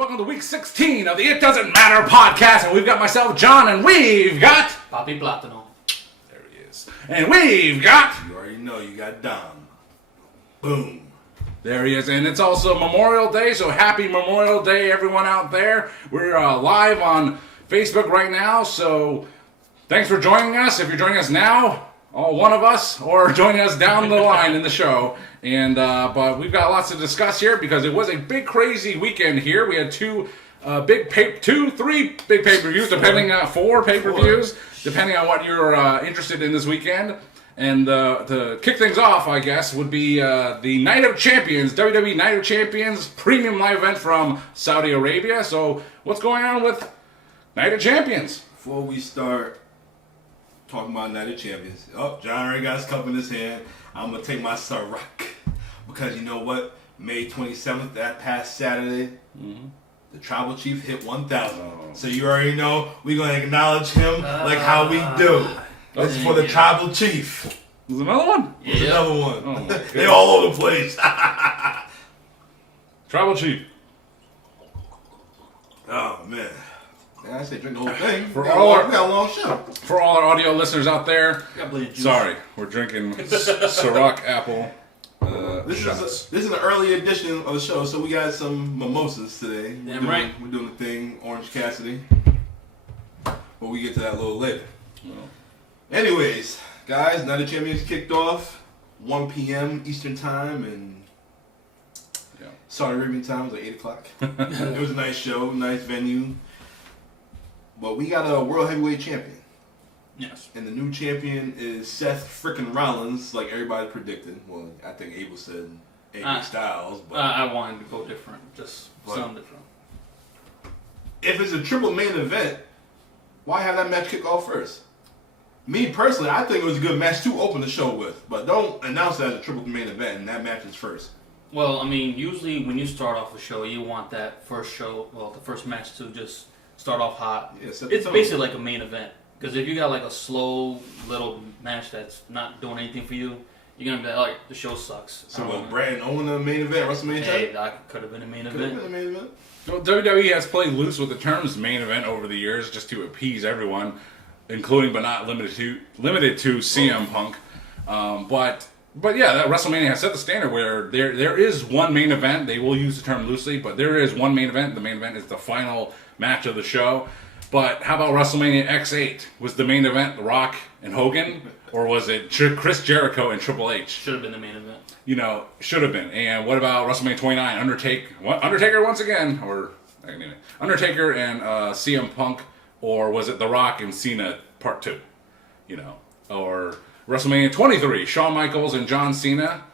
welcome to week 16 of the It Doesn't Matter podcast. And we've got myself, John, and we've got... Papi Platano. There he is. And we've got... You already know you got Dom. Boom. There he is. And it's also Memorial Day, so happy Memorial Day, everyone out there. We're live on Facebook right now, so thanks for joining us. If you're joining us now, all one of us, or joining us down the line in the show. And but we've got lots to discuss here because it was a big, crazy weekend here. We had three big pay-per-views, depending on four pay-per-views, depending on what you're interested in this weekend. And to kick things off, I guess, would be the Night of Champions, WWE Night of Champions premium live event from Saudi Arabia. So what's going on with Night of Champions? Before we start talking about Night of Champions, John already got his cup in his hand. I'm going to take my Ciroc. Because you know what? May 27th, that past Saturday, the Tribal Chief hit 1,000. So you already know we're going to acknowledge him like how we do. This is for the Tribal Chief. There's another one? There's another one. Oh, they all over the place. Tribal Chief. Oh, man. I said drink the whole thing. We got a long show. For all our audio listeners out there, Juice. sorry, we're drinking Ciroc apple. This is an early edition of the show, so we got some mimosas today. We're doing the thing, Orange Cassidy. But we get to that a little later. Well. Anyways, guys, Night of Champions kicked off 1 p.m. Eastern Time, and Saudi Arabian time was like 8 o'clock. It was a nice show, nice venue. But we got a World Heavyweight Champion. Yes. And the new champion is Seth frickin' Rollins, like everybody predicted. Well, I think Abel said AJ Styles. But I wanted to go different, just something different. If it's a triple main event, why have that match kick off first? Me personally, I think it was a good match to open the show with. But don't announce it as a triple main event and that match is first. Well, I mean, usually when you start off a show, you want that first the first match to just start off hot. Yeah, it's basically like a main event. Because if you got like a slow little match that's not doing anything for you, you're going to be like, the show sucks. So was Bret and Owen the main event, WrestleMania? Hey, that could have been a main event. Could have been a main event. Well, WWE has played loose with the terms main event over the years just to appease everyone, including but not limited to CM Punk. But yeah, that WrestleMania has set the standard where there is one main event. They will use the term loosely, but there is one main event. The main event is the final match of the show. But how about WrestleMania X8? Was the main event The Rock and Hogan? Or was it Chris Jericho and Triple H? Should have been the main event. You know, should have been. And what about WrestleMania 29? Undertaker once again? Or Undertaker and CM Punk? Or was it The Rock and Cena Part 2? You know, or WrestleMania 23, Shawn Michaels and John Cena,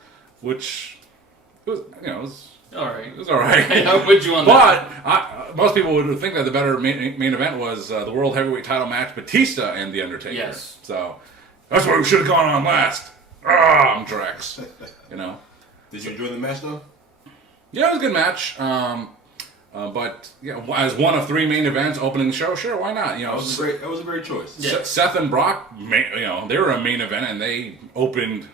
which was all right. It was all right. I'm with you on that. But most people would think that the better main event was the World Heavyweight title match, Batista and The Undertaker. Yes. So that's what we should have gone on last. I'm Drex. Did you enjoy the match though? Yeah, it was a good match. But as one of three main events opening the show, sure, why not? That was a great choice. Yeah. Seth and Brock, they were a main event, and they opened,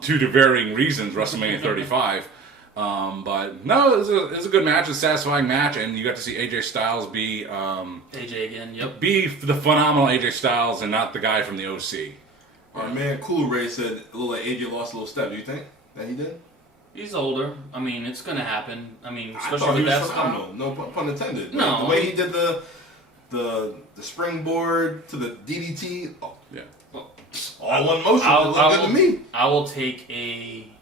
due to varying reasons, WrestleMania 35. But no, it was a good match, a satisfying match, and you got to see AJ Styles be AJ again. Yep. Be the phenomenal AJ Styles and not the guy from the OC. Our man Cool Ray said it looked like AJ lost a little step. Do you think that he did? He's older. I mean, it's gonna happen. I mean, I thought especially he with was that phenomenal. style. No pun intended. No. Like, the way he did the springboard to the DDT. Oh, yeah. All one motion. It looked good to me. I will take a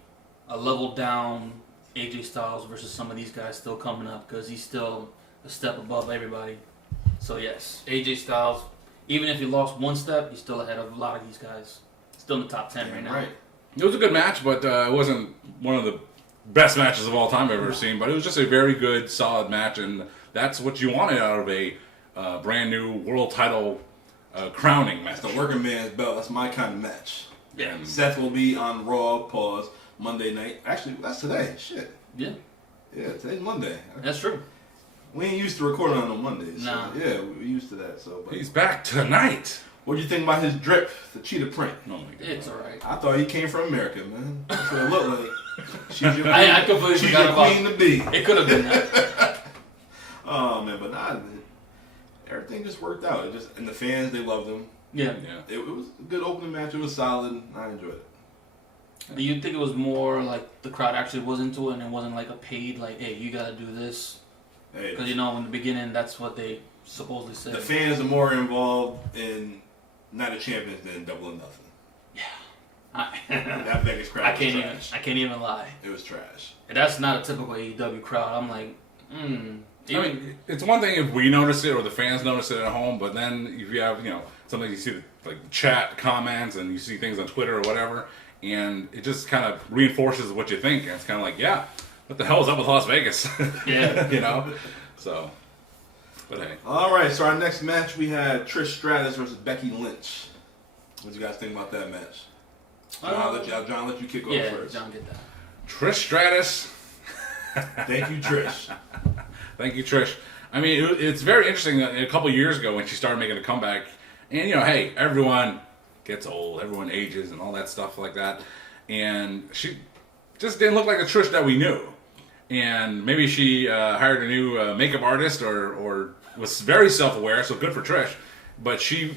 level down AJ Styles versus some of these guys still coming up because he's still a step above everybody. So yes, AJ Styles, even if he lost one step, he's still ahead of a lot of these guys. Still in the top 10 right now. Right. It was a good match, but it wasn't one of the best matches of all time I've ever seen. But it was just a very good, solid match, and that's what you wanted out of a brand new world title crowning match. That's the working man's belt. That's my kind of match. Yeah. Seth will be on Raw, Monday night. Actually, that's today. Shit. Yeah. Yeah, today's Monday. That's true. We ain't used to recording on Mondays. Nah. So, yeah, we're used to that. So. But He's back tonight. what do you think about his drip, the cheetah print? Oh my God. It's alright. I thought he came from America, man. That's what it looked like. She's your queen, I completely she's forgot your about queen to be. it. Could have been that. everything just worked out. And the fans, they loved him. Yeah. It was a good opening match. It was solid. I enjoyed it. Do you think it was more like the crowd actually was into it and it wasn't like a paid, like, hey, you gotta do this? Hey, Because, you know, in the beginning, that's what they supposedly said. the fans are more involved in Night of Champions than Double or Nothing. That Vegas crowd was trash. I can't even lie. It was trash. And that's not a typical AEW crowd. I'm like, I mean, it's one thing if we notice it or the fans notice it at home, but then if you have, something you see like chat comments and you see things on Twitter or whatever, and it just kind of reinforces what you think. And it's kind of like, yeah, what the hell is up with Las Vegas? Yeah. So, but hey. All right, so our next match, we had Trish Stratus versus Becky Lynch. What do you guys think about that match? John, I'll let you kick off first. John, get that. Trish Stratus. Thank you, Trish. Thank you, Trish. I mean, it's very interesting that a couple years ago when she started making a comeback, and hey, everyone gets old, everyone ages, and all that stuff like that, and she just didn't look like the Trish that we knew. And maybe she hired a new makeup artist or was very self-aware, so good for Trish. But she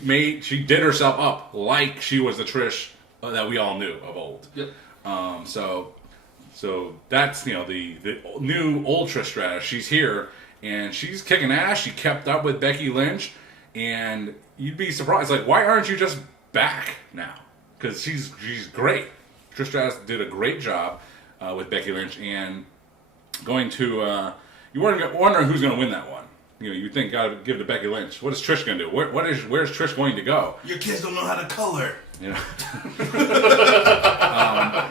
did herself up like she was the Trish that we all knew of old. Yep. So that's the new old Trish Stratus. She's here and she's kicking ass. She kept up with Becky Lynch, and you'd be surprised. Like, why aren't you just back now? Because she's great. Trish Stratus did a great job with Becky Lynch, and going to you weren't wondering who's going to win that one. You think gotta give it to Becky Lynch. What is Trish going to do? Where's Trish going to go? Your kids don't know how to color.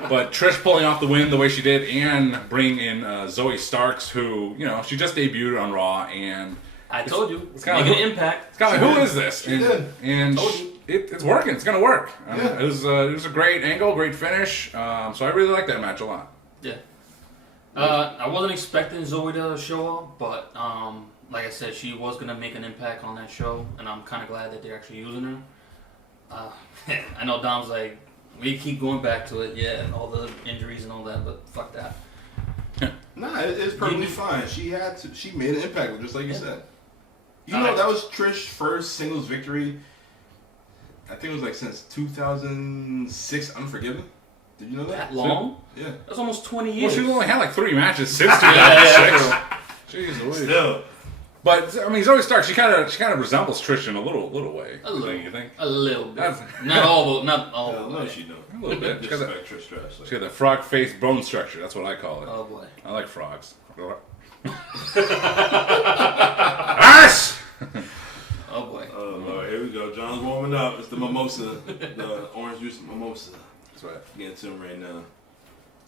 But Trish pulling off the win the way she did, and bring in Zoe Starks, who she just debuted on Raw, and I told you it's kind of an impact. It's kind of like, who is this? And Told you. It's working. It's going to work. Yeah. It was a great angle, great finish. So I really like that match a lot. Yeah. I wasn't expecting Zoe to show up, but like I said, she was going to make an impact on that show, and I'm kind of glad that they're actually using her. I know Dom's like, we keep going back to it, and all the injuries and all that, but fuck that. Nah, it's perfectly fine. She made an impact, just like you said. That was Trish's first singles victory. I think it was like since 2006 Unforgiven. Did you know that? That long? Yeah. That's almost 20 years. Well, she's only had like 3 matches since 2006. Jeez Louise. Still. But I mean, Zoe Stark, she kind of resembles Trish in a little way. A little. You think? A little bit. Not all. No, she don't. A little bit. Just like Trish Stratus. She got that frog face bone structure. That's what I call it. Oh boy. I like frogs. Arse! Oh boy. Oh Lord, here we go. John's warming up. It's the mimosa, the orange juice mimosa. That's right. Getting to him right now.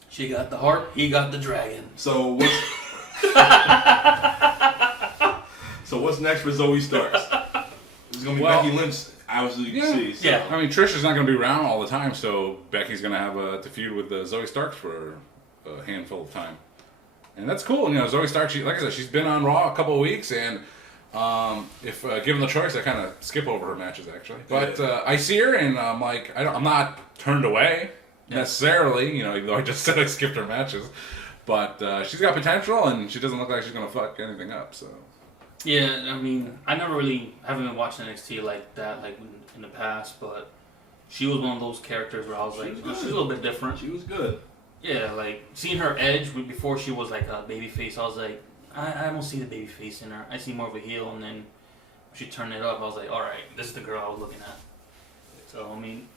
She got the heart. He got the dragon. So what's next for Zoe Starks? It's gonna be Becky Lynch. Obviously, you can see. So. Yeah. I mean, Trish is not going to be around all the time, so Becky's going to have to feud with Zoe Starks for a handful of time, and that's cool. Zoe Starks, like I said, she's been on Raw a couple of weeks, and if given the choice, I kind of skip over her matches actually. But I see her, and I'm like, I'm not turned away necessarily. Even though I just said I skipped her matches, but she's got potential, and she doesn't look like she's going to fuck anything up. So. Yeah, I mean, I never really haven't been watching NXT like that, like in the past, but she was one of those characters where I was like, she's a little bit different. She was good. Yeah, like seeing her edge before she was like a baby face, I was like, I don't see the baby face in her. I see more of a heel, and then when she turned it up, I was like, all right, this is the girl I was looking at. So I mean,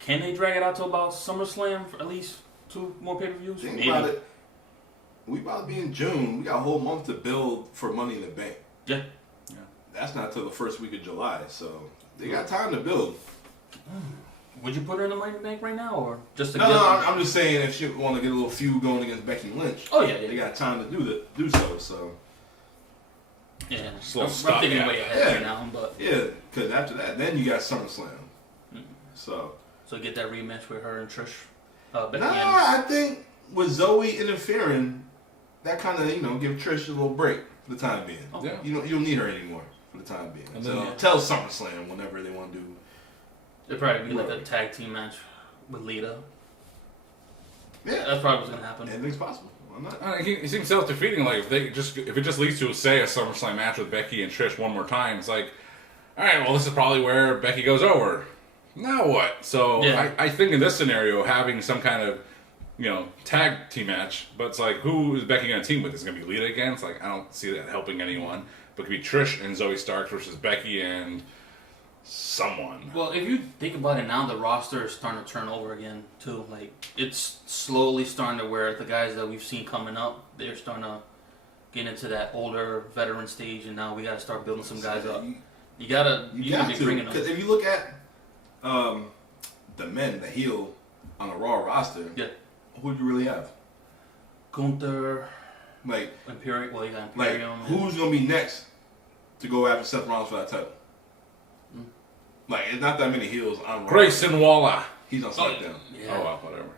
can they drag it out to about SummerSlam for at least 2 more pay-per-views? Think about it. We about to be in June. We got a whole month to build for Money in the Bank. Yeah. That's not till the first week of July, so they got time to build. Would you put her in the Money in the Bank right now, or just to No, I'm just saying if she want to get a little feud going against Becky Lynch. Oh yeah. They got time to do so. So. Yeah. Slow I'm stop, thinking yeah. way ahead right now, but Yeah, because after that, then you got SummerSlam. So get that rematch with her and Trish. Becky I think with Zoe interfering, that kind of give Trish a little break for the time being. Okay. You don't need her anymore for the time being. And So then, tell SummerSlam whenever they want to do. It'd probably be like a tag team match with Lita. Yeah, That's probably what's gonna happen. anything's possible. Why not? He seems self-defeating. Like if it just leads to say a SummerSlam match with Becky and Trish one more time, it's like, all right, well this is probably where Becky goes over. Now what? So Yeah. I think in this scenario, having some kind of tag team match, but it's like who is Becky going to team with? Is it going to be Lita again? It's like I don't see that helping anyone. But it could be Trish and Zoe Stark versus Becky and someone. Well, if you think about it now, the roster is starting to turn over again too. Like it's slowly starting to where the guys that we've seen coming up, they're starting to get into that older veteran stage, and now we got to start building some guys up. You gotta be bringing them. Because if you look at the men, the heel on the Raw roster, Yeah. who do you really have? Gunther, Like, Imperium. Well, you got like Imperium. who's gonna be next to go after Seth Rollins for that title? Like, it's not that many heels on Raw. Grayson Waller. He's on SmackDown. Yeah. Oh well, whatever.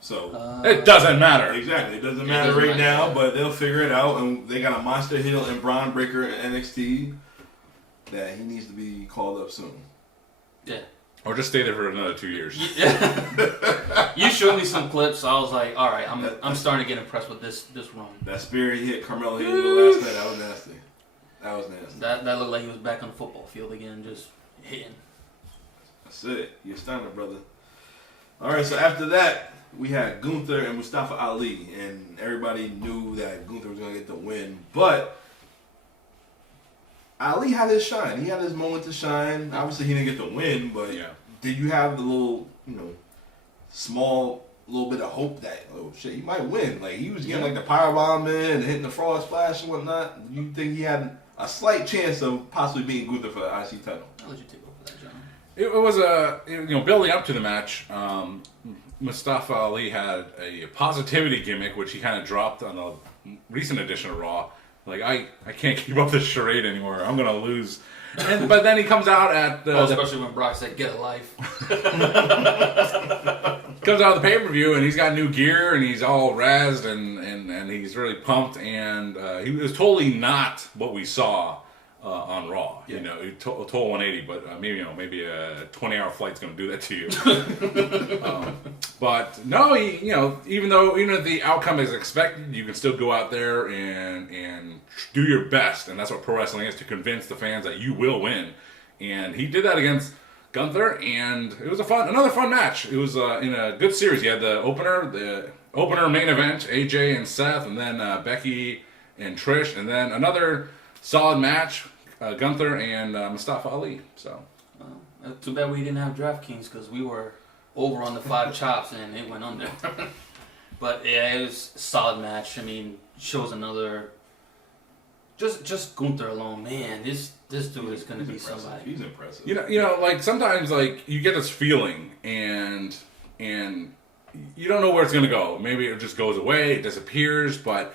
So It doesn't matter. exactly, it doesn't It matter doesn't right matter. now, but they'll figure it out. And they got a monster heel and Braun Breaker in NXT that he needs to be called up soon. Yeah. Or just stay there for another 2 years. You showed me some clips. So I was like, all right, I'm starting to get impressed with this run. That spear he hit Carmelo hit the last night, that was nasty. That was nasty. That looked like he was back on the football field again, just hitting. That's it. You're stunning, brother. All right, so after that, we had Gunther and Mustafa Ali, and everybody knew that Gunther was going to get the win, but Ali had his shine. He had his moment to shine. Obviously, he didn't get the win, but Yeah. did you have the little, small little bit of hope that, oh shit, he might win? Like, he was getting like the powerbomb in and hitting the frog splash and whatnot. Do you think he had a slight chance of possibly beating Gunther for the IC title? I'll let you take over that, John. It was building up to the match. Mustafa Ali had a positivity gimmick, which he kind of dropped on a recent edition of Raw. Like, I can't keep up this charade anymore. I'm gonna lose. But then he comes out at especially when Brock said, "Get a life." comes out of the pay-per-view, and he's got new gear, and he's all razzed, and he's really pumped, and he was totally not what we saw on Raw. Yeah. He total 180, but maybe a 20-hour flight's going to do that to you. But no, even though the outcome is expected, you can still go out there and do your best, and that's what pro wrestling is, to convince the fans that you will win. And he did that against Gunther, and it was another fun match. It was in a good series. You had the opener main event, AJ and Seth, and then Becky and Trish, and then another solid match, Gunther and Mustafa Ali. So Too bad we didn't have DraftKings because we were over on the 5 chops and it went under. But yeah, it was a solid match. I mean, shows another. Just Gunther alone, man. This dude is gonna be impressive. somebody. He's impressive. like sometimes like you get this feeling, and you don't know where it's gonna go. Maybe it just goes away, it disappears. But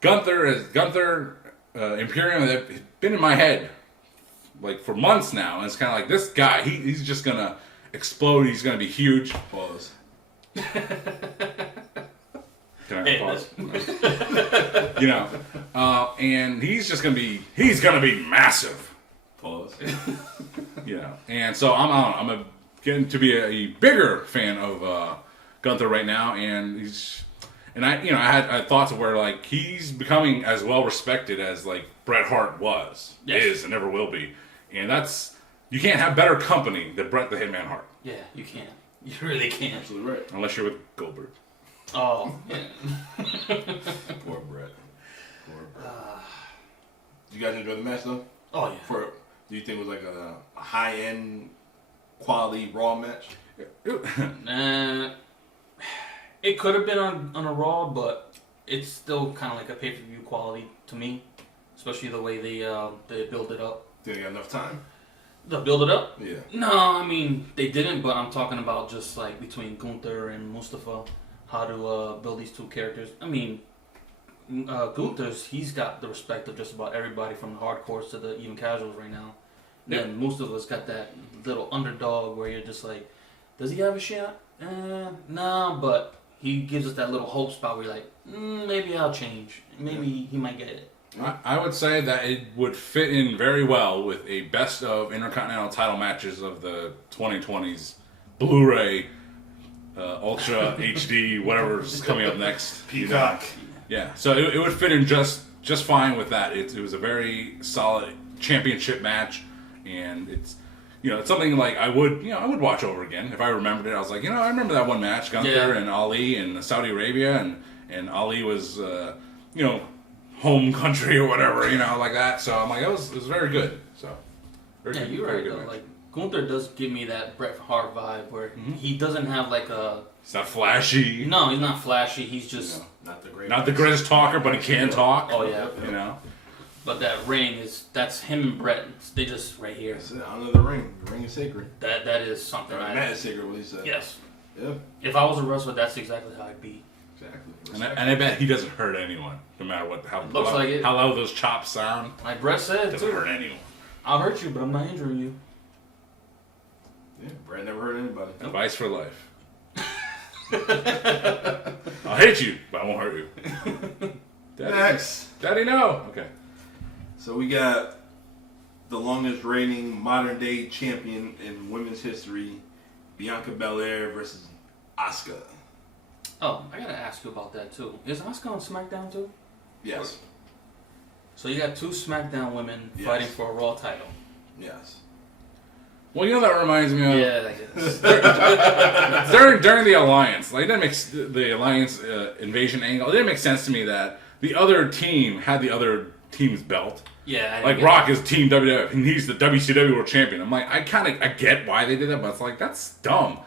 Gunther Imperium, they've been in my head like for months now, and it's kind of like this guy. He's just gonna explode. He's gonna be huge. Pause. Can I pause? And he's gonna be massive. Pause. And so I'm getting to be a bigger fan of Gunther right now, and I had thoughts of where like he's becoming as well respected as like Bret Hart is, and never will be, and you can't have better company than Bret the Hitman Hart. Yeah, you can't. You really can't. Absolutely right. Unless you're with Goldberg. Oh, yeah. Poor Bret. Did you guys enjoy the match though? Oh yeah. Do you think it was like a high end quality Raw match? It could have been on a Raw, but it's still kind of like a pay-per-view quality to me, especially the way they build it up. Did they got enough time? The build it up? Yeah. No, I mean they didn't, but I'm talking about just like between Gunther and Mustafa, how to build these two characters. I mean, he's got the respect of just about everybody from the hardcores to the even casuals right now. And then Mustafa's got that little underdog where you're just like, does he have a shot? No, but he gives us that little hope spot where you're like, maybe I'll change. Maybe he might get it. I would say that it would fit in very well with a best of Intercontinental title matches of the 2020s Blu-ray Ultra HD, whatever's coming up next. Peacock. Yeah, so it would fit in just fine with that. It was a very solid championship match, and it's it's something like I would watch over again if I remembered it. I was like, I remember that one match, Gunther and Ali in Saudi Arabia, and Ali was home country or whatever, like that. So I'm like, it was very good. So very good, you're very right good though. match. Like Gunther does give me that Bret Hart vibe where he doesn't have like a. It's not flashy. No, he's not flashy. He's just Not the greatest. Greatest talker, but he can talk. Oh yeah. But that ring that's him and Bret. They just right here. That's it. Honor the ring. The ring is sacred. That is something. Matt is sacred. What he said. Yes. Yeah. If I was a wrestler, that's exactly how I'd be. Exactly. And I bet he doesn't hurt anyone, no matter how loud those chops sound. Like Bret said, Doesn't hurt anyone. I'll hurt you, but I'm not injuring you. Yeah, Bret never hurt anybody. Advice for life. I'll hit you, but I won't hurt you. Daddy, no. Okay. So we got the longest reigning modern day champion in women's history, Bianca Belair versus Asuka. Oh, I gotta ask you about that too. Is Asuka on SmackDown too? Yes. So you got two SmackDown women fighting for a Raw title. Yes. Well, that reminds me of Yeah, I guess. during the Alliance. Like, it didn't make the Alliance invasion angle. It didn't make sense to me that the other team had the other team's belt. Yeah. Like Rock is Team WWF, and he's the WCW World Champion. I'm like, I get why they did that, but it's like that's dumb.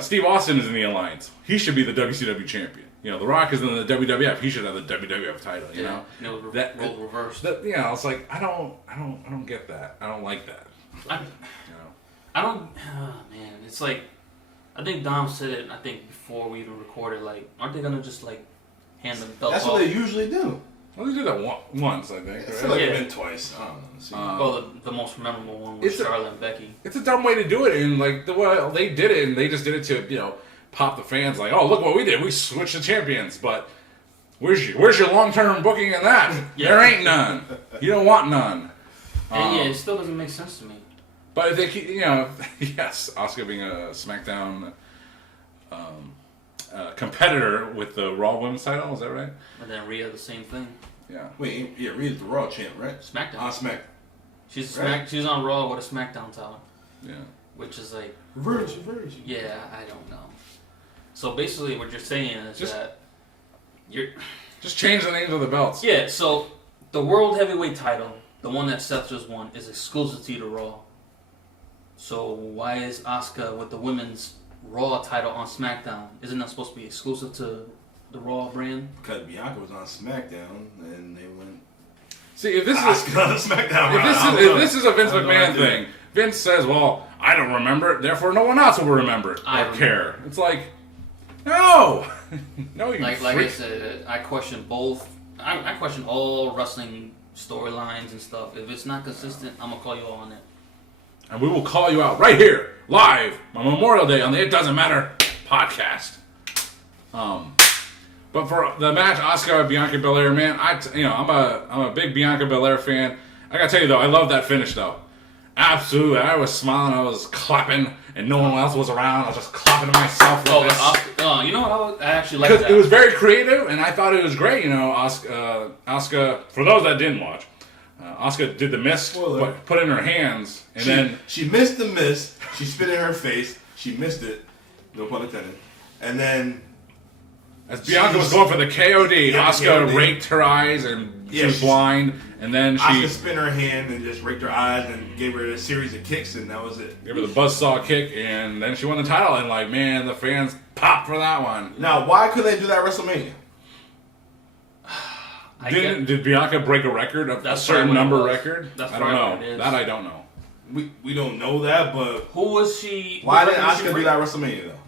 Steve Austin is in the Alliance. He should be the WCW champion. The Rock is in the WWF. He should have the WWF title. You know, that role reversed. It's like I don't get that. I don't like that. I don't. Man, it's like I think Dom said it. I think before we even recorded, like, aren't they gonna just like hand them belts That's off? what they usually do. Well, they did that once, I think. I Right? feel like it's been twice. I don't know. Well, the most memorable one was Charlotte and Becky. It's a dumb way to do it, and like they did it, and they just did it to pop the fans. Like, oh, look what we did. We switched the champions, but where's your long-term booking in that? There ain't none. You don't want none. And it still doesn't make sense to me. But if they keep, yes, Asuka being a SmackDown competitor with the Raw Women's title, is that right? And then Rhea, the same thing. Yeah. Wait, Rhea's the Raw champ, right? SmackDown. On Smack. She's right. She's on Raw with a SmackDown title. Yeah. Which is like Reverse. Yeah, I don't know. So basically, what you're saying is that you're just change the names of the belts. Yeah. So the World Heavyweight title, the one that Seth just won, is exclusive to Raw. So why is Asuka with the women's Raw title on SmackDown? Isn't that supposed to be exclusive to the Raw brand? Because Bianca was on SmackDown and they went. See, if this Asuka on SmackDown. If this is a Vince McMahon thing, Vince says, "Well, I don't remember it, therefore no one else will remember it or care." It's like, no, no, you like I said, I question both. I question all wrestling storylines and stuff. If it's not consistent, I'm gonna call you on it. And we will call you out right here, live, on Memorial Day on the It Doesn't Matter podcast. But for the match, Asuka Bianca Belair, man, I'm a big Bianca Belair fan. I gotta tell you though, I love that finish though. Absolutely, I was smiling, I was clapping, and no one else was around. I was just clapping to myself. You know what? I actually like that. Because it was very creative, and I thought it was great. Asuka. For those that didn't watch. Asuka did the mist, put it in her hands, and then she missed the mist. She spit in her face. She missed it, no pun intended. And then, as Bianca was going for the KOD, Asuka raked her eyes, and she was blind. And then Asuka spin her hand and just raked her eyes and gave her a series of kicks, and that was it. Gave her the buzzsaw kick, and then she won the title. And like, man, the fans popped for that one. Now, why couldn't they do that at WrestleMania? Did Bianca break a record, a certain number record? I don't know. That I don't know. We don't know that, but who was she? Why didn't Asuka do that at WrestleMania though?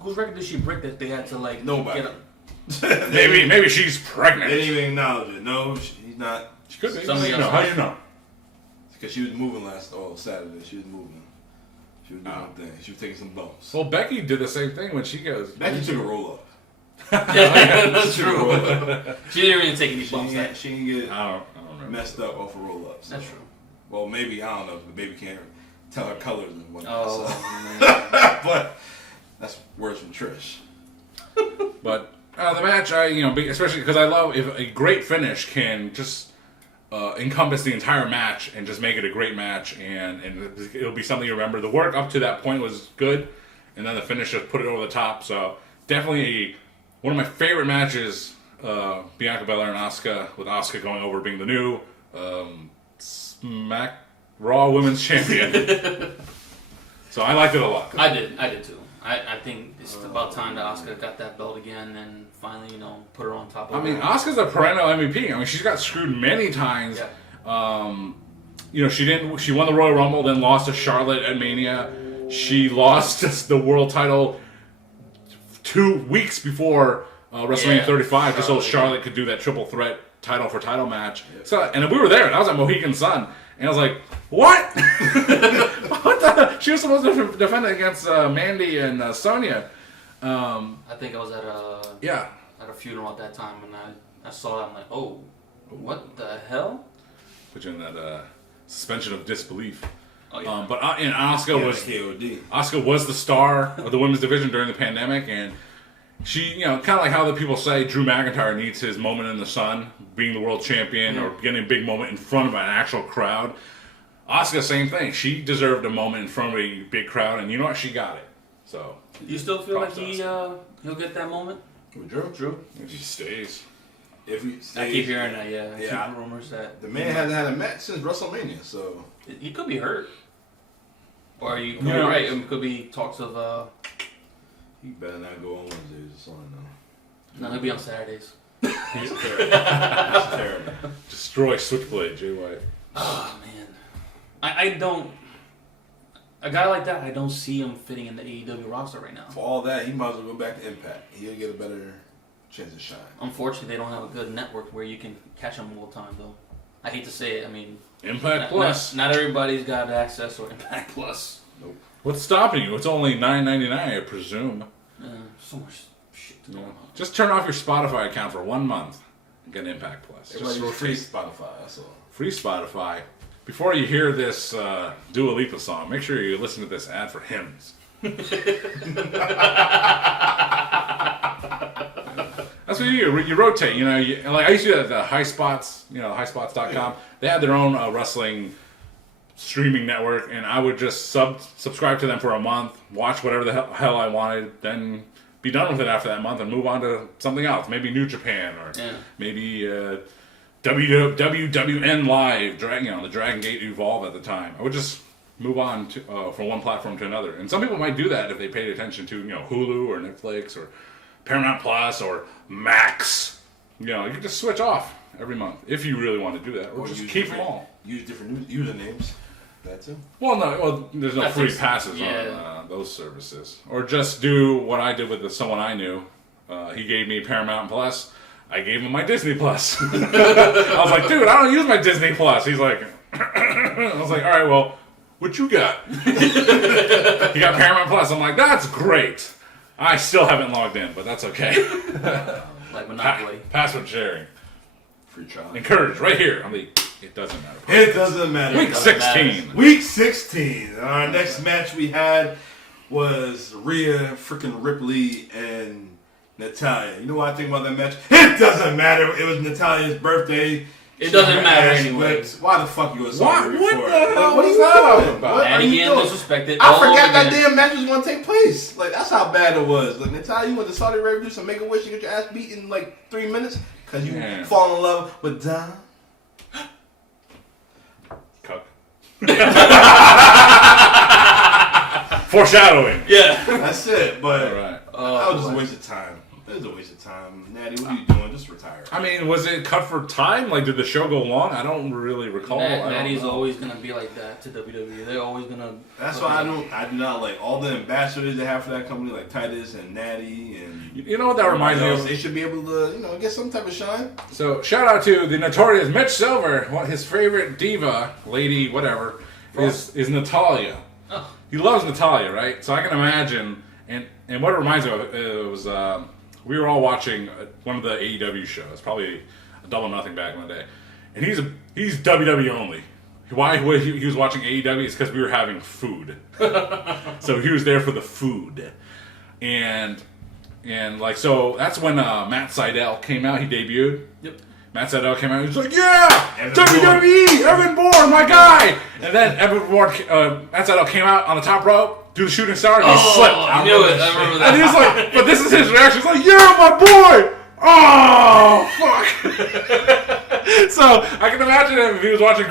Whose record did she break that they had to like? Nobody. Get maybe she's pregnant. They didn't even acknowledge it. No, he's not. She could be. How do you know? Because she was moving Saturday. She was moving. She was doing her thing. She was taking some bumps. Well, Becky did the same thing when she goes. Becky took a roll up. Yeah, that's true. She didn't even take any bumps. She didn't get I don't messed up off of roll ups. That's true. Well, maybe I don't know. The baby can't tell her colors and whatnot. Oh, man. But That's words from Trish. But the match, especially because I love if a great finish can just encompass the entire match and just make it a great match, and it'll be something you remember. The work up to that point was good, and then the finish just put it over the top. So definitely one of my favorite matches, Bianca Belair and Asuka, with Asuka going over being the new Smack Raw Women's Champion. So I liked it a lot. I did too. I think it's about time that Asuka got that belt again and finally, put her on top of I mean, Asuka's a perennial MVP. I mean, she's got screwed many times. Yeah. She won the Royal Rumble, then lost to Charlotte at Mania. She lost the world title 2 weeks before WrestleMania 35, just so Charlotte could do that triple threat title for title match. Yeah. So, and we were there, and I was at Mohegan Sun, and I was like, what? What the? She was supposed to defend it against Mandy and Sonya. I think I was at a funeral at that time, and I saw that. I'm like, oh, what the hell? Put you in that suspension of disbelief. Oh, yeah. But Asuka was KOD. Asuka was the star of the women's division during the pandemic, and she, kind of like how the people say Drew McIntyre needs his moment in the sun, being the world champion or getting a big moment in front of an actual crowd. Asuka, same thing. She deserved a moment in front of a big crowd, and you know what? She got it. So you still feel like he'll get that moment? With Drew? If he stays. I keep hearing that. Yeah. I keep rumors that the man hasn't had a match since WrestleMania, so he could be hurt. Or you could be right. It could be talks of. He better not go on Wednesdays or something. No, he'll be on Saturdays. He's terrible. He's terrible. Destroy Switchblade, Jay White. Oh man, I don't. A guy like that, I don't see him fitting in the AEW roster right now. For all that, he might as well go back to Impact. He'll get a better chance to shine. Unfortunately, they don't have a good network where you can catch him all the time, though. I hate to say it. I mean, Impact Plus. Not everybody's got access to Impact Plus. Nope. What's stopping you? It's only $9.99, I presume. So much shit to go on. Just turn off your Spotify account for 1 month and get Impact Plus. Everybody just free Spotify. That's all. Free Spotify. Before you hear this Dua Lipa song, make sure you listen to this ad for hymns. That's what you do. You rotate. Like I used to do that at the High Spots. Highspots.com. Yeah. They had their own wrestling streaming network, and I would just subscribe to them for a month, watch whatever the hell I wanted, then be done with it after that month and move on to something else. Maybe New Japan or maybe WWN Live, the Dragon Gate Evolve at the time. I would just move on to from one platform to another. And some people might do that if they paid attention to Hulu or Netflix or Paramount Plus or Max. You can just switch off every month if you really want to do that, or just keep them all. Use different usernames. That too. Well, there's no free passes on those services. Or just do what I did with someone I knew. He gave me Paramount Plus. I gave him my Disney Plus. I was like, dude, I don't use my Disney Plus. He's like, I was like, all right, well, what you got? He got Paramount Plus. I'm like, that's great. I still haven't logged in, but that's okay. Like Monopoly. Password sharing. Free trial. Encouraged right here on the It Doesn't Matter. It doesn't matter. Week 16. Week 16. Our next match we had was Rhea freaking Ripley and Natalya. You know what I think about that match? It doesn't matter. It was Natalia's birthday. It doesn't matter anyway. Why the fuck you assaulting her for? What the hell was that about? And again, disrespected. I forgot that damn match was going to take place. Like, that's how bad it was. Like, Natalya, you went to Saudi Arabia to do some Make-A-Wish and get your ass beat in like 3 minutes because you fall in love with Dom. Cuck. Foreshadowing. Yeah. That's it. But All right. that was just a waste of time. It was a waste of time. Natty, what are you doing? Just retire. I mean, was it cut for time? Like, did the show go long? I don't really recall. Natty's always going to be like that to WWE. They're always going to... That's why I do not like all the ambassadors they have for that company, like Titus and Natty and... You know what that reminds me of? They should be able to, get some type of shine. So, shout out to the notorious Mitch Silver. His favorite diva, lady, whatever, is Natalya. Oh. He loves Natalya, right? So I can imagine... And what it reminds me of, it was... we were all watching one of the AEW shows, probably a Double Nothing back in the day, and he's WWE only. Why he was watching AEW is because we were having food, so he was there for the food. and like so that's when Matt Sydal came out. He debuted. Yep. Matt Sydal came out. He was like, "Yeah, WWE, Evan Bourne, my guy." And then Matt Sydal came out on the top rope, do the shooting star, and he slipped. I knew it. I remember that. And he was like, but this is his reaction. He's like, "Yeah, my boy." Oh fuck! So I can imagine him if he was watching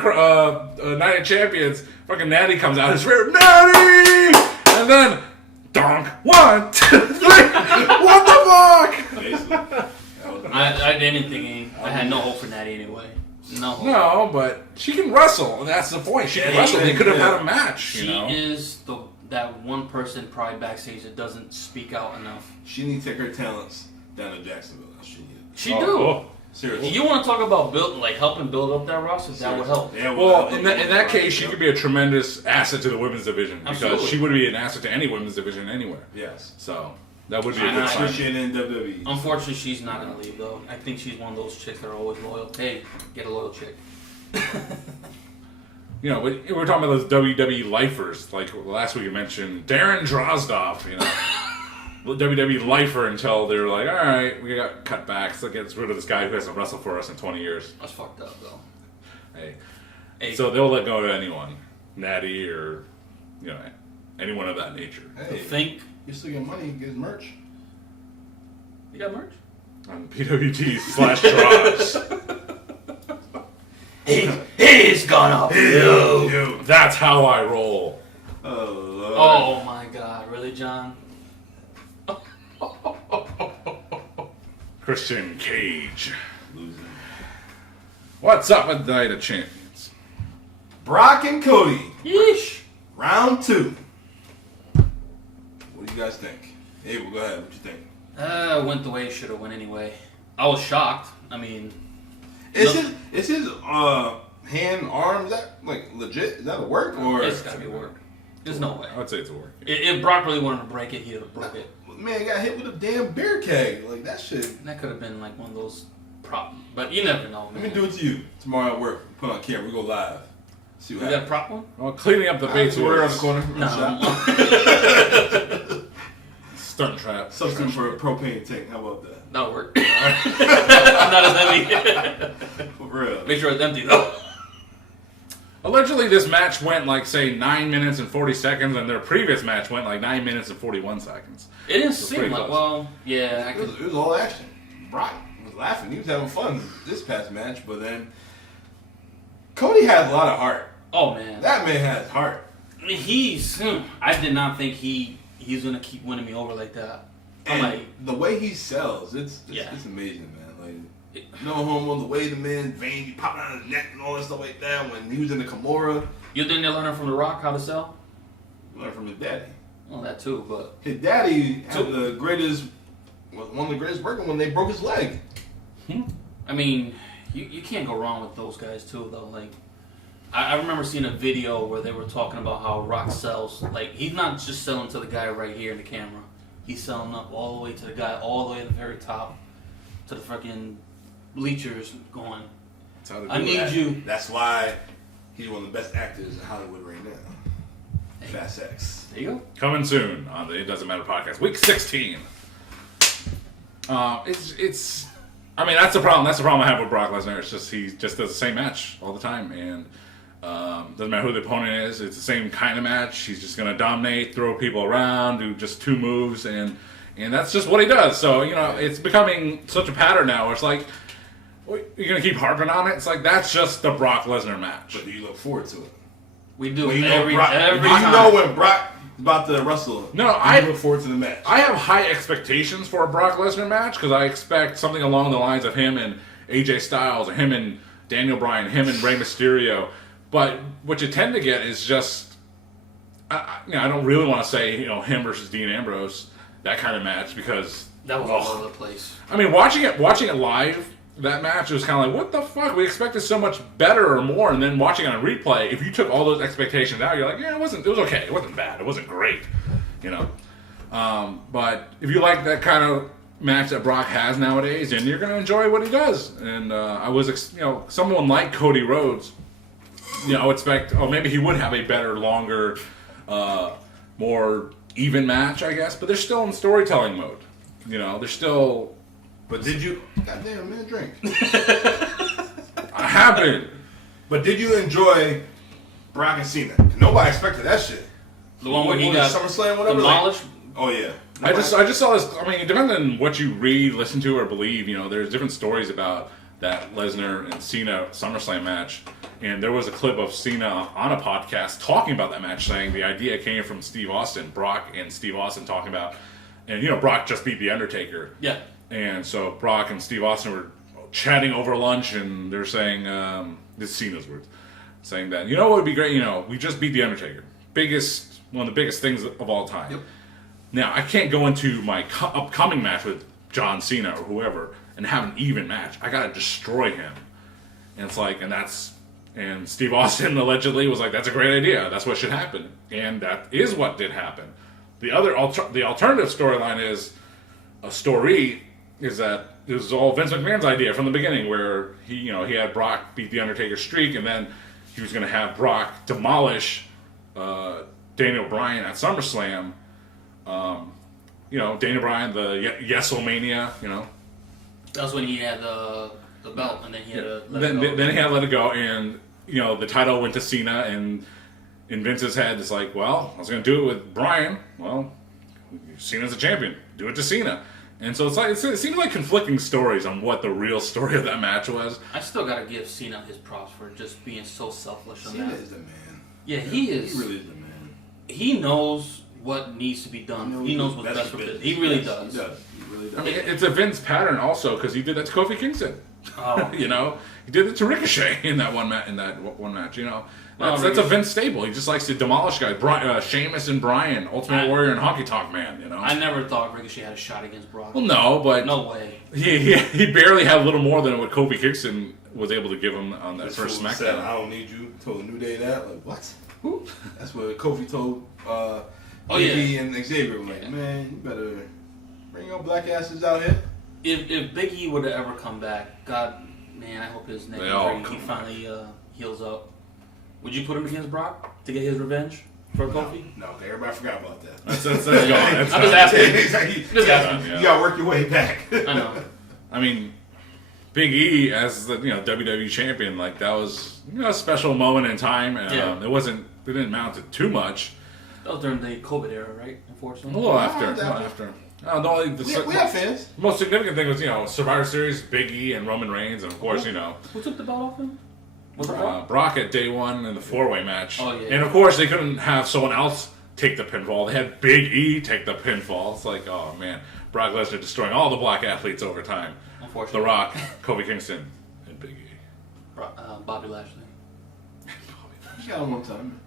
Night of Champions. Fucking Natty comes out. His favorite Natty, and then donk 1, 2, 3. What the fuck? Basically. I didn't think I had no hope for Natty anyway. No hope. No, but she can wrestle, and that's the point. She can wrestle. They could have had a match. She is that one person probably backstage that doesn't speak out enough. She needs to take her talents down to Jacksonville. She do. Seriously. You want to talk about helping build up that roster? That would help. Yeah, well, in that case, she could be a tremendous asset to the women's division because Absolutely. she would be an asset to any women's division anywhere. Yes. So that would be a good sign. Especially in WWE. Unfortunately, she's not going to leave, though. I think she's one of those chicks that are always loyal. Hey, get a loyal chick. You know, we're talking about those WWE lifers. Like last week, you mentioned Darren Drozdov. You know. WWE lifer until they were like, all right, we got cut back, so gets rid of this guy who hasn't wrestled for us in 20 years. That's fucked up, though. Hey. So they'll let go of anyone, Natty or anyone of that nature. Hey, you still get money, you get merch. You got merch? On PWT/Droz. He's gonna you. That's how I roll. Oh, Lord. Oh my God, really, John? Christian Cage. Losing. What's up with Night of Champions? Brock and Cody. Yeesh. Round 2. What do you guys think? Abel, go ahead. What you think? Went the way it should have went anyway. I was shocked. I mean, Is his hand, arm, is that like legit? Is that a work or? it's gotta be work. There's no way. I would say it's a work. If Brock really wanted to break it, he'd have broke it. Man, got hit with a damn beer keg. Like that shit. That could have been like one of those prop, but you never know, man. Let me do it to you tomorrow at work. Put on camera. We go live. See what You got a happens. prop one? Well, cleaning up the baits We're on the was corner. No. stunt trap. Substitute for a propane tank. How about that? That'll work. I'm not as heavy. For real. Make sure it's empty though. Allegedly, this match went like, say, 9 minutes and 40 seconds, and their previous match went like 9 minutes and 41 seconds. It didn't It's seem pretty like, close. well, yeah. It was all action. Brock was laughing. He was having fun this past match, but then Cody has a lot of heart. Oh man, That man has heart. I did not think he's gonna keep winning me over like that. I'm And like, the way he sells, it's amazing, man. Like no homo, the way the man vein be popping out of his neck and all that stuff like that. When he was in the Kimura, you think they're learning from The Rock how to sell? he learned from his daddy. Well, that too, but His daddy had one of the greatest working when they broke his leg. I mean, you can't go wrong with those guys too, though. Like, I remember seeing a video where they were talking about how Rock sells. Like, he's not just selling to the guy right here in the camera. He's selling up all the way to the guy all the way at the very top, to the freaking bleachers, going, That's how to do I need that. you. That's why he's one of the best actors in Hollywood right now. Fast X. There you go. Coming soon on the It Doesn't Matter podcast, week 16. It's. I mean, that's the problem. That's the problem I have with Brock Lesnar. It's just he just does the same match all the time, and doesn't matter who the opponent is. It's the same kind of match. He's just gonna dominate, throw people around, do just 2 moves, and that's just what he does. So it's becoming such a pattern now. Where it's like you're gonna keep harping on it. It's like that's just the Brock Lesnar match. But do you look forward to it? We do When you every know Brock, every you time. know when Brock is about to wrestle. No, do I you look forward to the match. I have high expectations for a Brock Lesnar match because I expect something along the lines of him and AJ Styles, or him and Daniel Bryan, him and Rey Mysterio. But what you tend to get is just, I don't really want to say him versus Dean Ambrose, that kind of match, because That was all over the place. I mean, watching it live, that match, it was kind of like, what the fuck? We expected so much better or more, and then watching it on replay, if you took all those expectations out, you're like, yeah, it was okay. It wasn't bad. It wasn't great, But if you like that kind of match that Brock has nowadays, then you're going to enjoy what he does. And I was, someone like Cody Rhodes, I would expect, maybe he would have a better, longer, more even match, I guess, but they're still in storytelling mode. They're still. But did you? Goddamn, man, drink. I have been. But did you enjoy Brock and Cena? Nobody expected that shit. The one where he got SummerSlam, whatever. demolished. Oh yeah. I just saw this. I mean, depending on what you read, listen to, or believe, there's different stories about that Lesnar and Cena SummerSlam match. And there was a clip of Cena on a podcast talking about that match, saying the idea came from Steve Austin, Brock and Steve Austin talking about, and Brock just beat The Undertaker. Yeah. And so Brock and Steve Austin were chatting over lunch, and they're saying, this is Cena's words, saying that, what would be great, we just beat The Undertaker. One of the biggest things of all time. Yep. Now, I can't go into my upcoming match with John Cena or whoever and have an even match. I gotta destroy him. And it's like, and Steve Austin allegedly was like, that's a great idea. That's what should happen. And that is what did happen. The alternative storyline is that it was all Vince McMahon's idea from the beginning, where he had Brock beat the Undertaker streak, and then he was going to have Brock demolish Daniel Bryan at SummerSlam. Daniel Bryan, the Yeselmania, That was when he had the belt, and then he had to let then, it go. Then he had to let it go, and the title went to Cena, and in Vince's head, it's like, well, I was going to do it with Bryan. Well, Cena's a champion. Do it to Cena. And so it seems like conflicting stories on what the real story of that match was. I still gotta give Cena his props for just being so selfless on Cena that. is the man. Yeah, he is. He really is the man. He knows what needs to be done. He knows what's best for business. He really does. He does. He really does. I mean, it's a Vince pattern also, because he did that to Kofi Kingston. Oh. He did it to Ricochet in that one match. That's a Vince staple. He just likes to demolish guys. Sheamus and Bryan, Ultimate Warrior and Honky Tonk Man. I never thought Ricochet had a shot against Brock. Well, no, but No way. he barely had a little more than what Kofi Kingston was able to give him on that first SmackDown. Said, I don't need you. Told New Day that. Like, what? Who? That's what Kofi told Biggie and Xavier. Like, man, you better bring your black asses out here. If Big E would have ever come back, God, man, I hope his neck injury, he finally heals up. Would you put him against Brock to get his revenge for Kofi? No, everybody forgot about that. That's gone. I'm just asking. You gotta work your way back. I know. I mean, Big E as the WWE champion, like that was a special moment in time. It didn't amount to too much. That was during the COVID era, right? A Unfortunately. little after. We have fans. The most significant thing was Survivor Series, Big E and Roman Reigns, and of course Who took the belt off him? Was it Brock at day one in the 4-way match. Oh, yeah. And of course they couldn't have someone else take the pinfall. They had Big E take the pinfall. It's like, oh man, Brock Lesnar destroying all the black athletes over time. Unfortunately. The Rock, Kofi Kingston, and Big E. Bobby Lashley. He got him one time.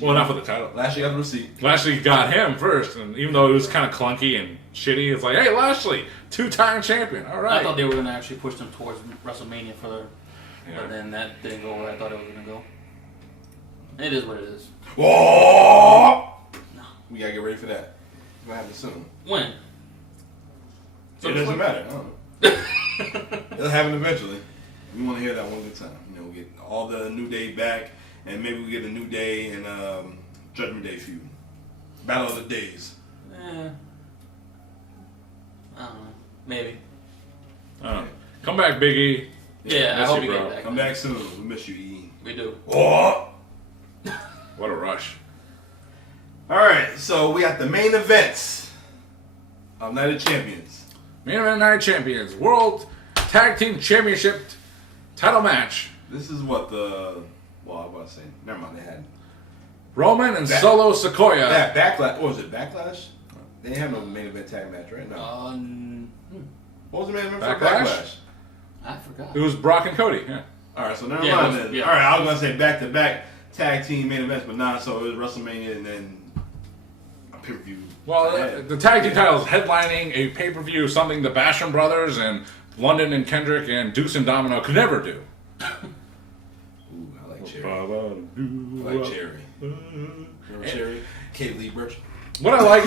Well, not for the title. Lashley got the receipt. Lashley got him first, and even though it was kind of clunky and shitty, it's like, hey, Lashley, 2-time champion. All right. I thought they were going to actually push them towards WrestleMania but then that didn't go where I thought it was going to go. It is what it is. Whoa! No. We gotta get ready for that. It's gonna happen soon. When? So it doesn't matter. I don't know. It'll happen eventually. We want to hear that one good time. We'll get all the New Day back, and maybe we get a New Day and Judgment Day feud. Battle of the Days. I don't know. Maybe. Come back, Big E. Yeah, I hope you get back. Come back soon. We miss you, E. We do. Oh! What a rush. Alright, so we got the main events of Night of Champions. Main event Night Champions. World Tag Team Championship title match. This is what I was about to say. Never mind, they had Roman and Solo Sikoa. that Backlash. What was it, Backlash? They didn't have no main event tag match, right? No. What was the main event for Backlash? I forgot. It was Brock and Cody. Yeah. Alright, so never mind then. Yeah. Alright, I was going to say back-to-back tag team main events, but not. So it was WrestleMania and then a pay-per-view. Well, the tag team titles headlining a pay-per-view, something the Basham brothers and London and Kendrick and Deuce and Domino could never do. Ooh, I like Cherry. I like Cherry. Remember Cherry? Kate Lee Birch. What I like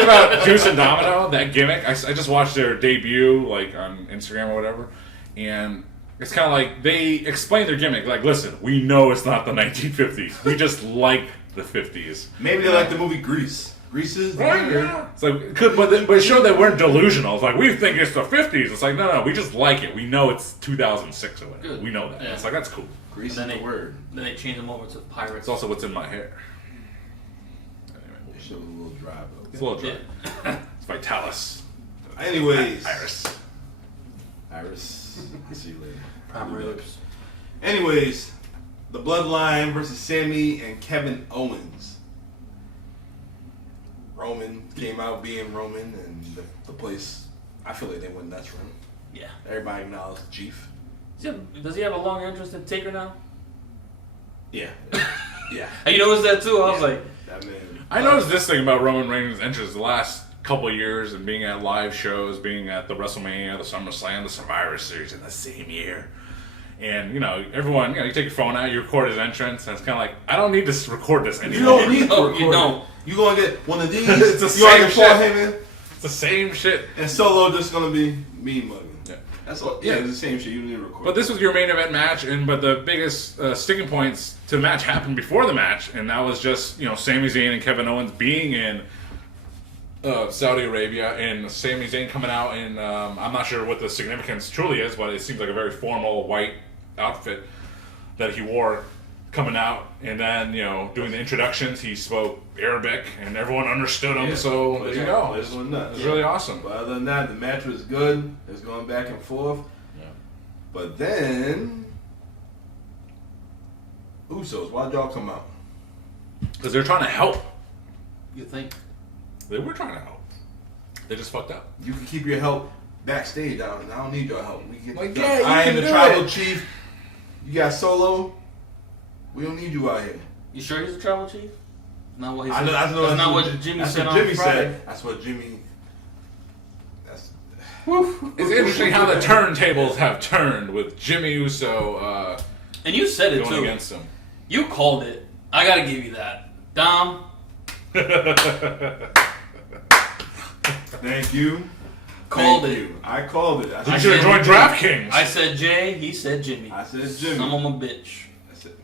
about Deuce and Domino, that gimmick, I just watched their debut like on Instagram or whatever, and it's kind of like they explain their gimmick. Like, listen, we know it's not the 1950s. We just like the 50s. Maybe they like the movie Grease. Grease is the Right? word. Yeah. It's like, but it showed that we're delusional. It's like, we think it's the 50s. It's like, no, we just like it. We know it's 2006 or whatever. Good. We know that. Yeah. It's like, that's cool. Grease Then is they the word. Then they changed them over to pirates. It's also what's in my hair. That shit was a little dry, but It's a little dry. Yeah. It's Vitalis. anyways. Iris. I'll see you later. Prime ribs. Anyways, the Bloodline versus Sami and Kevin Owens. Roman came out being Roman, and the place, I feel like they went nuts for him. Yeah. Everybody acknowledged the Chief. Does he have a longer interest in Taker now? Yeah. Yeah. You noticed that too? I was like, That man. I noticed this thing about Roman Reigns' entrance the last couple of years and being at live shows, being at the WrestleMania, the SummerSlam, the Survivor Series in the same year. And, everyone, you take your phone out, you record his entrance, and it's kind of like, I don't need to record this anymore. You don't need to No, record you don't. it. You gonna get one of these. It's the you same already Paul shit. Heyman, It's the same shit. and Solo just gonna be me mugging. Yeah. That's all. Yeah, it's the same shit. You need to record. But this was your main event match, but the biggest sticking points to the match happened before the match, and that was just, Sami Zayn and Kevin Owens being in Saudi Arabia, and Sami Zayn coming out in, I'm not sure what the significance truly is, but it seems like a very formal white outfit that he wore coming out, and then, doing the introductions, he spoke Arabic, and everyone understood him, so there you go. This one nuts. It was really awesome. But other than that, the match was good. It was going back and forth. Yeah. But then, Usos, why'd y'all come out? Because they're trying to help. you think? They were trying to help. They just fucked up. You can keep your help backstage. I don't need your help. We can Like, get yeah, you I am can the do tribal it. chief. You got Solo. We don't need you out here. You sure he's a tribal chief? Not what he I said. know. That's not what Jimmy that's said what on Jimmy Friday. said. That's what Jimmy. That's. It's interesting how the turntables have turned with Jimmy Uso And you said it going too. against him. You called it. I gotta give you that. Dom, Thank you. called Thank it. you. I called it. You should have joined DraftKings. I said Jay, he said Jimmy. I said Jimmy. Some of them a bitch. That's it.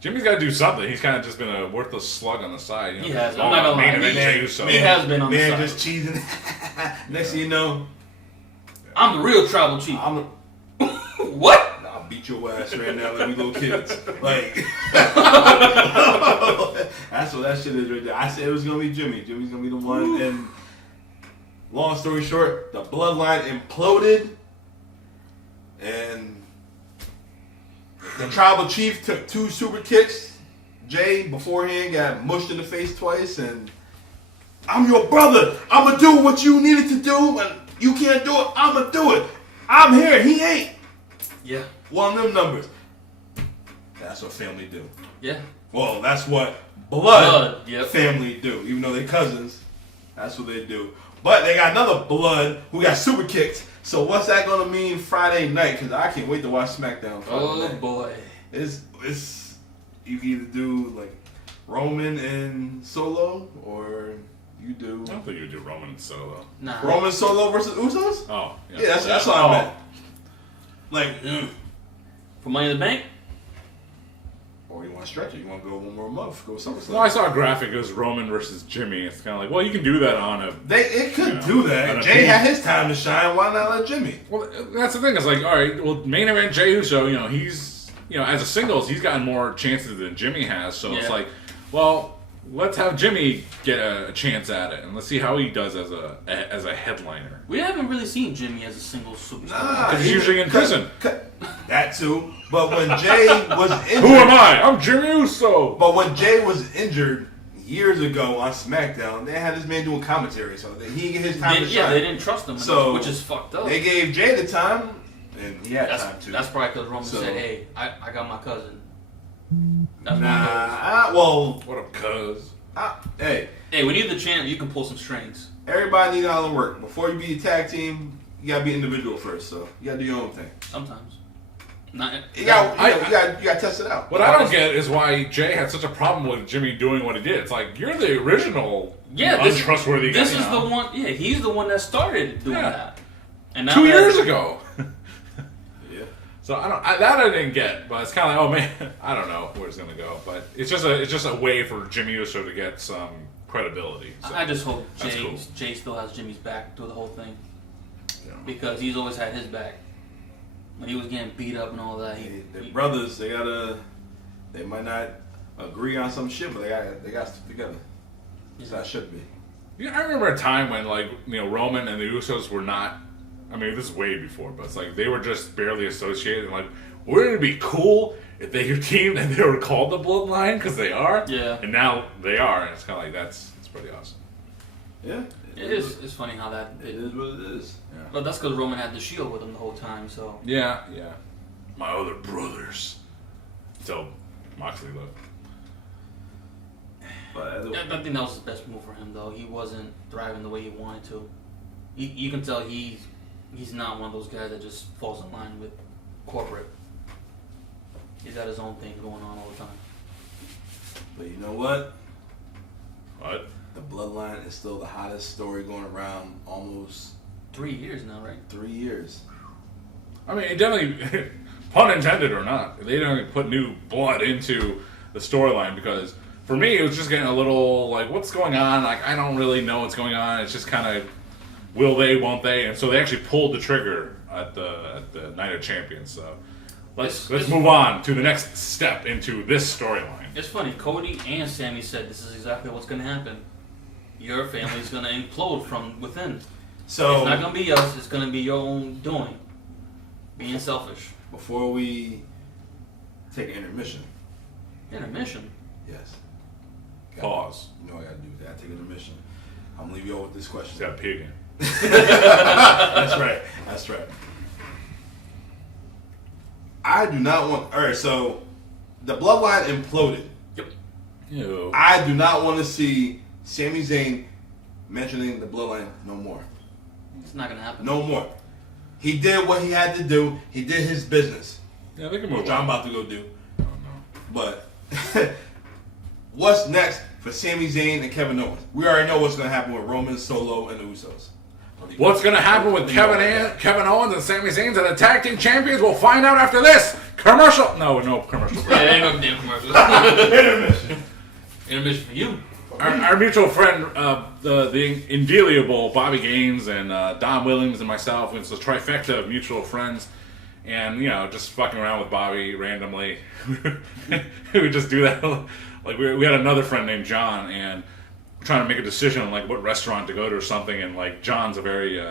Jimmy's got to do something. He's kind of just been a worthless slug on the side. He has. All I'm not gonna main lie. event Man, Jey Uso. He has been on the Man, side. just cheesing. Next thing you know, I'm the real tribal chief. I'm. What? I'll beat your ass right now like we little kids. Like, that's what that shit is right there. I said it was gonna be Jimmy. Jimmy's gonna be the one. And long story short, the bloodline imploded, and the tribal chief took 2 super kicks. Jay beforehand got mushed in the face twice, and I'm your brother. I'ma do what you needed to do, and you can't do it. I'ma do it. I'm here. He ain't. Yeah. One of them numbers. That's what family do. Yeah. Well, that's what blood Yep. family do. Even though they're cousins, that's what they do. But they got another blood who got super kicked. So what's that gonna mean Friday night? Because I can't wait to watch SmackDown Friday Oh night. boy. It's you can either do like Roman and Solo, or you do I don't think you do Roman and Solo. Nah. Roman Solo versus Usos. Oh, Yeah, that's what I meant. Like, For Money in the Bank? or you want to stretch it? You want to go one more month? Go SummerSlam. Well, I saw a graphic. It was Roman versus Jimmy. It's kind of like, well, you can do that on a. It could Yeah. do On that. a Jay team. had his time to shine. Why not let Jimmy? Well, that's the thing. It's like, all right, well, main event Jey Uso. He's as a singles, he's gotten more chances than Jimmy has. So it's Yeah. like, well, let's have Jimmy get a chance at it, and let's see how he does as a headliner. We haven't really seen Jimmy as a single superstar. Because he's usually in prison. That too. But when Jay was injured, Who am I? I'm Jimmy Uso. But when Jay was injured years ago on SmackDown, they had this man doing commentary, so that he didn't get his time to shine. They didn't trust him, So, which is fucked up. They gave Jay the time, and he had time to. That's probably because Roman So- said, "Hey, I got my cousin." That's my cousin. What up, cuz? Hey, Hey, we need the chant. You can pull some strings. everybody need all the work. Before you be a tag team, you gotta be individual first. So you gotta do your own thing. Sometimes. Not. You gotta test it out. What I don't get is why Jay had such a problem with Jimmy doing what he did. It's like, you're the original untrustworthy guy. This is the one. Yeah, he's the one that started doing Yeah. that. And now 2 that- years ago. Yeah. So I didn't get, but it's kind of like, oh man, I don't know where it's gonna go, but it's just a way for Jimmy Uso to get some credibility. So. I just hope That's cool. Jay still has Jimmy's back through the whole thing. Yeah. Because he's always had his back. When he was getting beat up and all that. They're brothers. They might not agree on some shit, but they got to stick together. Yeah. So that should be. Yeah, I remember a time when Roman and the Usos were not. I mean, this is way before, but it's like they were just barely associated. And like, wouldn't it be cool if they were teamed and they were called the Bloodline because they are? Yeah. And now they are, and it's kind of like that's pretty awesome. Yeah. It is. It's funny how that. It is what it is. Yeah. But that's because Roman had the Shield with him the whole time, so. Yeah. My other brothers. Until Moxley left. But I think that was the best move for him, though. He wasn't thriving the way he wanted to. You can tell he's not one of those guys that just falls in line with corporate. He's got his own thing going on all the time. But you know what? What? The Bloodline is still the hottest story going around almost 3 years now, right? 3 years. I mean, it definitely, pun intended or not, they definitely put new blood into the storyline because for me, it was just getting a little like, what's going on? Like, I don't really know what's going on. It's just kind of, will they, won't they? And so they actually pulled the trigger at the Night of Champions. So let's move on to the next step into this storyline. It's funny. Cody and Sammy said this is exactly what's going to happen. Your family's going to implode from within. So it's not going to be us. It's going to be your own doing. Being selfish. Before we take an intermission. Intermission? Yes. Pause. You know I gotta do that. Take an intermission. I'm gonna leave you all with this question. He's got to pee again. That's right. That's right. I do not want. All right, so the Bloodline imploded. Yep. Ew. I do not want to see Sami Zayn mentioning the Bloodline no more. It's not going to happen. No more. He did what he had to do. He did his business. Yeah, they can move Which on. I'm about to go do. Oh, no. But what's next for Sami Zayn and Kevin Owens? We already know what's going to happen with Roman, Solo, and the Usos. What's going to happen with Kevin Owens and Sami Zayn and the tag team champions? We'll find out after this commercial. No commercial. Yeah, there ain't no damn commercials. Intermission. Intermission for you. Our mutual friend, the invaluable Bobby Gaines and Don Williams and myself, it's a trifecta of mutual friends, and just fucking around with Bobby randomly. We would just do that. Like we had another friend named John, and we're trying to make a decision on like what restaurant to go to or something, and like John's a very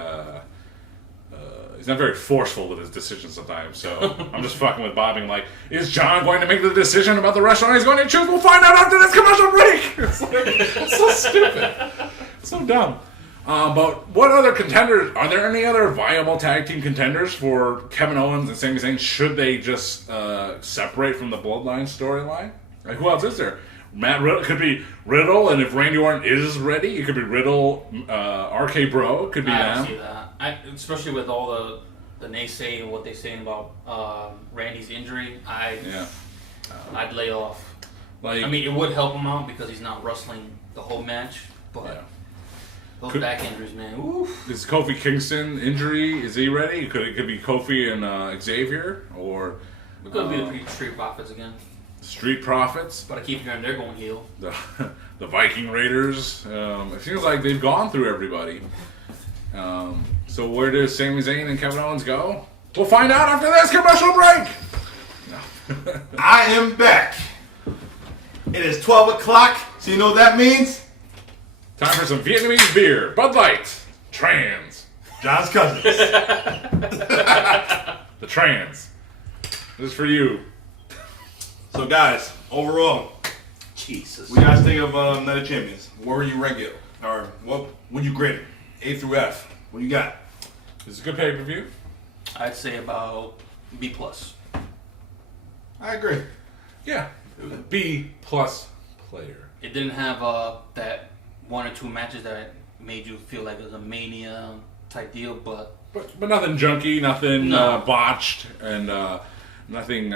he's not very forceful with his decisions sometimes. So I'm just fucking with Bobby. And like, is John going to make the decision about the restaurant he's going to choose? We'll find out after this commercial break. It's so stupid. It's so dumb. But what other contenders? Are there any other viable tag team contenders for Kevin Owens and Sami Zayn? Should they just separate from the Bloodline storyline? Like, who else is there? Matt Riddle could be Riddle, and if Randy Orton is ready, it could be Riddle, RK Bro, could be I them. don't see that. Especially with all the naysaying, what they're saying about Randy's injury, I'd lay off. Like, I mean, it would help him out because he's not wrestling the whole match, but those back injuries, man, oof. Is Kofi Kingston injury? Is he ready? It could be Kofi and Xavier, or It could be the Street Profits again. Street Profits. But I keep hearing they're going heel. The Viking Raiders. It seems like they've gone through everybody. So where does Sami Zayn and Kevin Owens go? We'll find out after this commercial break. No. I am back. It is 12 o'clock, so you know what that means? Time for some Vietnamese beer. Bud Light. Trans. John's cousins. The Trans. This is for you. So guys, overall, Jesus. we guys think of Night of Champions. Where would you rank it? Or what would you grade it? A through F. What do you got? This is a good pay-per-view. I'd say about B+. I agree. Yeah. It was a B+ player. It didn't have that one or two matches that made you feel like it was a Mania type deal, but nothing junky, nothing botched, and nothing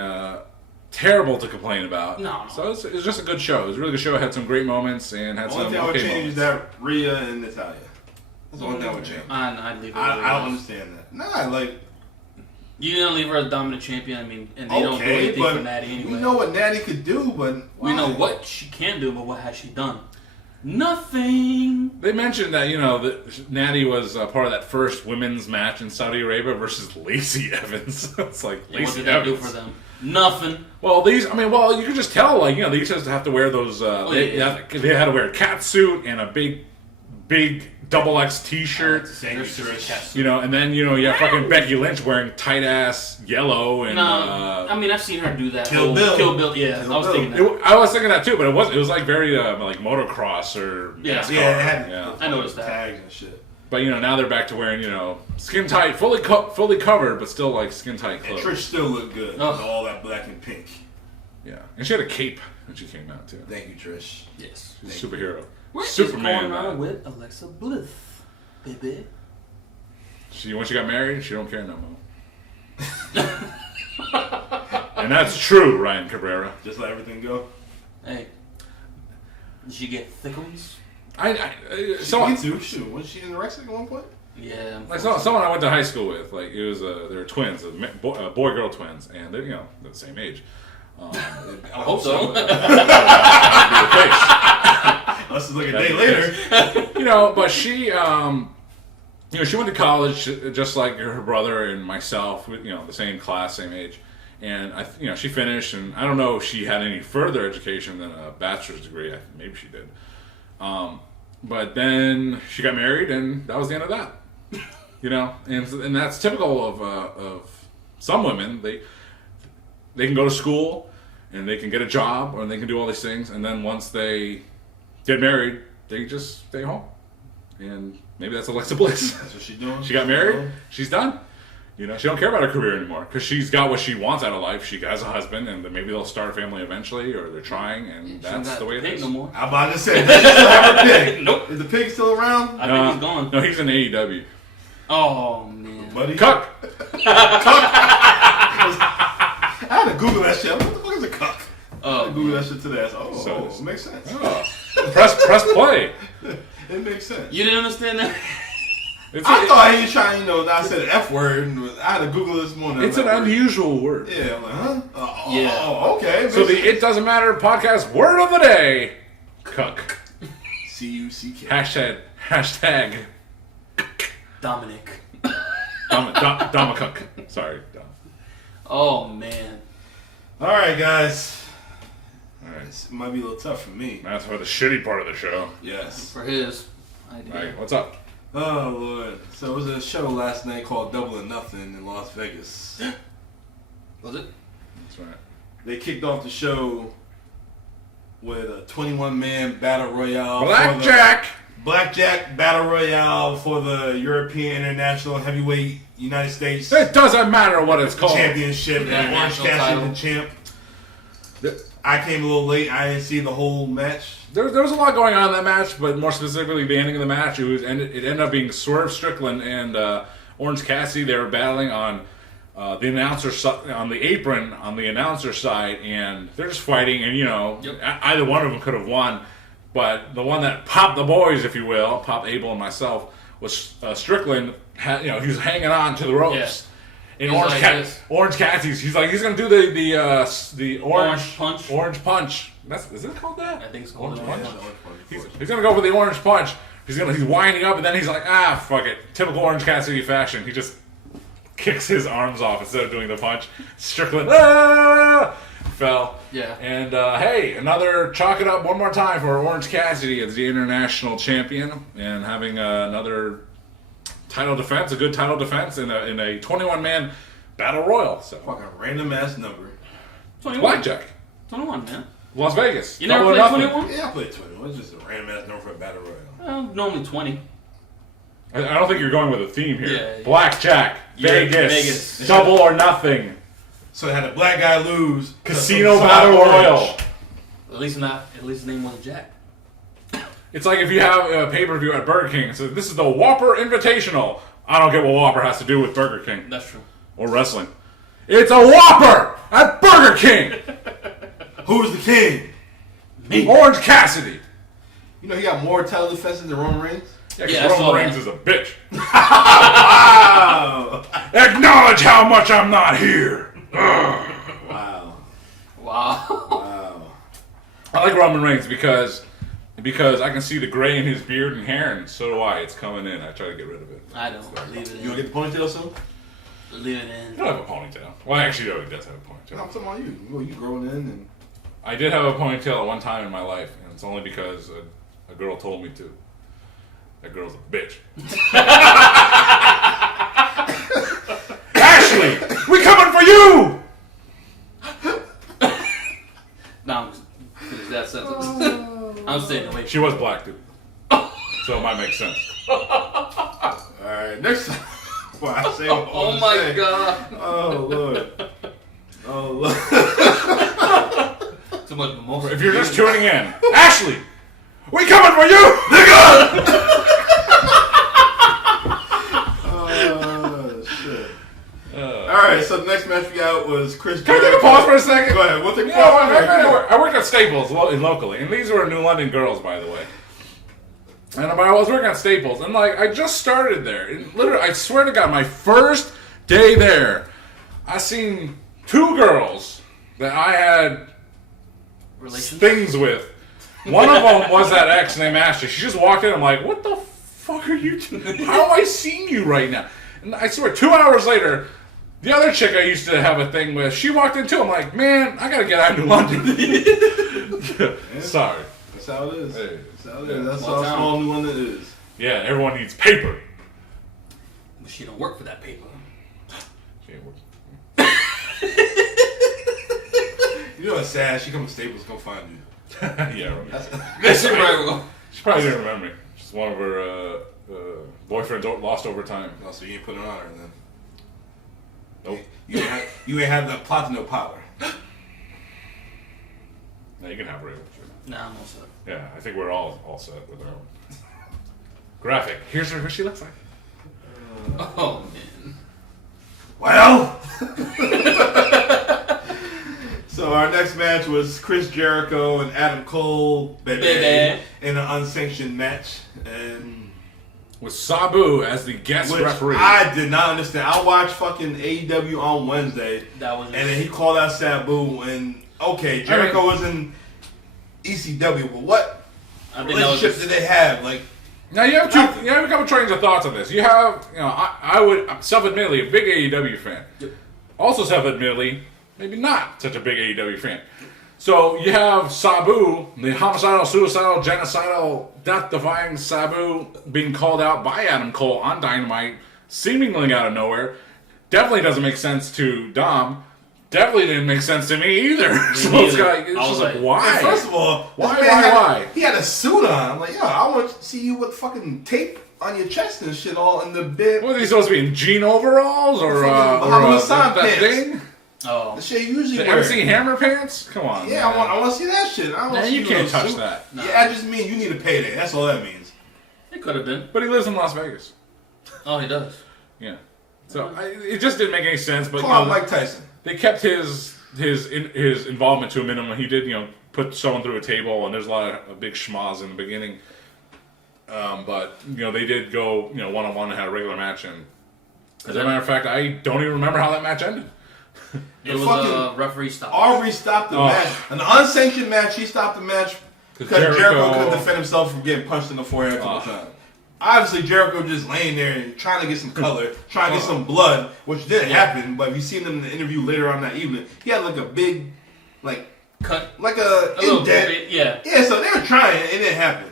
terrible to complain about. No. So it was just a good show. It was a really good show. It had some great moments and had The some only thing I would okay change is moments. that Rhea and Natalya. That's the only thing I would change. I'd leave it. I don't understand that. Nah, like, You didn't leave her as dominant champion. I mean, and they don't do okay, anything but for Natty anyway. we know what Natty could do, but We why? know what she can do, but what has she done? Nothing. They mentioned that, that Natty was part of that first women's match in Saudi Arabia versus Lacey Evans. It's like, What Lacey did that do Evans. for them? Nothing. Well, you can just tell, they used to have to wear those, they had to wear a cat suit and a big double X t-shirt. Thank you, Trish. And then, you have fucking Becky Lynch wearing tight-ass yellow and... No, I've seen her do that. Kill Bill. Kill Bill, yeah. Kill I was Bill. thinking that. I was thinking that too, but it was like very like motocross or Yeah. NASCAR. Yeah, it had I noticed that. tags and shit. But now they're back to wearing skin tight, fully covered, but still like skin tight And clothes. Trish still looked good with all that black and pink. Yeah, and she had a cape when she came out too. Thank you, Trish. Yes. She's a superhero. What Superman. is going on with Alexa Bliss, baby? When she got married, she don't care no more. And that's true, Ryan Cabrera. Just let everything go. Hey, did she get thickums? Someone Me too. Shoot, was she anorexic at one point? Yeah. someone I went to high school with, like it was they were twins, boy girl twins, and they're they're the same age. I hope so. Let's look a day later. But she, she went to college just like her brother and myself, the same class, same age, and she finished, and I don't know if she had any further education than a bachelor's degree. Maybe she did, but then she got married, and that was the end of that. And that's typical of some women. They can go to school, and they can get a job, or they can do all these things, and then once they get married, they just stay home. And maybe that's Alexa Bliss. That's what she's doing. She got married. She's done. She don't care about her career anymore because she's got what she wants out of life. She has a husband, and maybe they'll start a family eventually, or they're trying, and that's the way it is. No more. I'm about to say, does she still have her pig? Nope. Is the pig still around? I think he's gone. No, he's in AEW. Oh man. Buddy? Cuck. I had to Google that shit. What the fuck is a cuck? I had to Google that shit today. I said, it makes sense. Oh. Press play. It makes sense. You didn't understand that? I thought he was trying, I said an F word, and I had to Google this morning. It's an unusual word. Yeah, I'm like, huh? Yeah. Okay. So the It Doesn't Matter podcast word of the day, cuck. C-U-C-K. Hashtag Dominic. Domacook. Sorry, Dom. Oh man. All right, guys. All right. This might be a little tough for me. That's for the shitty part of the show. Yes. For his idea. All right, what's up? Oh, Lord. So it was a show last night called Double or Nothing in Las Vegas. Was it? That's right. They kicked off the show with a 21-man battle royale. Blackjack battle royale for the European International Heavyweight United States It doesn't matter what it's called. Championship. Yeah, And Orange national Cassidy title. the champ. I came a little late. I didn't see the whole match. There was a lot going on in that match, but more specifically, the ending of the match, it ended up being Swerve Strickland and Orange Cassidy. They were battling on the announcer on the apron on the announcer side, and they're just fighting. And either one of them could have won, but the one that popped the boys, if you will, popped Abel and myself, was Strickland. He was hanging on to the ropes. Yeah. And He's Orange Cassidy's. He's gonna do the Orange punch. Orange punch. Is it called that? I think it's called Orange Orange punch. He's gonna go for the orange punch. He's winding up, and then he's like, fuck it. Typical Orange Cassidy fashion. He just kicks his arms off instead of doing the punch. Strickland fell. Yeah. And hey, chalk it up one more time for Orange Cassidy as the international champion and having another title defense, a good title defense in a 21-man battle royal. So Fucking random ass number. 21. blackjack, 21, man. Las Vegas. You never Double or played nothing. 21? Yeah, I played 21. It's just a random ass number for a battle royal. Normally 20. I don't think you're going with a theme here. Yeah. Blackjack, Yeah, Vegas, Vegas. double or nothing, So it had a black guy lose. casino some battle orange. royal. At least the name wasn't Jack. It's like if you have a pay-per-view at Burger King. So this is the Whopper Invitational. I don't get what Whopper has to do with Burger King That's true. or wrestling. It's a Whopper at Burger King. Who's the king? Orange Cassidy. You know he got more title defenses than Roman Reigns? Yeah, 'cause Yeah, I saw Roman Reigns that. is a bitch. Wow! Acknowledge how much I'm not here. Ugh. Wow. Wow. Wow. I like Roman Reigns because because I can see the gray in his beard and hair, and so do I. It's coming in. I try to get rid of it. I don't. Leave it in. You gonna get the ponytail soon? Leave it in. I don't have a ponytail. Well, actually, no, he does have a ponytail. No, I'm talking about you. You growing in and. I did have a ponytail at one time in my life, and it's only because a girl told me to. That girl's a bitch. Ashley, we coming for you! Now, finish that sentence. I'm staying away. She was black, too. So it might make sense. Alright, next time. Well, I say what I Oh wanna my say. god. Oh, Lord. Oh, Lord. Too much emotion. If you're just tuning in, Ashley, we coming for you, nigga! Oh, shit. Alright, so the next match we got was Chris Can I Jericho. take a pause for a second? Go ahead, we'll take a You pause. know, I worked at Staples locally, and these were New London girls, by the way. And I was working at Staples, and like I just started there. And literally, I swear to God, my first day there, I seen 2 girls that I had Relations? things with. One of them was that ex named Ashley. She just walked in. I'm like, what the fuck are you doing? How am I seeing you right now? And I swear, 2 hours later, the other chick I used to have a thing with, she walked in too. I'm like, man, I gotta get out of New London. Sorry. That's how it is. Hey. That's how it is. That's Small how town. small New London is. Yeah, everyone needs paper. But she don't work for that paper. She ain't working. You know what's sad? She come to Staples, come find you. Yeah, right. That's it, right. She probably didn't remember me. She's one of her boyfriends lost over time. Oh, so you ain't putting her on her then? Nope. You ain't have the platinum power. Now you can have her. Sure. Nah, I'm all set. Yeah, I think we're all set with her own. Graphic. Here's her, who she looks like. Oh, man. Well. So our next match was Chris Jericho and Adam Cole, baby, in an unsanctioned match, and With Sabu as the guest which referee. I did not understand. I watched fucking AEW on Wednesday, That was and then he called out Sabu, and okay, Jericho was in ECW, but what I think that was relationship did they have? Like, Now you have a couple trains of thoughts on this. You have, I would self-admittedly a big AEW fan. Yep. Also self-admittedly, maybe not such a big AEW fan. So you have Sabu, the homicidal, suicidal, genocidal, death-defying Sabu, being called out by Adam Cole on Dynamite, seemingly out of nowhere. Definitely doesn't make sense to Dom. Definitely didn't make sense to me either. So it's just like, why? first of all, Why, this man why? He had a suit on. I'm like, yo, I want to see you with fucking tape on your chest and shit all in the bed. What are these supposed to be in jean overalls or Hassan that pants. thing? Oh. The shit you usually Ever wear. seen Hammer Pants? Come on. Yeah, man. I want to see that shit. I don't Nah, see you can't no touch suit. that. Nah. Yeah, I just mean you need a payday. That's all that means. It could have been. But he lives in Las Vegas. Oh, he does. Yeah. So it just didn't make any sense. But Call out Mike Tyson. they kept his involvement to a minimum. He did put someone through a table, and there's a lot of big schmoz in the beginning. But they did go one-on-one and had a regular match. And as a matter of fact, I don't even remember how that match ended. It was a referee stop. Aubrey stopped the match. An unsanctioned match, he stopped the match because Jericho couldn't defend himself from getting punched in the forehead a couple times. Obviously, Jericho just laying there and trying to get some color, trying to get some blood, which didn't happen. But if you seen him in the interview later on that evening, he had like a big, cut. like a little indent. bit, yeah. Yeah, so they were trying, it didn't happen.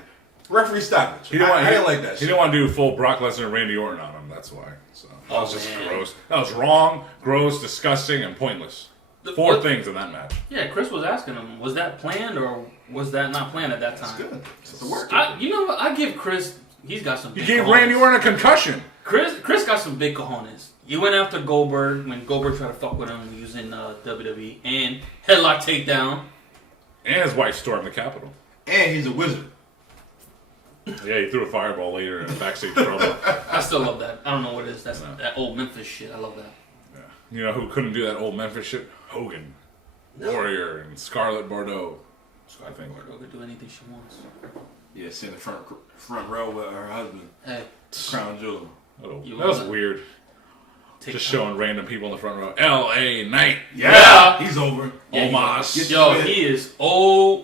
Referee stopped it. I didn't like that He shit. didn't want to do full Brock Lesnar and Randy Orton on him. That's why. So that was just man. gross. That was wrong, gross, disgusting, and pointless. Four things in that match. Yeah, Chris was asking him, was that planned or was that not planned at that time? It's good. It's a work. You know what? I give Chris. He's got some. You Big gave cojones. Randy Orton a concussion. Chris got some big cojones. He went after Goldberg when Goldberg tried to fuck with him using WWE and headlock takedown. And his wife stormed the Capitol. And he's a wizard. Yeah, he threw a fireball later in a backstage promo. I still love that. I don't know what it is. That's that old Memphis shit. I love that. Yeah. You know who couldn't do that old Memphis shit? Hogan. Warrior and Scarlett Bordeaux. I think. Bordeaux could do anything she wants. Yeah, sit in the front row with her husband. Hey, Crown Jewel. Oh, You that was wanna- weird. take Just time. showing random people in the front row. L.A. Knight. Yeah, he's over. Yeah, Omas. Get Yo, this man- he is over.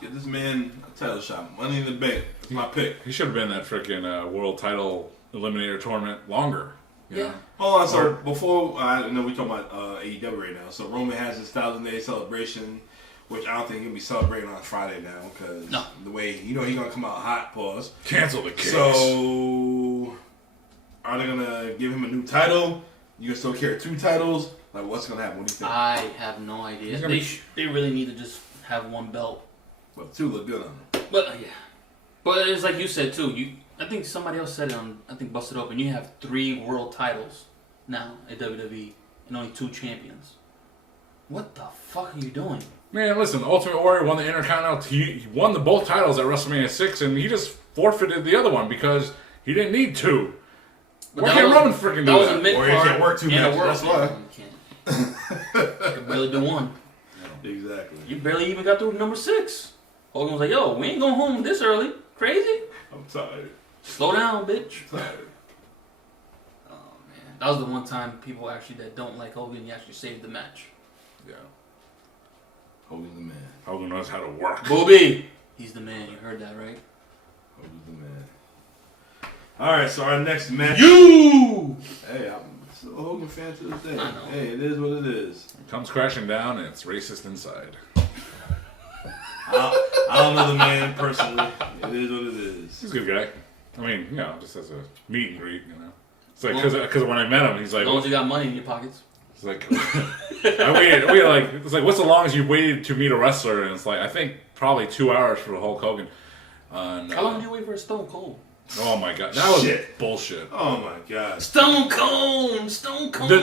Get this man a Title shot. Money in the Bank. That's my pick. He should have been that freaking world title eliminator tournament longer. You know? Hold on. So before I know we're talking about AEW right now. So Roman has his 1,000-day celebration, which I don't think he'll be celebrating on Friday now because the way he's gonna come out hot. Pause. Cancel the case. So are they gonna give him a new title? You can still carry 2 titles. Like what's gonna happen? What do you think? I have no idea. They really need to just have one belt. Well, 2 look good on him. But but it's like you said too. I think somebody else said it on Busted Open. You have 3 world titles now at WWE and only 2 champions. What the fuck are you doing? Man, listen, Ultimate Warrior won the Intercontinental. He won both titles at WrestleMania 6, and he just forfeited the other one because he didn't need 2. But Why can't Roman freaking do that? Was a mid Warrior can't work 2 matches. That's why. You can barely do 1. Exactly. You barely even got through number 6. Hogan was like, "Yo, we ain't going home this early. Crazy? I'm tired. Slow down, bitch." I'm tired. Oh man, that was the one time people actually that don't like Hogan, he actually saved the match. Yeah. Hogan's the man. Hogan knows how to work. Booby, he's the man. You heard that, right? Hogan's the man. All right, so our next match. Hey, I'm still a Hogan fan to this day. I know. Hey, it is what it is. It comes crashing down, and it's racist inside. I don't know the man personally. It is what it is. He's a good guy. I mean, just as a meet and greet, It's like, because when I met him, he's like... As long as you got money in your pockets. It's like... I waited it's like, what's the longest you waited to meet a wrestler? And it's like, I think probably 2 hours for Hulk Hogan. How long did you wait for a Stone Cold? Oh my god, that was bullshit. Oh my god. Stone Cold.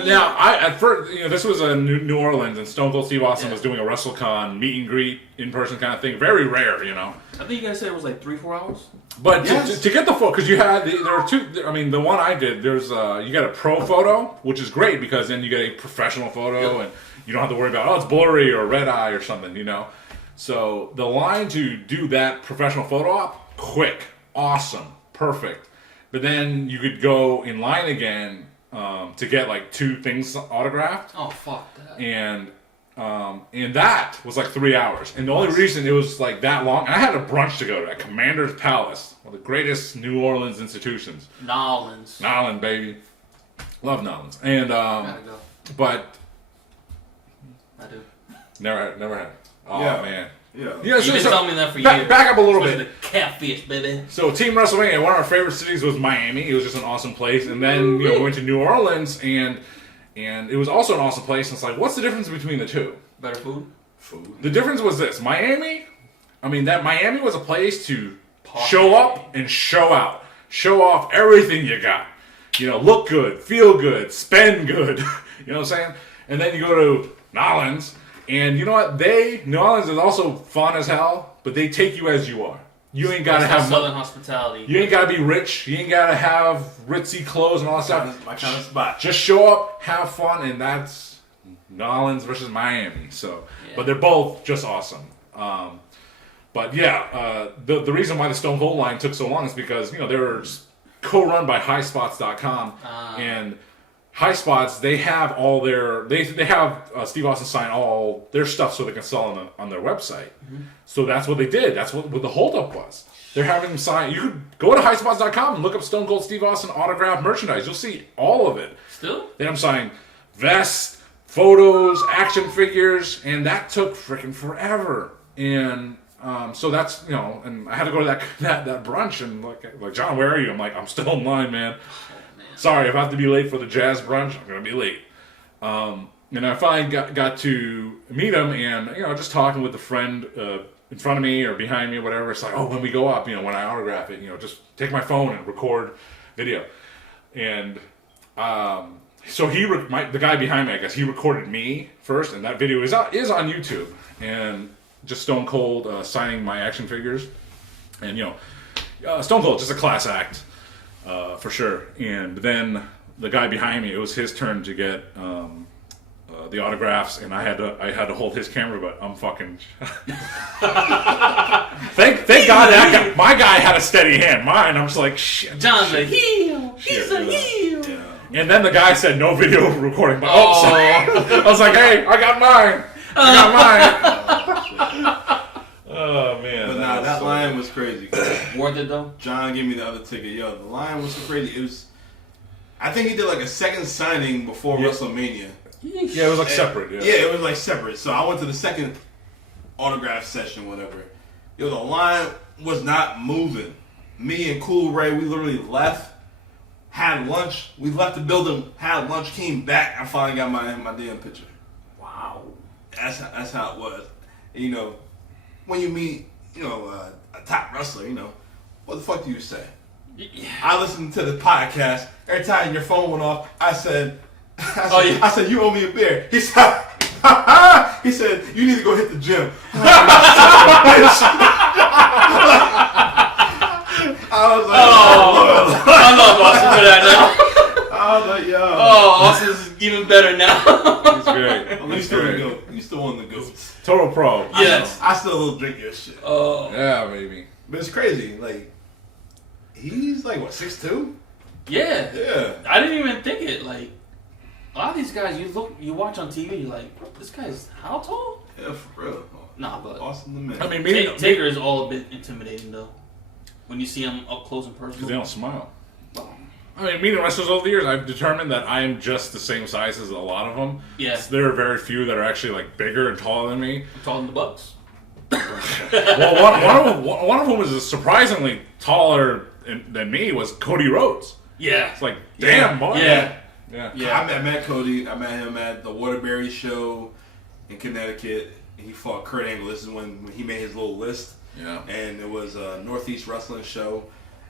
Now, at first, this was in New Orleans, and Stone Cold Steve Austin was doing a WrestleCon meet and greet in person kind of thing. Very rare, I think you guys said it was like 3-4 hours. But to get the photo, because you had there were 2. I mean, the one I did, there's you got a pro photo, which is great because then you get a professional photo, and you don't have to worry about it's blurry or red eye or something, So the line to do that professional photo op, quick, awesome. Perfect. But then you could go in line again to get like 2 things autographed. Oh, fuck that. And that was like 3 hours. And the only reason it was like that long, I had a brunch to go to at Commander's Palace, one of the greatest New Orleans institutions. Nolans, baby. Love Nolans. And gotta go. But I do. Never had. Oh Yeah. man. Yeah. You've been telling me that for years. Back up a little bit. The catfish, baby. So Team WrestleMania, one of our favorite cities was Miami. It was just an awesome place. And then we went to New Orleans, and it was also an awesome place. And it's like, what's the difference between the 2? Better food. The difference was this: Miami was a place to show up and show out, show off everything you got. Look good, feel good, spend good. You know what I'm saying? And then you go to Nolans. And you know what? New Orleans is also fun as hell, but they take you as you are. You ain't gotta have Southern hospitality. You ain't gotta be rich. You ain't gotta have ritzy clothes and all that stuff. My kind of spot. Just show up, have fun, and that's New Orleans versus Miami. So, but they're both just awesome. But the reason why the Stone Cold line took so long is because they were co-run by HighSpots.com and. High Spots, they have all their they have Steve Austin sign all their stuff so they can sell on their website. Mm-hmm. So that's what they did. That's what the holdup was. They're having them sign. You could go to highspots.com and look up Stone Cold Steve Austin autographed merchandise. You'll see all of it. Still? They have them signing vests, photos, action figures, and that took freaking forever. And so that's and I had to go to that brunch and like John, where are you? I'm like, I'm still in line, man. Sorry, if I have to be late for the jazz brunch, I'm going to be late. And I finally got to meet him and, just talking with a friend in front of me or behind me or whatever. It's like, when we go up, when I autograph it, just take my phone and record video. And so the guy behind me, I guess, he recorded me first. And that video is on YouTube. And just Stone Cold signing my action figures. And, Stone Cold, just a class act. For sure. And then the guy behind me, it was his turn to get the autographs, and I had to hold his camera, but I'm fucking. thank God my guy had a steady hand. Mine, I'm just like shit. John's a heel. He's a heel. Yeah. And then the guy said no video recording. But, sorry. I was like, hey, I got mine. Oh man. But nah, Nah, that line was crazy. Worth it though? John gave me the other ticket. Yo, the line was so crazy. It was. I think he did like a second signing before WrestleMania. Yeah, it was like separate. Yeah. Yeah, it was like separate. So I went to the second autograph session, whatever. Yo, the line was not moving. Me and Cool Ray, we literally left, had lunch. We left the building, had lunch, came back. I finally got my damn picture. Wow. That's how it was. And, you know, when you meet, you know, a top wrestler, you know, what the fuck do you say? Yeah. I listened to the podcast. Every time your phone went off, I said, you owe me a beer. He said, he said, you need to go hit the gym. I was like, I love Austin for that now. I was like, yo. Oh, Austin's even better now. He's great. At least still the goat. You still one of the goats. Total pro. Yes. I still drink your shit. Oh. Yeah, baby. But it's crazy. Like, he's like, what, 6'2"? Yeah. Yeah. I didn't even think it. Like, a lot of these guys, you watch on TV, you're like, this guy's how tall? Yeah, for real. Nah, but Austin the man. I mean, maybe Taker is all a bit intimidating though. When you see him up close and personal. because they don't smile. Well, I mean, meeting wrestlers over the years, I've determined that I am just the same size as a lot of them. yeah. There are very few that are actually like bigger and taller than me. I'm taller than the Bucks. Well, one of them was surprisingly taller than me was Cody Rhodes. Yeah. It's like, damn, boy. Yeah. Yeah. Yeah. I met Cody. I met him at the Waterbury show in Connecticut. He fought Kurt Angle. This is when he made his little list. Yeah. And it was a Northeast Wrestling show.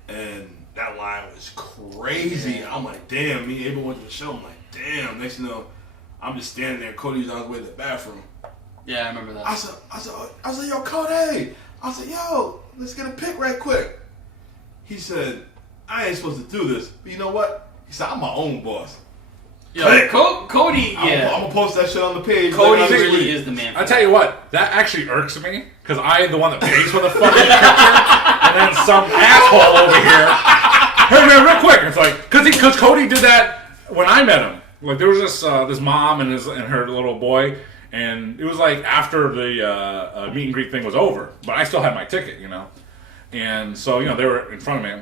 And that line was crazy. I'm like, damn. Me and Abel went to the show. I'm like, damn. Next thing you know, I'm just standing there. Cody's on his way to the bathroom. Yeah, I remember that. I said, yo, Cody. I said, yo, let's get a pic right quick. He said, I ain't supposed to do this. But you know what? He said, I'm my own boss. Yo, Cody, yeah. I'm going to post that shit on the page. Cody Like, really is the man. I tell you what, that actually irks me because I'm the one that pays for the fucking picture, and then some asshole over here. Hey man, real quick, it's like because Cody did that when I met him. Like there was this mom and her little boy, and it was like after the meet and greet thing was over, but I still had my ticket, you know, and so you know they were in front of me.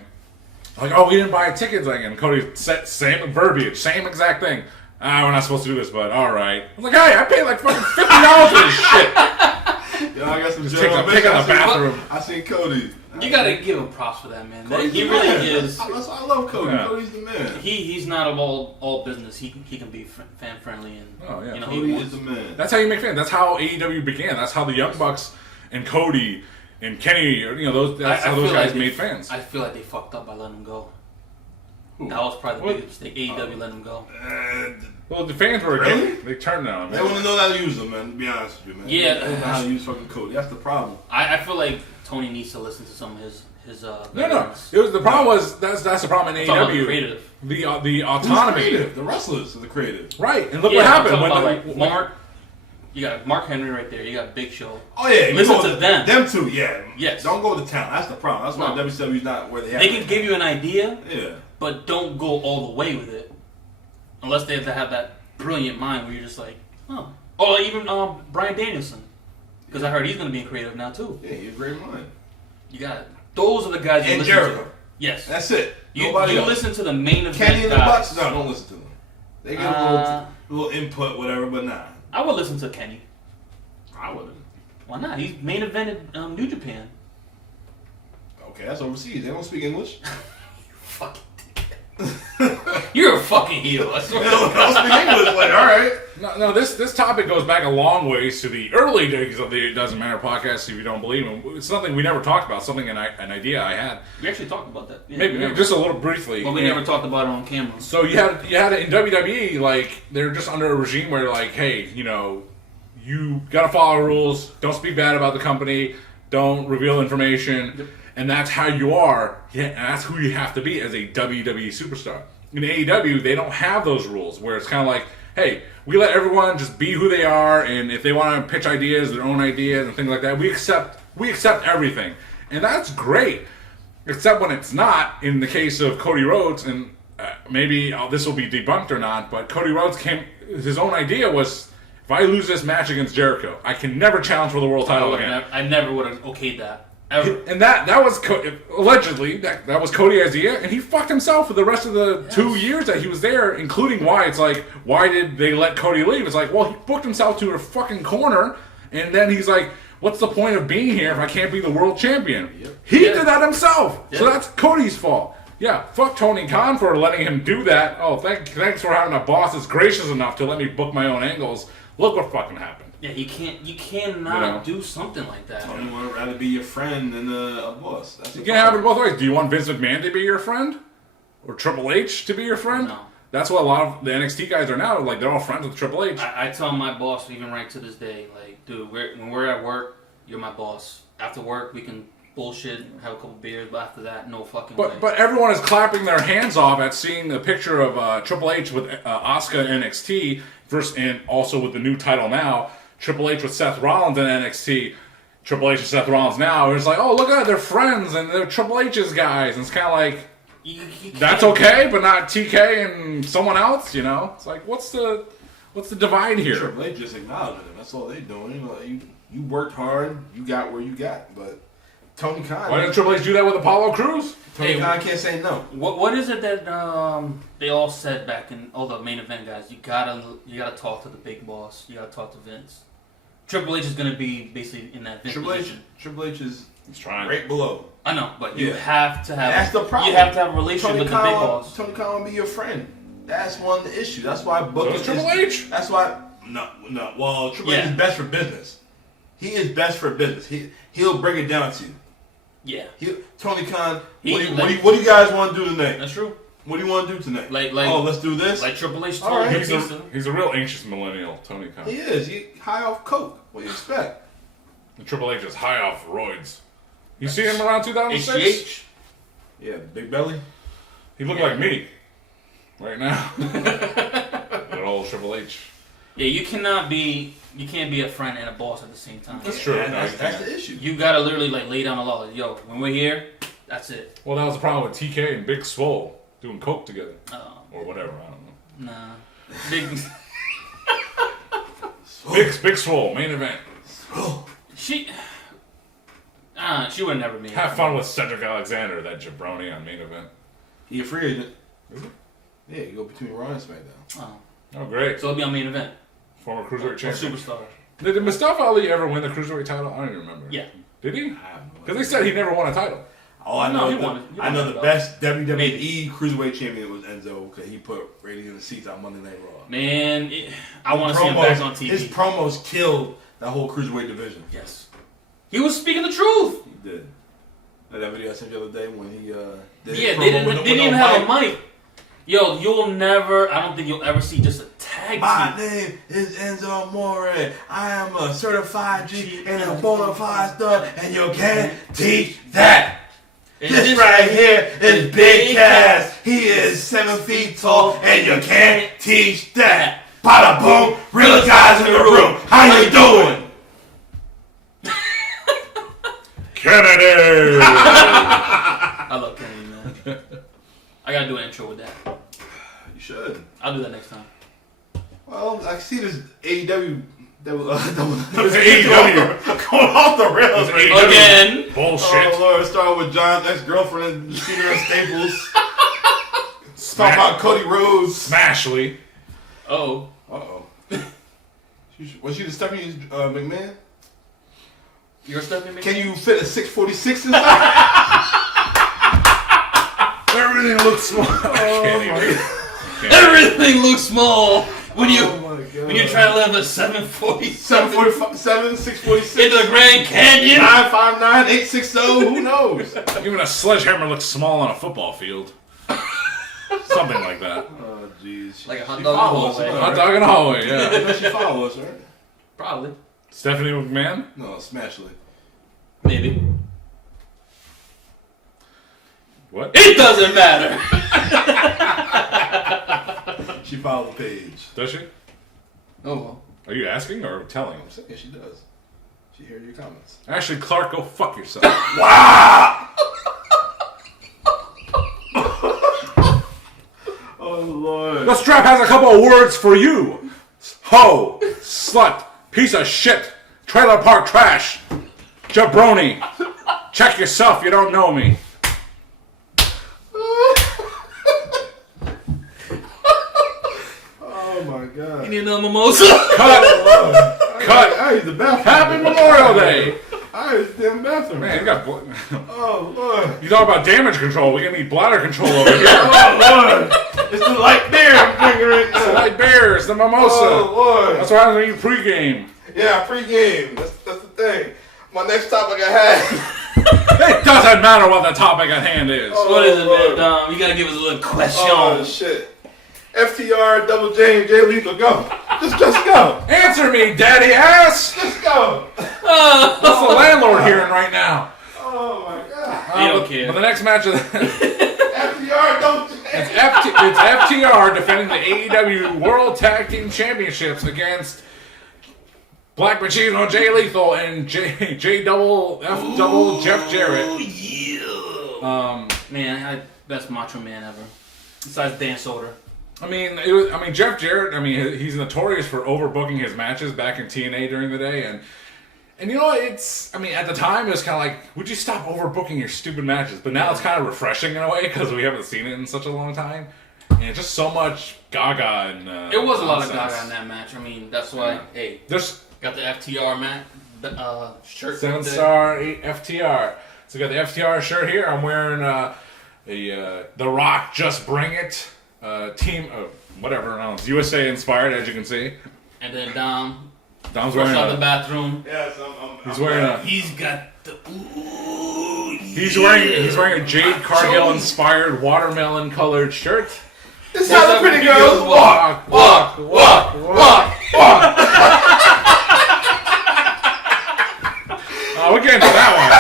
Like, oh, we didn't buy tickets. Like, and Cody said same verbiage, same exact thing. We're not supposed to do this, but all right. I was like, hey, I paid like fucking $50 for this shit. Yo, I got some Just take a pic in the bathroom. I seen Cody. You gotta give him props for that, man. Cody's He the really man. is. I love Cody. Yeah. Cody's the man. He's not of all business. He can be fan friendly and Oh, yeah. you know Cody he is the man. That's how you make fans. That's how AEW began. That's how the Young Bucks and Cody and Kenny, you know, that's how those guys made fans. I feel like they fucked up by letting him go. Who? That was probably the What? biggest mistake. AEW let him go. Well, the fans were Really? they turned on him. They want to know how to use them, man. To be honest with you, man. Yeah. They don't know how to use fucking Cody. That's the problem. I feel like Tony needs to listen to some of his No. veterans. It was the problem was that's the problem in I'm talking about the AEW. creative. The Who's autonomy. creative? The wrestlers are the creative. Right, and look Yeah, what I'm happened talking about, when like Mark. You got Mark Henry right there. You got Big Show. Oh yeah, you Listen go to with them. Them two, yeah. Yes. Don't go to town. That's the problem. That's why No. WWE's not where they are. They can give you an idea, Yeah. but don't go all the way with it, unless they have to have that brilliant mind where you're just like, huh. Oh, even Bryan Danielson, because I heard he's going to be in creative now too. Yeah, you're a great mind. You got it. Those are the guys you And listen Jericho. to. Yes. That's it. You Nobody else. listen to the main event Kenny and the guys. Bucks? No, don't listen to them. They get a little input, whatever, but nah. I would listen to Kenny. I wouldn't. Why not? He's main evented New Japan. Okay, that's overseas. They don't speak English. Fucking You're a fucking heel. I They swear. don't speak English. Like, all right. No, this topic goes back a long ways to the early days of the It Doesn't Matter podcast. If you don't believe me, it's something we never talked about. Something an idea I had. We actually talked about that. Yeah, Maybe just a little briefly. But we never talked about it on camera. So you had it in WWE, like they're just under a regime where like, hey, you know, you gotta follow rules. Don't speak bad about the company. Don't reveal information. Yep. And that's how you are. Yeah, and that's who you have to be as a WWE superstar. In AEW, they don't have those rules where it's kind of like, hey, we let everyone just be who they are, and if they want to pitch ideas, their own ideas, and things like that, we accept everything, and that's great. Except when it's not. In the case of Cody Rhodes, and maybe this will be debunked or not, but Cody Rhodes his own idea was, if I lose this match against Jericho, I can never challenge for the world title again. I never would have okayed that. And that was allegedly that was Cody's idea, and he fucked himself for the rest of the 2 years that he was there, including why it's like, why did they let Cody leave? It's like, well, he booked himself to a fucking corner, and then he's like, what's the point of being here if I can't be the world champion? Yep. He did that himself, so Yep. that's Cody's fault. Yeah, fuck Tony Khan for letting him do that. Oh, thanks for having a boss that's gracious enough to let me book my own angles. Look what fucking happened. Yeah, you cannot do something like that. Tony would rather be your friend than a boss. That's You can't have it both ways. Do you want Vince McMahon to be your friend? Or Triple H to be your friend? No. That's what a lot of the NXT guys are now. Like, they're all friends with Triple H. I tell my boss, even right to this day, like, dude, when we're at work, you're my boss. After work, we can bullshit, have a couple beers, but after that, no fucking way. But everyone is clapping their hands off at seeing the picture of Triple H with Asuka in NXT, and also with the new title now, Triple H with Seth Rollins in NXT, Triple H and Seth Rollins now. It's like, oh, look at it, they're friends, and they're Triple H's guys. And it's kind of like, You that's okay, but not TK and someone else, you know? It's like, what's the divide here? Triple H just acknowledging them. That's all they doing. You know, you worked hard, you got where you got, but Tony Khan. Why didn't Triple H do that with Apollo Crews? Tony Khan can't say no. What is it that they all said back in all the main event guys? You gotta talk to the big boss. You gotta talk to Vince. Triple H is gonna be basically in that Vince position. Triple H is He's trying. right below. I know, but you have to have. That's the problem. You have to have a relationship with the big boss. Tony Khan will be your friend. That's one of the issues. That's why booking So Triple H. That's why no. Well, Triple H is best for business. He is best for business. He'll break it down to you. Yeah. Tony Khan. Like- What do you guys want to do tonight? That's true. What do you want to do tonight? Like let's do this. Like Triple H All told right. He's a real anxious millennial, Tony Khan. He is. He high off coke. What do you expect? And Triple H is high off roids. You see him around 2006? HGH. Yeah, big belly. He looked like me right now. That old Triple H. Yeah, you can't be a friend and a boss at the same time. That's true. Yeah, No, that's the issue. You gotta literally like lay down the law. Like, yo, when we're here, that's it. Well, that was the problem with TK and Big Swole doing coke together. Oh, Or whatever, I don't know. nah. Big. Big Swole, main event. She would never be. Have fun with Cedric Alexander, that jabroni on main event. He a free agent. Is it? Yeah, you go between Raw and SmackDown. Oh, Oh, great. so it'll be on main event. Former Cruiserweight Or champion. superstar. Did Mustafa Ali ever win the Cruiserweight title? I don't even remember. Yeah. Did he? I have no Because they said he never won a title. Oh, I No, know. he won it. He I won know it, the though. best WWE Maybe. Cruiserweight champion was Enzo because he put ratings in the seats on Monday Night Raw. Man, I want to see him back on TV. His promos killed that whole Cruiserweight division. Yes. He was speaking the truth. He did. That video I sent you the other day when he did Yeah, his they promo didn't with even no have mic. a mic. Yo, I don't think you'll ever see just a tag My team. name is Enzo Amore. I am a certified G and a bona fide stud, and you can't teach that. This right here is Big Cass. He is 7 feet tall, and you can't teach that. Bada boom, real guys in the room. How you doing? Kennedy! I love Kennedy, man. I gotta do an intro with that. You should. I'll do that next time. Well, I see this AEW double AEW. going off the rails right now. Again. Bullshit. Oh Lord, starting with John's ex-girlfriend and seen her at Staples. Talking about Cody Rhodes. Smashly. Oh. Uh-oh. Was she the Stephanie McMahon? You're Stephanie McMahon? Can you fit a 646 inside? Everything looks small. Everything looks small when you Oh my God. when you're trying to live a 747 747, 646, in the Grand Canyon. 959, 860, who knows? Even a sledgehammer looks small on a football field. Something like that. Oh, jeez. Like a hot She dog follows in the us, hallway. Hot right? dog in the hallway, yeah. I know she follows us, right? Probably. Stephanie McMahon? No, Smashly. Maybe. What? It doesn't matter. She followed the page. Does she? Oh well. Are you asking or telling? I'm saying she does. She heard your comments. Ashley Clark, go fuck yourself. Oh, Lord. The strap has a couple of words for you. Ho, slut, piece of shit, trailer park trash, jabroni. Check yourself. You don't know me. Oh my God. You need another mimosa? Cut. Cut. I use the bathroom. Happy Memorial Day. I use the damn bathroom. Man, you got. Oh Lord. You talk about damage control. We need bladder control over here. Oh Lord. It's the light beer I'm drinking right It's the now. light beer. It's the mimosa. Oh Lord. That's what happens when you pregame. Yeah, pre-game. That's the thing. My next topic I had. It doesn't matter what the topic at hand is. What is it, Lord. man, Dom? You gotta give us a little question. Oh shit. FTR, Double J, and Jay Lethal, go. Just go. Answer me, daddy ass. Just go. That's the landlord hearing right now. Oh my God. They don't care. But the next match of the FTR, Double J. it's FTR defending the AEW World Tag Team Championships against Black Machismo, Jay Lethal, and J Double F Double Jeff Jarrett. Yeah. Man, best Macho Man ever. Besides Dan Soder. I mean, Jeff Jarrett. I mean, he's notorious for overbooking his matches back in TNA during the day, and you know, it's. I mean, at the time, it was kind of like, would you stop overbooking your stupid matches? But now it's kind of refreshing in a way because we haven't seen it in such a long time, and just so much Gaga and. It was a lot of nonsense. Gaga in that match. I mean, that's why. Hey, There's got the FTR shirt. 7-star 8 FTR. So we got the FTR shirt here. I'm wearing The Rock Just Bring It team, whatever. I don't know. It's USA inspired, as you can see. And then Dom's wearing out the bathroom. Yes, He's wearing a. He's got the. Ooh, He's wearing a Jade Cargill inspired watermelon colored shirt. This is how the pretty girls walk. Walk. We'll get into that one.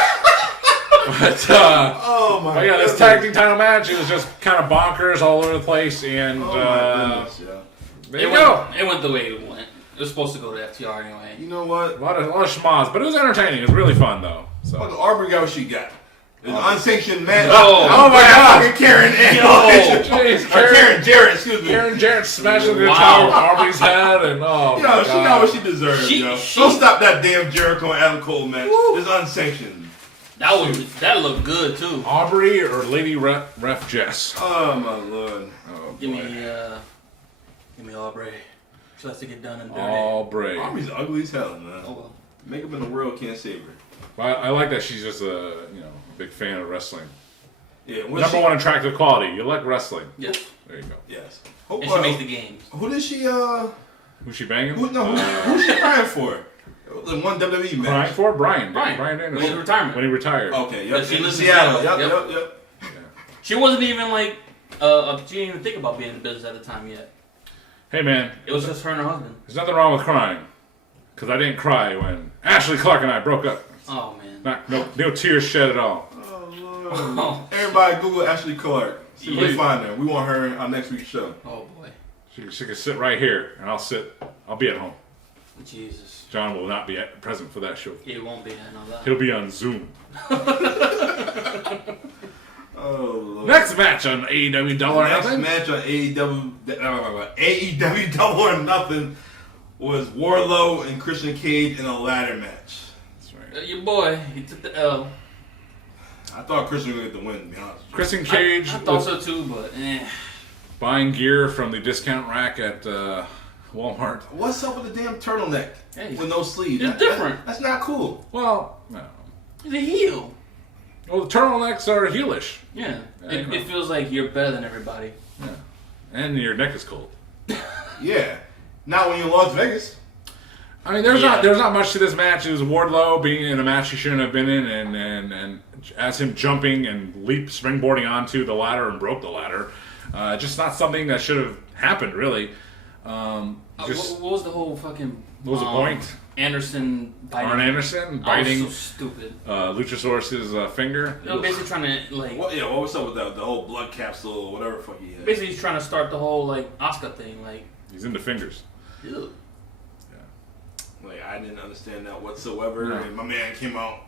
But Oh my yeah, this tag team title match, it was just kind of bonkers all over the place, and Oh my goodness, yeah. there you go. It went the way it went. It was supposed to go to FTR anyway. You know what? A lot of schmoz, but it was entertaining. It was really fun though. So. Fucking Aubrey got what she got. An unsanctioned match. Oh my God. Fucking Karen and Jeez, Karen Jarrett, excuse me. Karen Jarrett smashing the Wow. top of Aubrey's head, and oh Yo, my she God. got what she deserved, She- yo. she- Don't stop that damn Jericho and Adam Cole match. It's unsanctioned. That looked good too. Aubrey or Lady Ref Jess. Oh my lord. Oh, Give boy. me Aubrey. She likes to get done and dirty. Aubrey. Aubrey's ugly as hell, man. Oh well. Makeup in the world can't save her. I like that she's just a big fan of wrestling. Yeah, Number one attractive quality. You like wrestling. Yes. There you go. Yes. And she makes the games. Who did she? Who's she banging? Who's she crying for? The one WWE match. Crying for Brian When Danielson. he retirement. When he retired. Okay, Yeah, yep. she in lives in Seattle. Seattle. Yep. She wasn't even like she didn't even think about being in business at the time yet. Hey man, It was just her and her husband. there's nothing wrong with crying. Because I didn't cry when Ashley Clark and I broke up. Oh man. No tears shed at all. Oh lord. Oh, Everybody Google Ashley Clark. See if we Yeah. find her. We want her on next week's show. oh boy. She can sit right here, and I'll be at home. Jesus. John will not be present for that show. It won't be. I know that. He'll be on Zoom. Oh lord. Next match on AEW Double or Next Nothing. match on AEW Double or Nothing was Wardlow and Christian Cage in a ladder match. That's right. Your boy, he took the L. I thought Christian would get the win, to be honest. with you. Christian Cage I thought was so too, but buying gear from the discount rack at Walmart. What's up with the damn turtleneck Hey, with no sleeves? it's different. That's not cool. Well, no. He's a heel. Well, the turtlenecks are heelish. Yeah. Yeah, you know. It feels like you're better than everybody. Yeah. And your neck is cold. Yeah. Not when you're in Las Vegas. I mean, there's Yeah. not much to this match. It was Wardlow being in a match he shouldn't have been in, and as him jumping and springboarding onto the ladder and broke the ladder. Just not something that should have happened, really. Just What was the whole fucking? what was the point? Anderson biting. Arn Anderson I biting was so stupid. Luchasaurus's finger. You know, basically trying to like. What was up with the whole blood capsule or whatever the fuck he had? Basically, he's trying to start the whole like Oscar thing. Like, He's into fingers. ew. Like, I didn't understand that whatsoever. No. And my man came out,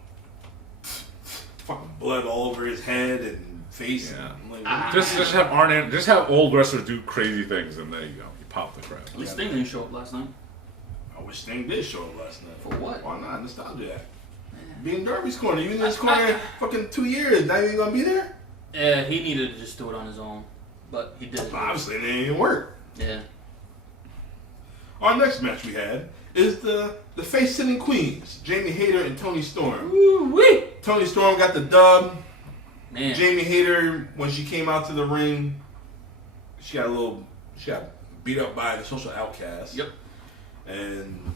fucking blood all over his head and face. Yeah. I'm like, Just have old wrestlers do crazy things, and there you go. You pop the crap. At least Sting didn't show up last night. I wish Sting did show up last night. For what? Why not? Nostalgia act. Be in Darby's corner. You in this corner fucking 2 years. Now you ain't gonna be there? Yeah, he needed to just do it on his own. But he did. Obviously, it didn't work. Yeah. Our next match we had is the face-sitting queens, Jamie Hayter and Toni Storm. Woo-wee. Toni Storm got the dub. Man. Jamie Hayter, when she came out to the ring, she got beat up by the Social Outcast. Yep. And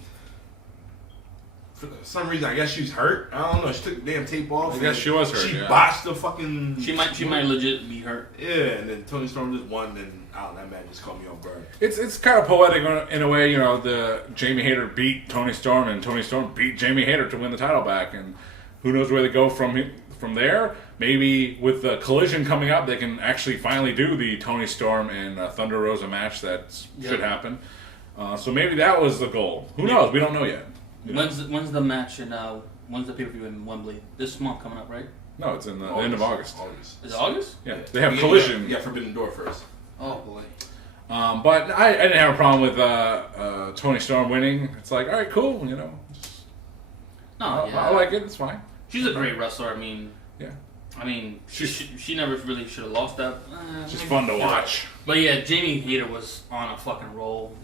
for some reason, I guess she was hurt. I don't know. She took the damn tape off. I guess she was hurt. She botched the fucking. She might legit be hurt. Yeah, and then Toni Storm just won, and I don't know, that match just caught me off guard. It's kind of poetic in a way, the Jamie Hayter beat Toni Storm, and Toni Storm beat Jamie Hayter to win the title back, and who knows where they go from there. Maybe with the Collision coming up, they can actually finally do the Toni Storm and Thunder Rosa match that should happen. So maybe that was the goal. Who knows? We don't know yet. When's the match and when's the pay-per-view in Wembley? This month coming up, right? No, it's in the end of August. Is it August? Yeah, they have Collision. Yeah, Forbidden Door first. Oh boy. But I didn't have a problem with Toni Storm winning. It's like, all right, cool, I like it. It's fine. She's a great wrestler. Yeah. She never really should have lost that. Just fun to watch. But yeah, Jamie Hayter was on a fucking roll.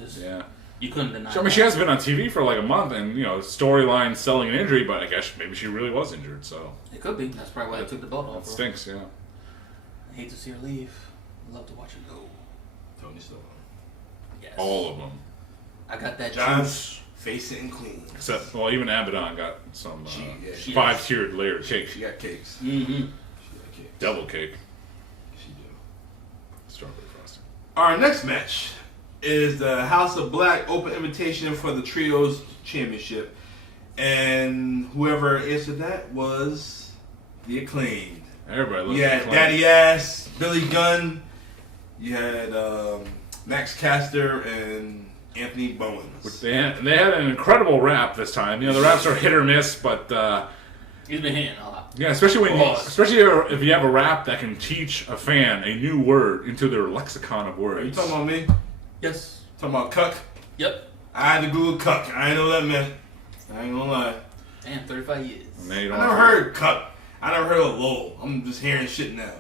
You couldn't deny. So, she hasn't been on TV for like a month, and storyline selling an injury, but I guess maybe she really was injured. So it could be. That's probably why they took the belt off. It stinks. Yeah. I hate to see her leave. I love to watch her go. Toni Storm. Yes. All of them. I got that. John's face-sitting queen. Except, even Abaddon got some she 5-tiered layered cake. She got cakes. Mm-hmm. She got cakes. Double cake. She do. Strawberry frosting. Our next match is the House of Black Open Invitation for the Trios Championship. And whoever answered that was the Acclaimed. Everybody loves You had Daddy Ass, Billy Gunn. You had Max Caster and Anthony Bowens. They had an incredible rap this time. The raps are hit or miss, but he's been hitting a lot. Yeah, especially if you have a rap that can teach a fan a new word into their lexicon of words. Are you talking about me? Yes. Talking about cuck? Yep. I had to Google cuck. I didn't know what that meant. I ain't gonna lie. Damn, 35 years. I never heard cuck. I never heard of lol. I'm just hearing shit now.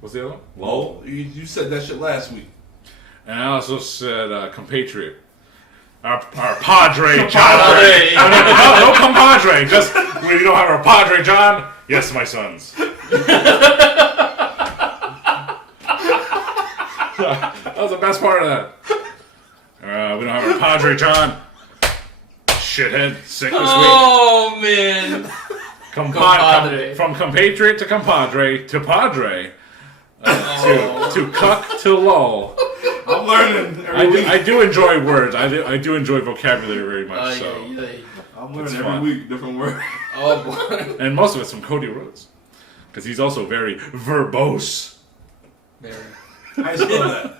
What's the other one? Lol. You said that shit last week. And I also said compatriot. Our Padre John. Compadre. No compadre. Just we don't have our Padre John. Yes, my sons. That was the best part of that. We don't have our Padre John. Shithead, sick this week. Oh man. Compadre. From compatriot to compadre to padre. To cuck to lol. I'm learning every week. I do enjoy words. I do enjoy vocabulary very much. I'm learning every week different words. Oh boy. And most of it's from Cody Rhodes, because he's also very verbose. Very. How you spell that?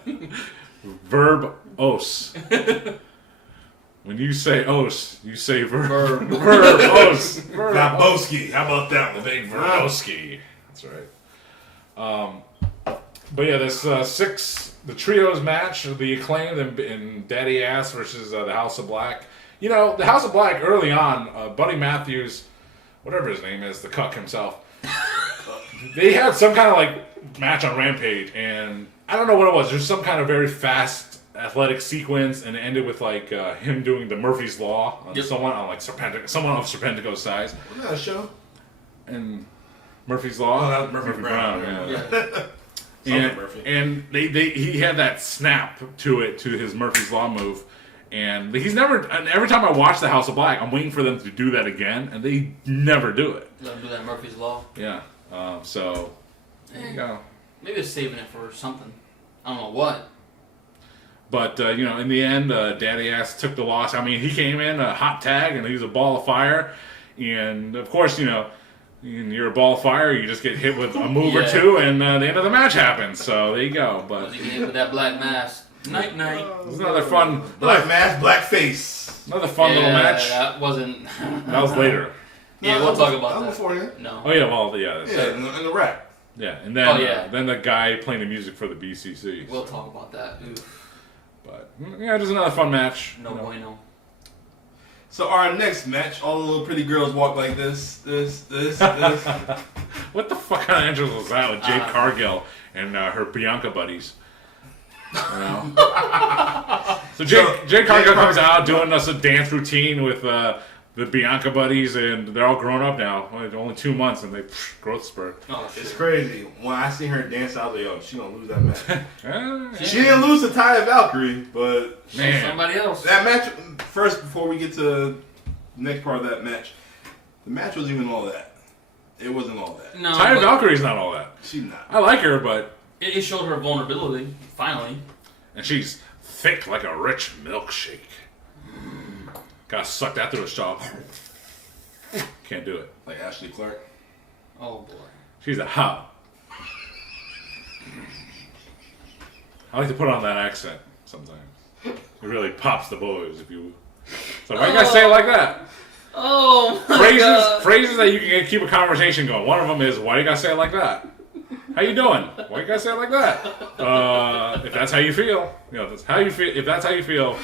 Verbose. When you say os, you say verbose. Verbosky. How about that one? Big verbosky. That's right. But yeah, this the trios match, the Acclaimed and Daddy Ass versus the House of Black. The House of Black early on, Buddy Matthews, whatever his name is, the cuck himself, they had some kind of match on Rampage, and I don't know what it was. There's some kind of very fast athletic sequence, and it ended with him doing the Murphy's Law on someone on someone of Serpentico's size. Was that a show? And Murphy's Law. Oh, that was Murphy Brown. Yeah. And he had that snap to his Murphy's Law move, and every time I watch the House of Black, I'm waiting for them to do that again, and they never do it. Let them do that Murphy's Law. Yeah. So there you go. Maybe they're saving it for something. I don't know what. But in the end, Daddy Ass took the loss. I mean, he came in a hot tag, and he was a ball of fire, and of course, you're a ball of fire, you just get hit with a move or two, and the end of the match happens. So there you go. But he get hit with that black mask. Night. It was another fun black mask, black face. Another fun little match. That wasn't. That was later. Yeah, we'll talk about that. Before that. No. Oh yeah, well yeah. In the rap. Yeah, and then then the guy playing the music for the BCC. We'll talk about that. Oof. But yeah, just another fun match. No bueno. So our next match, all the little pretty girls walk like this. What the fuck kind of entrance was that with Jade Cargill and her Bianca buddies? You know? So Jade Cargill comes out doing us a dance routine with the Bianca buddies, and they're all grown up now. Only 2 months, and they growth spurt. Oh, it's crazy. When I see her dance, I was like, "Yo, she gonna lose that match." She didn't lose to Taya Valkyrie, but somebody else. That match first, before we get to the next part of that match, the match wasn't even all that. It wasn't all that. No, Taya Valkyrie's not all that. She's not. I like her, but it showed her vulnerability finally. And she's thick like a rich milkshake. Gotta suck that through a straw. Can't do it. Like Ashley Clark. Oh boy. She's a hot. I like to put on that accent sometimes. It really pops the boys if you. So why you gotta say it like that? Oh my God. Phrases that you can keep a conversation going. One of them is, why you gotta say it like that? How you doing? Why you gotta say it like that? If that's how you feel, that's how you feel. If that's how you feel,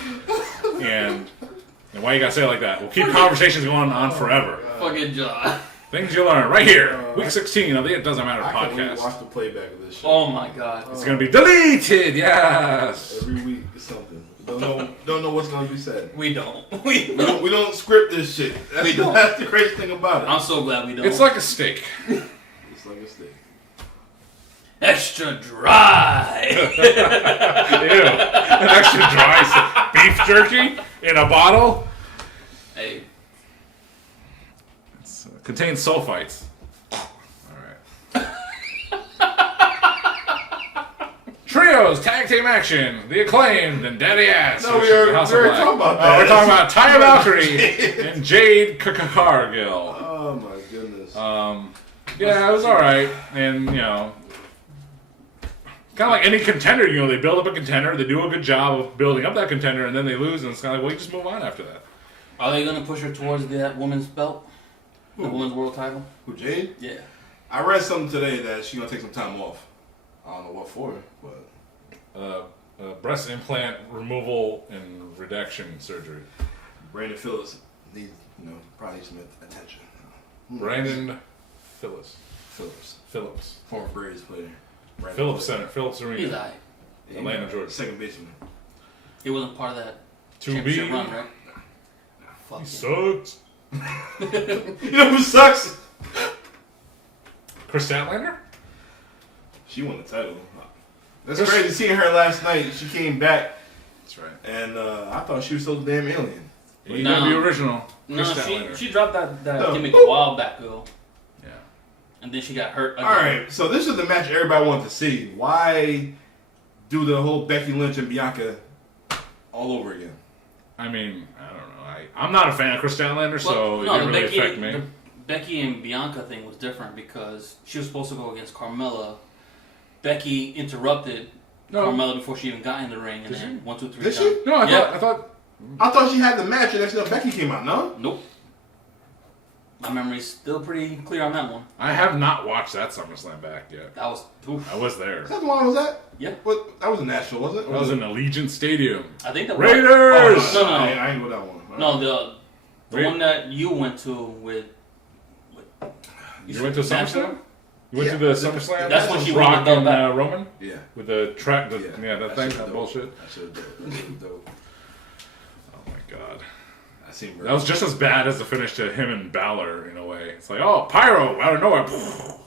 and why you gotta say it like that? We'll keep conversations going on forever. Fucking John. Things you learn right here, week 16 of the It Doesn't Matter I podcast. can watch the playback of this shit. Oh my God. It's gonna be deleted. Yes. Every week is something. Don't know what's gonna be said. We don't. We don't script this shit. That's the crazy thing about it. I'm so glad we don't. It's like a steak. It's like a steak. Extra dry. Ew. An extra dry beef jerky in a bottle. Hey. It contains sulfites. Alright. Trios, tag team action, the Acclaimed, and Daddy Ass. No, we already talking about that. We're talking about Taya Valkyrie and Jade Cargill. Oh my goodness. Yeah, it was alright. And, kind of like any contender, they build up a contender, they do a good job of building up that contender, and then they lose, and it's kind of like, well, you just move on after that. Are they going to push her towards that women's belt? The women's world title? Who, Jade? Yeah. I read something today that she's going to take some time off. I don't know what for, but... breast implant removal and reduction surgery. Brandon Phillips needs, probably some attention. Brandon Phillips. Former Braves player. Brandon Phillips Arena. He's alright. Atlanta, Georgia. Second baseman. He wasn't part of that 2B. championship run, right? Fuck He him. sucks. You know who sucks? Chris Statlander? She won the title. That's crazy seeing her last night. She came back. That's right. And I thought she was so damn alien. AEW original. No, Chris Statlander. she dropped that gimmick a while back, though. Yeah. And then she got hurt again. Alright, so this is the match everybody wanted to see. Why do the whole Becky Lynch and Bianca all over again? I mean, I don't know. I'm not a fan of Chris Statlander, so it didn't really affect me. The Becky and Bianca thing was different because she was supposed to go against Carmella. Becky interrupted Carmella before she even got in the ring, and then 1, 2, 3. Did she? No, I thought she had the match, and next thing Becky came out. No. Nope. My memory's still pretty clear on that one. I have not watched that SummerSlam back yet. That was. Oof. I was there. Is that the one? Was that? Yeah. What? That was in Nashville, wasn't it? That was in Allegiant Stadium. I think that Raiders. Was, no. I ain't go that one. No, the one that you went to with you went to SummerSlam? You went to the SummerSlam? That's when she Rock won the and Roman? Yeah. With the track, that thing, that bullshit. I should have done it. That shit was dope. Oh my god. That was just as bad as the finish to him and Balor in a way. It's like, oh, pyro out of nowhere.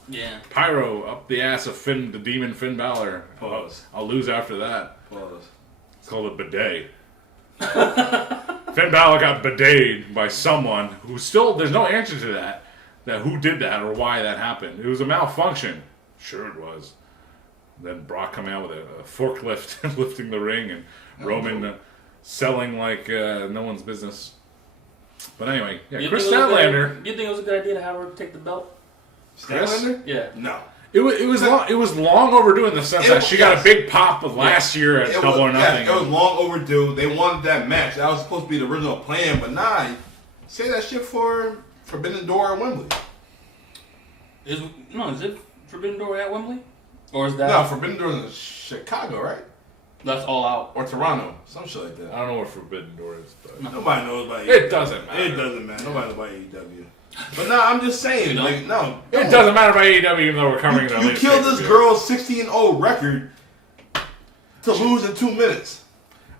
Yeah. Pyro up the ass of the demon Finn Balor. Pause. I'll lose after that. Pause. It's called a bidet. Finn Balor got bideted by someone who still, there's no answer to that who did that or why that happened. It was a malfunction. Sure it was. Then Brock coming out with a forklift lifting the ring, and Roman selling like no one's business. But anyway, yeah, Chris Statlander. You think it was a good idea to have her take the belt? Statlander? Yeah. No. It was long overdue in the sense that she got a big pop of last year at Double or Nothing. Yeah, it was long overdue. They wanted that match. That was supposed to be the original plan, but nah. Say that shit for Forbidden Door at Wembley. Is it Forbidden Door at Wembley? Or is that... No, Forbidden Door is in Chicago, right? That's all out. Or Toronto. Some shit like that. I don't know what Forbidden Door is, but Nobody knows about AEW. it doesn't matter. It doesn't matter. Nobody knows about AEW. But no, I'm just saying. Like, no. It doesn't matter about AEW, even though we're covering it. You killed this girl's 16-0 record to lose in 2 minutes.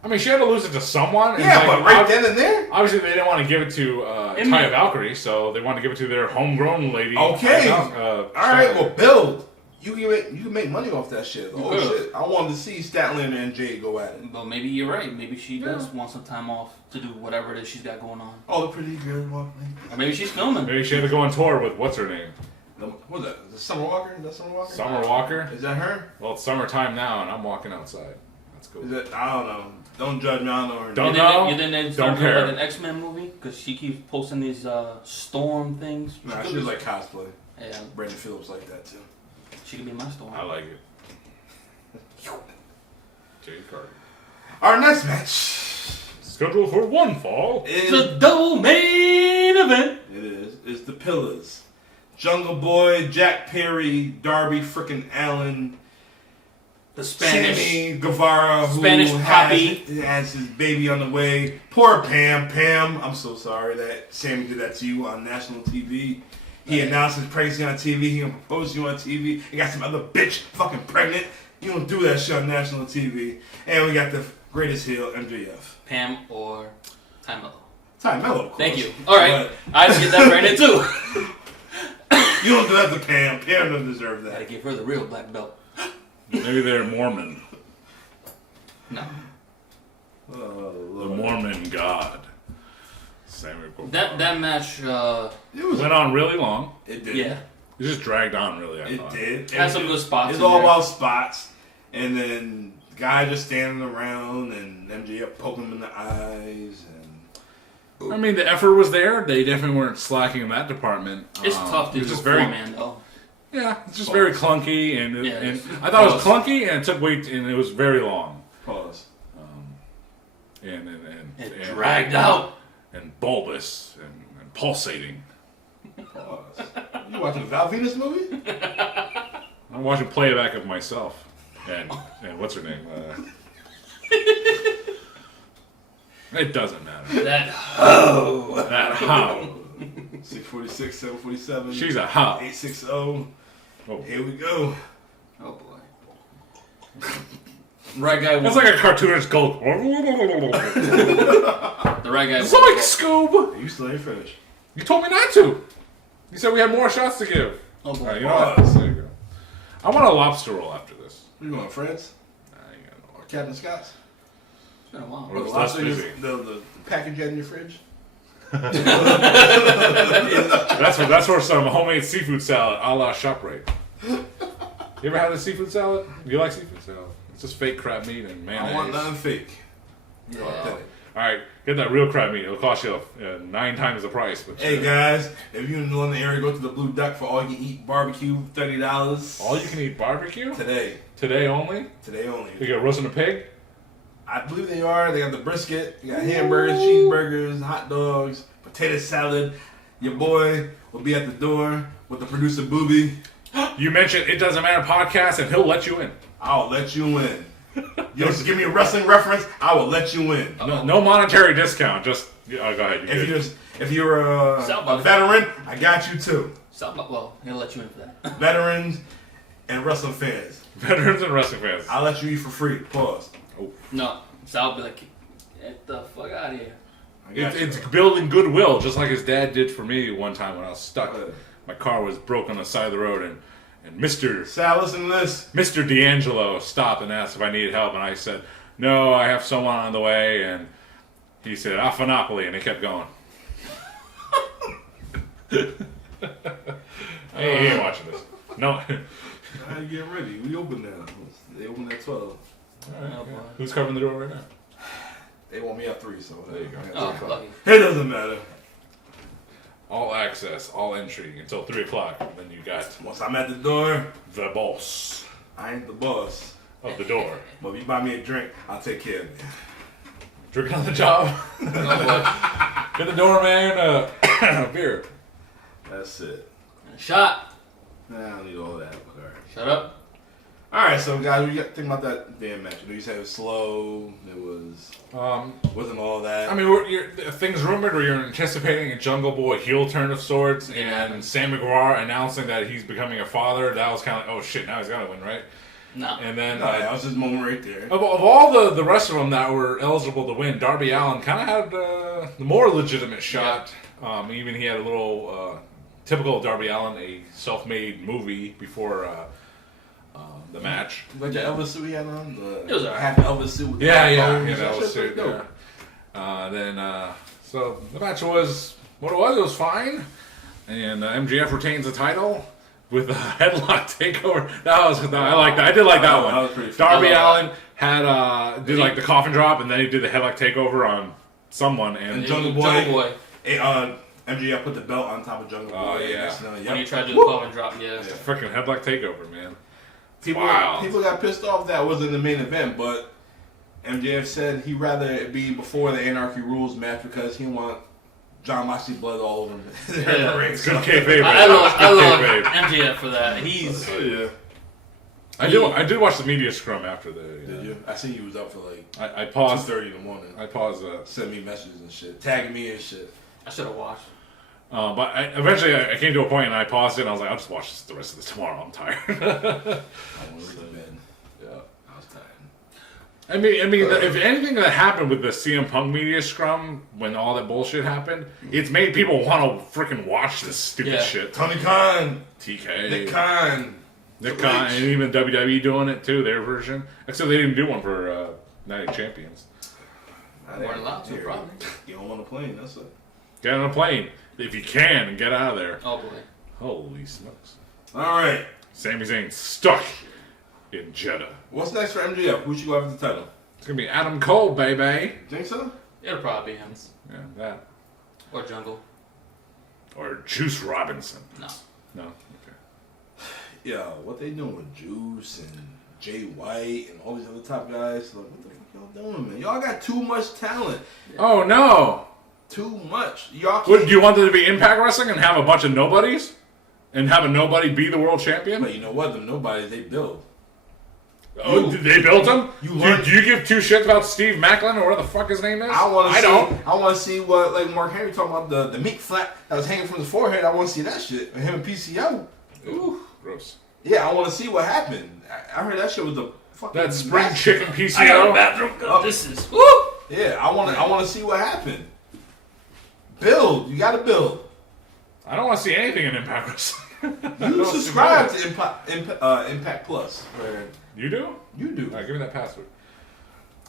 I mean, she had to lose it to someone. Yeah, like, but right then and there? Obviously, they didn't want to give it to Taya Valkyrie, so they wanted to give it to their homegrown lady. Okay. All right, well, build. You can make money off that shit. Oh, shit. I wanted to see Statlander and Jay go at it. But maybe you're right. Maybe she does want some time off to do whatever it is she's got going on. Oh, the pretty girl. Or maybe she's filming. Maybe she had to go on tour with, what's her name? What's that? Is it Summer Walker? Is that Summer Walker? Summer Walker? Is that her? Well, it's summertime now, and I'm walking outside. That's cool. Is that, I don't know. Don't judge me. I don't know her. Don't know? You didn't Don't start care. like an X-Men movie? Because she keeps posting these Storm things. Nah, she was like cosplay. Yeah. Brandon Phillips like that, too. She could be my Storm. I like it. Jade Carter. Our next match. Scheduled for one fall. It's a double main event. It is. It's the Pillars. Jungle Boy, Jack Perry, Darby frickin' Allen, The Spanish. Sammy Guevara, who Spanish Poppy. has his baby on the way. Poor Pam. Pam, I'm so sorry that Sammy did that to you on national TV. He announced his pregnancy on TV. He proposed to you on TV. He got some other bitch fucking pregnant. You don't do that shit on national TV. And we got the greatest heel, MJF. Pam or Ty Mello. Ty Mello, of course. Thank you. All right. I had to get that Brandon too. You don't do that to Pam. Pam doesn't deserve Gotta that. give her the real black belt. Maybe they're Mormon. No. Oh, The Mormon God. Sammy Guevara. That match, It was. Went on really long. It did. yeah. It just dragged on really, I It thought. did. Had some good spots. It's in all there. about spots. And then guy just standing around and MJF poking him in the eyes. And I mean, the effort was there. They definitely weren't slacking in that department. It's tough to it was do just very, man though. yeah, it's just very clunky, and Yeah, and it's- I thought it was clunky, and it took and it was very long, pause. and It dragged out. and bulbous and pulsating. Pause. You watching a Val Venus movie? I'm watching playback of myself, and what's her name? It doesn't matter. That hoe. That how 646, 747. she's a how. 860. Oh. Here we go. Oh boy. Right guy. That's like a cartoonist go. The right guy. Zoink, Scoob! You still ain't finished. You told me not to. You said we had more shots to give. Oh boy. All right, you know what? There you go. I want a lobster roll after this. You going, Friends? Nah, I ain't got no Or Captain Scott's? It's been a while. Or The less lobster in your- busy. the package you had in your fridge? That's for some homemade seafood salad a la ShopRite. You ever had the seafood salad? You like seafood salad? It's just fake crab meat and I mayonnaise. want nothing fake. Yeah. Authentic. All right, get that real crab meat. It'll cost you 9 times the price. But Hey guys, if you're in the London area, go to the Blue Duck for all you can eat barbecue, $30. all you can eat barbecue Today only. Today only. You got roasting a pig. I believe they are. They got the brisket. You got hamburgers, cheeseburgers, hot dogs, potato salad. Your boy will be at the door with the producer Booby. You mentioned It Doesn't Matter podcast, and he'll let you in. I'll let you in. You just give me a wrestling reference, I will let you in. No monetary discount. Just go ahead. If you're a veteran, I got you too. Well, he'll let you in for that. Veterans and wrestling fans, Veterans and wrestling fans. I'll let you eat for free. Pause. No, Sal be like, get the fuck out of here. I got you. It's building goodwill, just like his dad did for me one time when I was stuck. My car was broke on the side of the road, and Mr. Sal, listen to this. Mr. D'Angelo stopped and asked if I needed help, and I said, no, I have someone on the way, and he said, Affanopoli, and he kept going. Hey, he ain't watching this. No. Alright, get ready. We open now. They open at 12. All right, Oh, okay. boy. Who's covering the door right now? They want me at 3, so There you go. Oh, lucky. It doesn't matter. All access, all entry until 3 o'clock. And then you got Once I'm at the door, the boss I ain't the boss. of the door. But if you buy me a drink, I'll take care of you. Drinking on the job. Oh, Get the doorman a beer. That's it. boy. And a shot. Nah, I don't need all that. But all right. Shut up. All right, so guys, what you think about that damn match? You said it was slow. It was wasn't all that. I mean, things rumored where you're anticipating a Jungle Boy heel turn of sorts, and Sam McGuire announcing that he's becoming a father. That was kind of oh shit, now he's got to win, right? No. And then that was his moment right there. Of all the rest of them that were eligible to win, Darby Allin kind of had the more legitimate shot. Yeah. Even he had a little typical Darby Allin, a self-made movie before the match. Like the Elvis suit he had on? It was alright. Half Elvis suit with Elvis suit. So the match was what it was. It was fine. And MJF retains the title with a headlock takeover. I like that. I did like that one. That was pretty fun. Darby Allin had did like the coffin drop, and then he did the headlock takeover on someone. And Jungle Boy. MJF put the belt on top of Jungle Boy. Oh yeah. When he tried to do the coffin drop, Freaking headlock takeover, man. People got pissed off that wasn't the main event, but MJF said he'd rather it be before the Anarchy Rules match because he want John Moxley blood all over him. It's good kayfabe. I love MJF for that. He's I did watch the media scrum after the. Did you? I seen you was up for like. I paused 2:30 in the morning. I paused. Sent me messages and shit, tagging me and shit. I should have watched. But eventually I came to a point and I paused it and I was like, I'll just watch the rest of this tomorrow. I'm tired. I went to bed. Yeah, I was tired. I mean, if anything that happened with the CM Punk media scrum when all that bullshit happened, it's made people want to freaking watch this stupid shit. Tony Khan, TK, Nick Khan, and even WWE doing it too, their version. Except they didn't do one for Night of Champions. They weren't allowed to, probably. You don't want a plane, that's it. Get on a plane if you can and get out of there. Oh boy. Holy smokes. Alright. Sami Zayn stuck in Jeddah. What's next for MJF? Who should go after the title? It's going to be Adam Cole, baby. Think so? It'll probably be him. Yeah, that. Or Jungle. Or Juice Robinson. No. No? Okay. Yeah, what they doing with Juice and Jay White and all these other top guys? Like, what the fuck y'all doing, man? Y'all got too much talent. Oh, no. Too much. Y'all What, do you want there to be Impact Wrestling and have a bunch of nobodies? And have a nobody be the world champion? But you know what? Them nobodies, they build. Oh, they built him? Do you give two shits about Steve Macklin or whatever the fuck his name is? I want to see what, like Mark Henry talking about, the meat flap that was hanging from his forehead. I want to see that shit. And him and PCO. Ooh. Gross. Yeah, I want to see what happened. I heard that shit was the fucking... That spring chicken PCO? I got a bathroom. This is... Woo! Yeah, I want to see what happened. Build. You got to build. I don't want to see anything in Impact Wrestling. You subscribe to Impact Plus. You do? You do. All right, give me that password.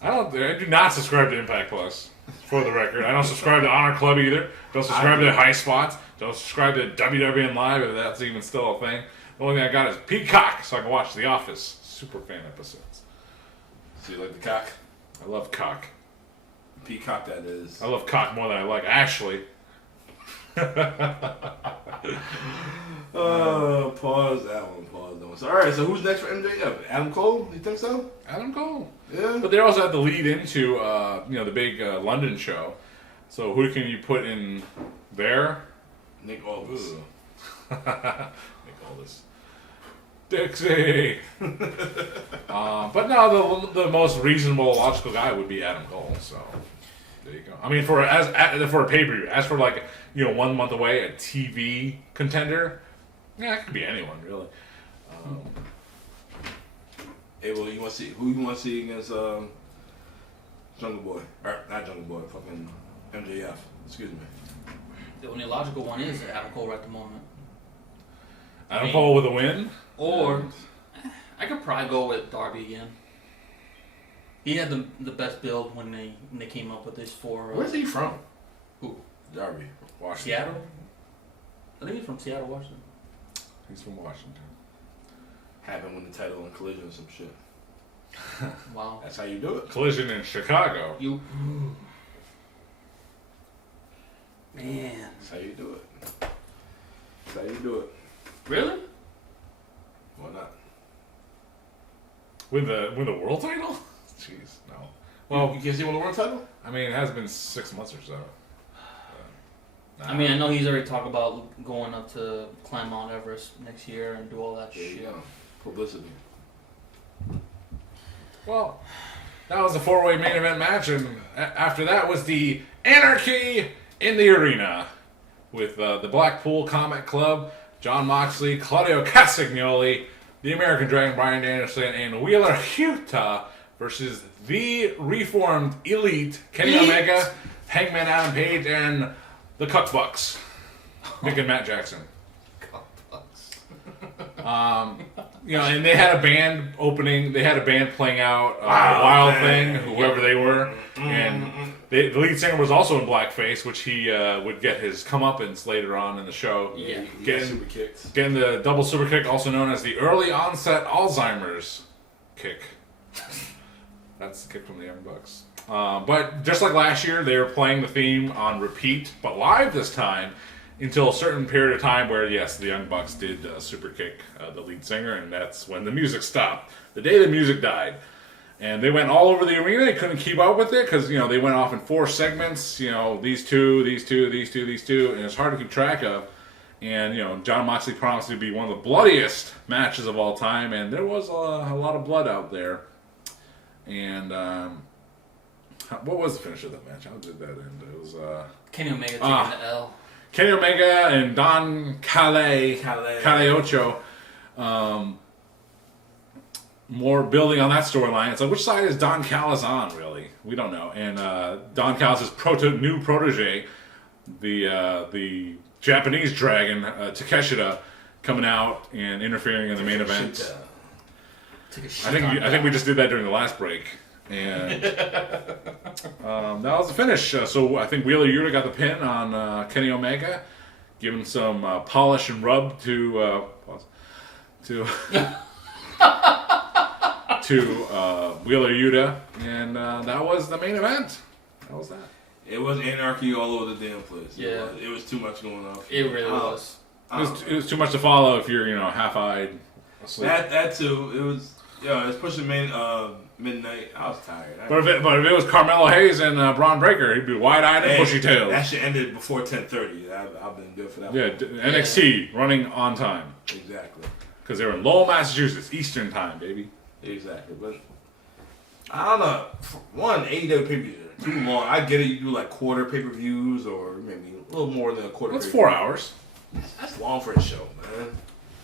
I do not subscribe to Impact Plus, for the record. I don't subscribe to Honor Club either. Don't subscribe to High Spots. Don't subscribe to WWN Live, if that's even still a thing. The only thing I got is Peacock, so I can watch The Office. Super fan episodes. So you like the cock? I love cock. Peacock, that is. I love cock more than I like Ashley. Pause that one. Pause that one. So, all right, so who's next for MJF? Adam Cole? You think so? Adam Cole. Yeah. But they also had to lead into the big London show. So who can you put in there? Nick Aldis. Nick Aldis. Dixie. But no, the most reasonable, logical guy would be Adam Cole. So there you go. I mean, for a pay-per-view, as for 1 month away, a TV contender, yeah, it could be anyone really. Abel, you want to see who you want to see against Jungle Boy? Or not Jungle Boy, fucking MJF. Excuse me. The only logical one is Adam Cole at the moment. Adam Cole with a win? Or I could probably go with Darby again. He had the best build when they came up with this for... Where's he from? Who? Darby. Washington. Seattle? I think he's from Seattle, Washington. He's from Washington. Having won the title in Collision or some shit. Wow. That's how you do it. Collision in Chicago. Man. That's how you do it. That's how you do it. Really? Why not? With the world title? Jeez, no. Well, you can't see him on the world title? I mean, it has been 6 months or so. I mean, I know he's already talked about going up to climb Mount Everest next year and do all that shit. Yeah, publicity. Well, that was a 4-way main event match, and after that was the Anarchy in the Arena with the Blackpool Comic Club, John Moxley, Claudio Castagnoli, the American Dragon Bryan Danielson, and Wheeler Yuta versus the reformed Elite, Kenny Omega, Hangman Adam Page, and the Cuck Bucks, Nick and Matt Jackson. And they had a band opening. They had a band playing out Wild Thing, whoever they were, and the lead singer was also in blackface, which he would get his comeuppance later on in the show. Yeah, getting the double super kick, also known as the early onset Alzheimer's kick. That's the kick from the Young Bucks. But just like last year, they were playing the theme on repeat, but live this time. Until a certain period of time where, yes, the Young Bucks did super kick the lead singer, and that's when the music stopped. The day the music died. And they went all over the arena. They couldn't keep up with it because, they went off in 4 segments. These two, these two, these two, these two, and it's hard to keep track of. And, John Moxley promised to be one of the bloodiest matches of all time, and there was a lot of blood out there. And what was the finish of that match? How did that end? It was Kenny Omega taking the L. Kenny Omega and Don Caleocho, more building on that storyline. It's like, which side is Don Callis on, really? We don't know. And Don Callis' new protege, the Japanese dragon, Takeshita, coming out and interfering in the main event. I think we just did that during the last break. And that was the finish. So I think Wheeler Yuta got the pin on Kenny Omega, giving some polish and rub to Wheeler Yuta, and that was the main event. That was that. It was anarchy all over the damn place. Yeah, it was too much going on. It really was. It was too much to follow if you're half-eyed. Asleep. That too. It was. Yeah, it's pushing midnight. I was tired. But if it was Carmelo Hayes and Braun Breaker, he'd be wide-eyed and bushy-tailed. That shit ended before 10:30. I've been good for that. Yeah, NXT running on time. Exactly. Because they were in Lowell, Massachusetts, Eastern time, baby. Exactly. But I don't know. For one, AEW pay-per-views are too long. I get it. You do like quarter pay-per-views or maybe a little more than a quarter. That's 4 hours. That's long for a show, man.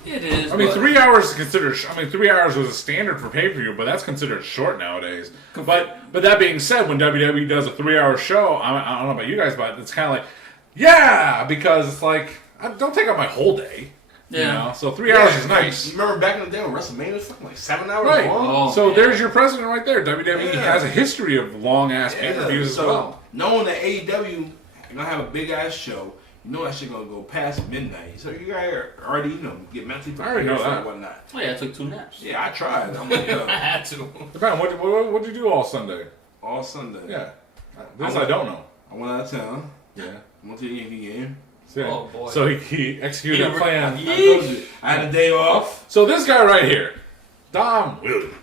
It is. I mean, 3 hours is considered. 3 hours was a standard for pay-per-view, but that's considered short nowadays. But that being said, when WWE does a 3-hour show, I don't know about you guys, but it's kind of like, because it's like don't take up my whole day. Yeah. So 3 hours is nice. You remember back in the day when WrestleMania was fucking like 7 hours right. long? So there's your president right there. WWE has a history of long-ass pay-per-views as well. Knowing that AEW is going to have a big-ass show, you know that shit going to go past midnight. So you guys already, get mentally prepared. I already know that. And whatnot. Oh, yeah, I took 2 naps. Yeah, I tried. I'm like, I had to. Depending, what did you do all Sunday? All Sunday. Yeah. This I don't know. I went out of town. Yeah. I went to the Yankee game. Yeah. Oh, boy. So he executed a plan. I told you. I had a day off. So this guy right here, Dom Williams,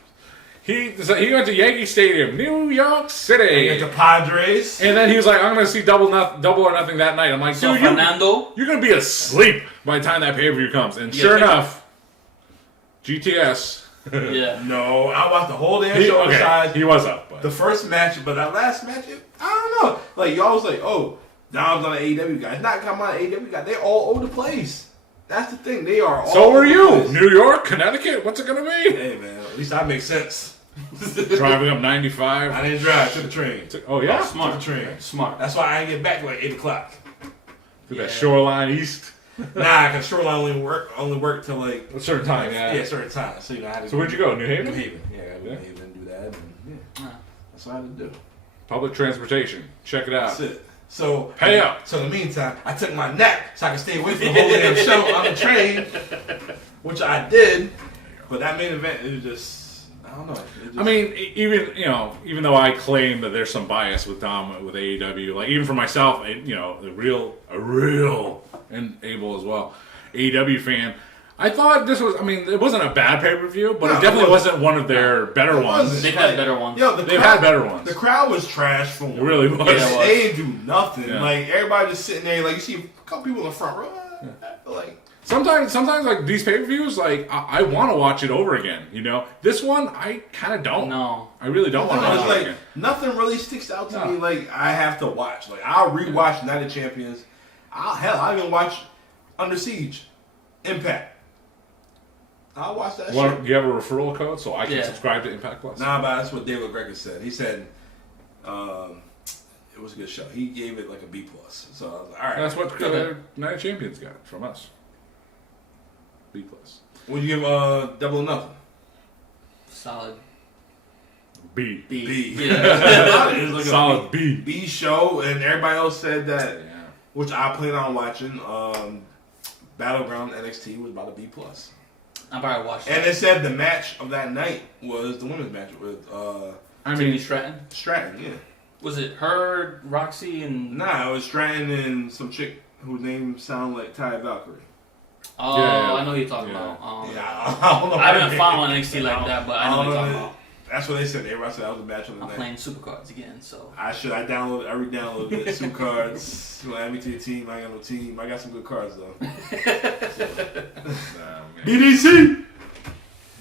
he went to Yankee Stadium, New York City. I went to Padres. And then he was like, I'm going to see Double or Nothing that night. I'm like, dude, you're going to be asleep by the time that pay-per-view comes. And sure enough, GTS. Yeah. No, I watched the whole damn show. Okay, he was up. But. The first match, but that last match, I don't know. Like, y'all was like, oh, Dom's not an AEW guy. It's not coming on an AEW guy. They're all over the place. That's the thing. They are all So over are you. the place. New York, Connecticut. What's it going to be? Hey, man. At least that makes sense. Driving up 95. I didn't drive. Took the train. Oh, yeah? Smart. Took the train. Smart. That's why I didn't get back till like 8 o'clock. Through that Shoreline East. Nah, because Shoreline only worked till like... A certain time, yeah. certain time. So, I had to So where'd you go? New Haven? New Haven. Yeah, I went to New Haven and do that. And, that's what I had to do. Public transportation. Check it out. That's it. So pay up. So in the meantime, I took my nap so I could stay away from the whole damn show on the train, which I did. But that main event, it was just, I don't know. I mean, even though I claim that there's some bias with Dom with AEW, like even for myself, a real and Abel as well, AEW fan. I thought this was. I mean, it wasn't a bad pay-per-view, but it definitely wasn't one of their better ones. They've had better ones. They've had better ones. The crowd was trash for them. It really was. They didn't do nothing. Yeah. Like everybody just sitting there. Like you see a couple people in the front row. Like sometimes like these pay-per-views, like I want to watch it over again. You know, this one I kind of don't. No, I really don't want to watch it like again. nothing really sticks out to me. Like I have to watch. Like I'll rewatch Night of Champions. I'll even watch Under Siege, Impact. I'll watch that shit. Do you have a referral code so I can subscribe to Impact Plus? Nah, but that's what David Greger said. He said it was a good show. He gave it like a B+. So I was like, all right. That's what Night of Champions got from us. B+. Would you give Double or Nothing? solid B. B. Yeah. It was like Solid a B. B show, and everybody else said that, Yeah. which I plan on watching. Battleground NXT was about a B+. I probably watched And that. they said the match of that night was the women's match with Tiffany Stratton. Stratton, yeah. Was it her, Roxy, and... Nah, it was Stratton and some chick whose name sounded like Ty Valkyrie. Oh, Yeah. I know who you're talking Yeah. about. Yeah, I don't know. I haven't followed NXT like that, but I know what you're talking about. That's what they said. Everybody said that was a match of the I'm night. playing Supercards again, so... I re-downloaded it. Some cards. You add me to your team. I ain't got no team. I got some good cards though. BDC.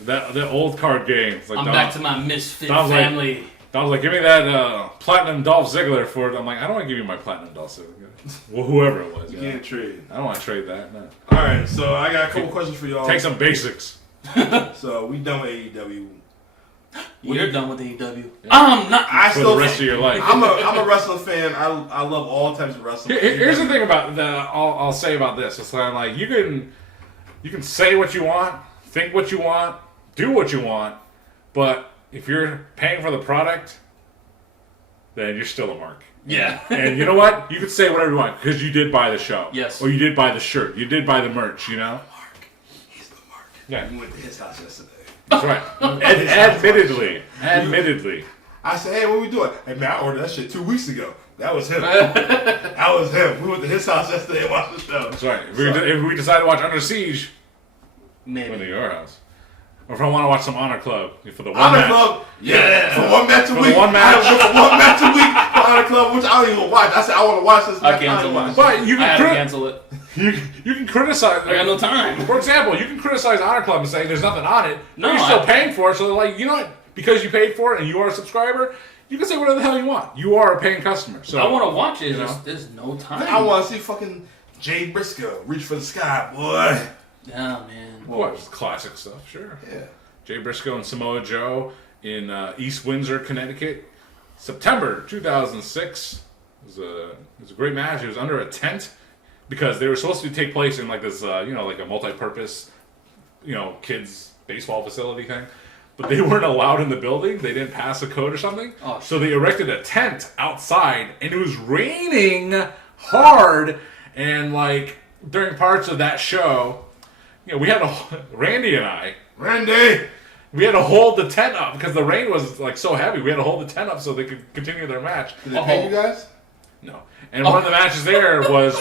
The old card games. Like I'm back to my misfit Dom's like- family. I was like, give me that platinum Dolph Ziggler for it. I'm like, I don't want to give you my platinum Dolph Ziggler. Well, whoever it was. You Yeah. can't trade. I don't want to trade that. No. All right, so I got a couple questions for y'all. Take some basics. So we done with AEW. You're done with AEW. Yeah. I'm not. I For still the rest of your life. I'm a wrestling fan. I love all types of wrestling. Here's the thing about that. I'll say about this. It's kind of like you can say what you want, think what you want, do what you want, but if you're paying for the product, then you're still a mark. Yeah. And you know what? You can say whatever you want because you did buy the show. Yes. Or you did buy the shirt. You did buy the merch. You know. Mark. He's the Mark. Yeah. We went to his house yesterday. That's right. Admittedly. I said, hey, what we doing? Hey, man, I ordered that shit 2 weeks ago. That was him. That was him. We went to his house yesterday and watched the show. That's right. If we decide to watch Under Siege, we'll go to Maybe. your house. Or if I want to watch some Honor Club for the one Honor match. Club, yeah, for one match a For week. the one match. I for one match a week for Honor Club, which I don't even watch. I said I want to watch this. I match. canceled don't mine. watch. But you I had can to cancel it. you can criticize. I got no time. For example, you can criticize Honor Club and say there's nothing on it. No, but you're still paying for it. So like, you know what? Because you paid for it and you are a subscriber, you can say whatever the hell you want. You are a paying customer. So I want to watch it. You know? There's no time. I want to see fucking Jay Briscoe reach for the sky, boy. Yeah, man. what? Classic stuff, sure. Yeah. Jay Briscoe and Samoa Joe in East Windsor, Connecticut, September 2006. It was a great match. It was under a tent because they were supposed to take place in like this, like a multi-purpose, kids baseball facility thing. But they weren't allowed in the building. They didn't pass a code or something. Oh, so they erected a tent outside, and it was raining hard. And like during parts of that show, we had Randy and I. Randy. We had to hold the tent up because the rain was like so heavy. We had to hold the tent up so they could continue their match. Did they pay you guys? No. And one of the matches there was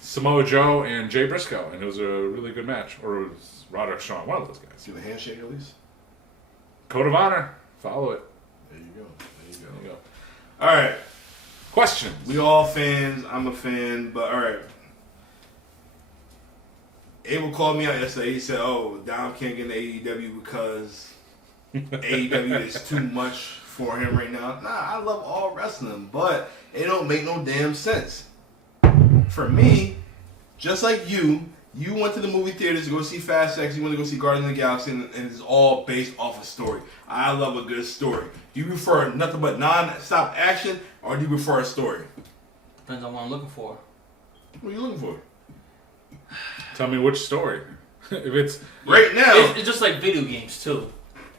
Samoa Joe and Jay Briscoe, and it was a really good match. Or it was Roderick Strong, one of those guys. Do the handshake at least? Code of honor. Follow it. There you go. There you go. All right. Questions? We all fans. I'm a fan, but all right. Abel called me out yesterday. He said, "Oh, Dom can't get into AEW because AEW is too much for him right now." Nah, I love all wrestling, but it don't make no damn sense. For me, just like you went to the movie theaters to go see Fast X. You went to go see Guardians of the Galaxy, and it's all based off a story. I love a good story. Do you prefer nothing but non-stop action, or do you prefer a story? Depends on what I'm looking for. What are you looking for? Tell me which story. If it's Right now, It's just like video games, too.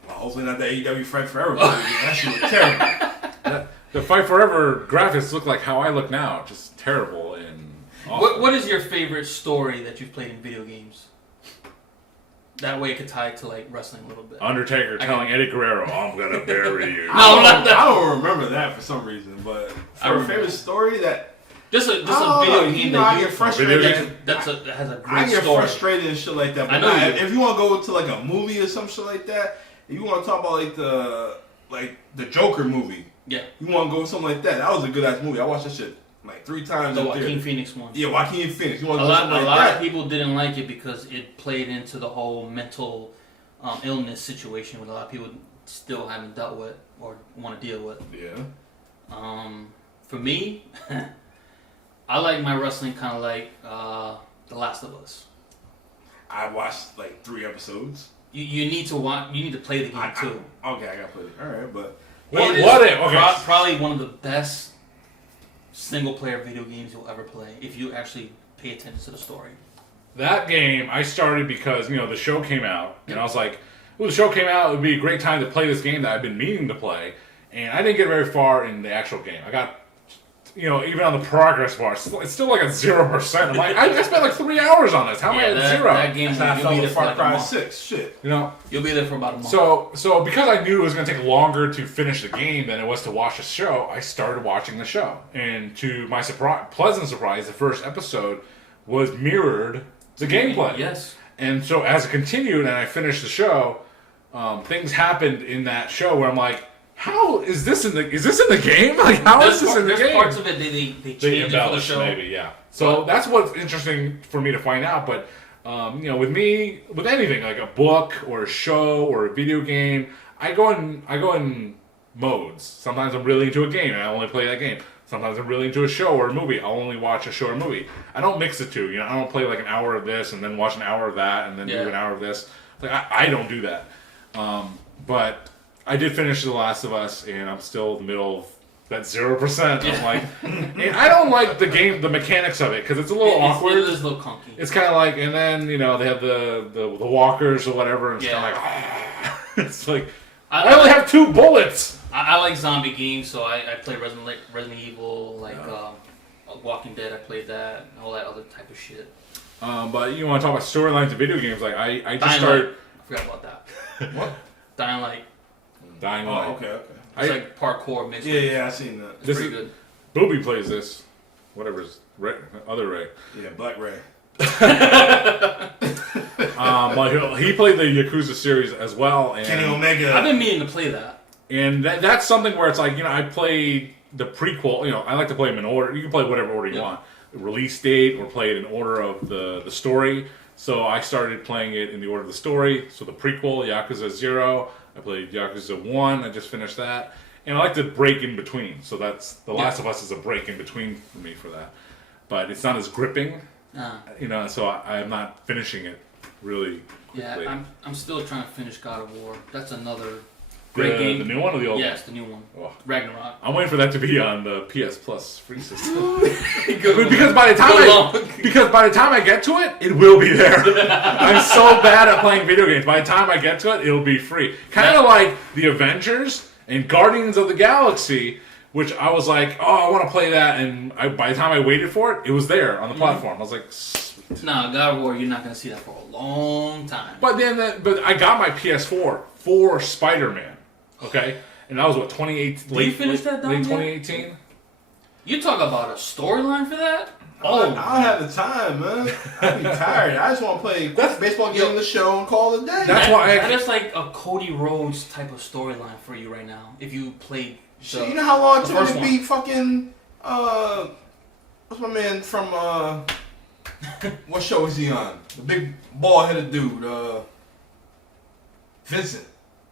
well, hopefully not the AEW Fight Forever. That shit was terrible. the Fight Forever graphics look like how I look now, just terrible and awful. What is your favorite story that you've played in video games? That way it could tie it to like wrestling a little bit. Undertaker telling Eddie Guerrero, "I'm gonna bury you." not that. I don't remember that for some reason, but I for a remember favorite that. story that Just a Oh, video you game know, I that get you frustrated. Video game? that has a I great get story. frustrated and shit like that. But I know you do. if you want to go to like a movie or some shit like that, if you want to talk about like the Joker movie, Yeah. you want to go with something like that. That was a good ass movie. I watched that shit like 3 times. The in Joaquin theater. Phoenix one. Yeah, Joaquin Phoenix. You want A to lot of people didn't like it because it played into the whole mental illness situation that a lot of people still haven't dealt with or want to deal with. Yeah. For me, I like my wrestling kind of like The Last of Us. I watched like 3 episodes. You need to watch. You need to play the game too. Okay, I gotta play it. All right, but Probably one of the best single player video games you'll ever play if you actually pay attention to the story. That game I started because the show came out, and I was like, "Well, the show came out. It would be a great time to play this game that I've been meaning to play." And I didn't get very far in the actual game. I got, even on the progress bar, it's still like at 0%. I'm like, I spent like 3 hours on this. How am I at 0? That game, you'll be there for Far Cry like 6. Shit. You'll be there for about a month. So because I knew it was going to take longer to finish the game than it was to watch the show, I started watching the show. And to my pleasant surprise, the first episode was mirrored the gameplay. Yes. And so as it continued and I finished the show, things happened in that show where I'm like, how is this in the game? Like, how is this in the game? There's parts of it they changed it for the show. Maybe, yeah. So that's what's interesting for me to find out. But with me, with anything like a book or a show or a video game, I go in modes. Sometimes I'm really into a game and I only play that game. Sometimes I'm really into a show or a movie. I'll only watch a show or a movie. I don't mix the two. I don't play like an hour of this and then watch an hour of that and then do an hour of this. Like I don't do that. But I did finish The Last of Us, and I'm still in the middle of that 0%. I'm like, and I don't like the mechanics of it because it's a little awkward. It is a little clunky. It's kind of like, and then they have the walkers or whatever, and it's kind of like, it's like I only have 2 bullets. I like zombie games, so I play Resident Evil, like Walking Dead. I played that, and all that other type of shit. But you want to talk about storylines of video games? Like I just started. I forgot about that. What? Dying Light. Dying Light. Oh, okay. It's like parkour mixed. Yeah, I seen that. It's pretty good. Booby plays this. Whatever's other Ray. Yeah, Black Ray. But he played the Yakuza series as well. And Kenny Omega. I've been meaning to play that. And that's something where it's like, I played the prequel. I like to play them in order. You can play whatever order you want. Release date or play it in order of the story. So I started playing it in the order of the story. So the prequel, Yakuza 0. I played Yakuza 1. I just finished that. And I like to break in between. So that's The Last of Us is a break in between for me for that. But it's not as gripping. So I'm not finishing it really quickly. Yeah, I'm still trying to finish God of War. That's another great game. The new one or the old one? Yes, the new one. Oh. Ragnarok. I'm waiting for that to be on the PS Plus free system. because by the time I get to it, it will be there. I'm so bad at playing video games. By the time I get to it, it'll be free. Kind of like the Avengers and Guardians of the Galaxy, which I was like, I want to play that, and by the time I waited for it, it was there on the platform. I was like, sweet. Nah, God of War, you're not going to see that for a long time. But I got my PS4 for Spider-Man, okay? And that was, 2018? Did you finish that down late 2018? You talk about a storyline for that? I don't have the time, man. I'd be tired. I just want to play baseball game on the show and call it a day. That's why that is like a Cody Rhodes type of storyline for you right now. If you played you know how long it took me to beat fucking what's my man from what show is he on? The big bald headed dude, Vincent.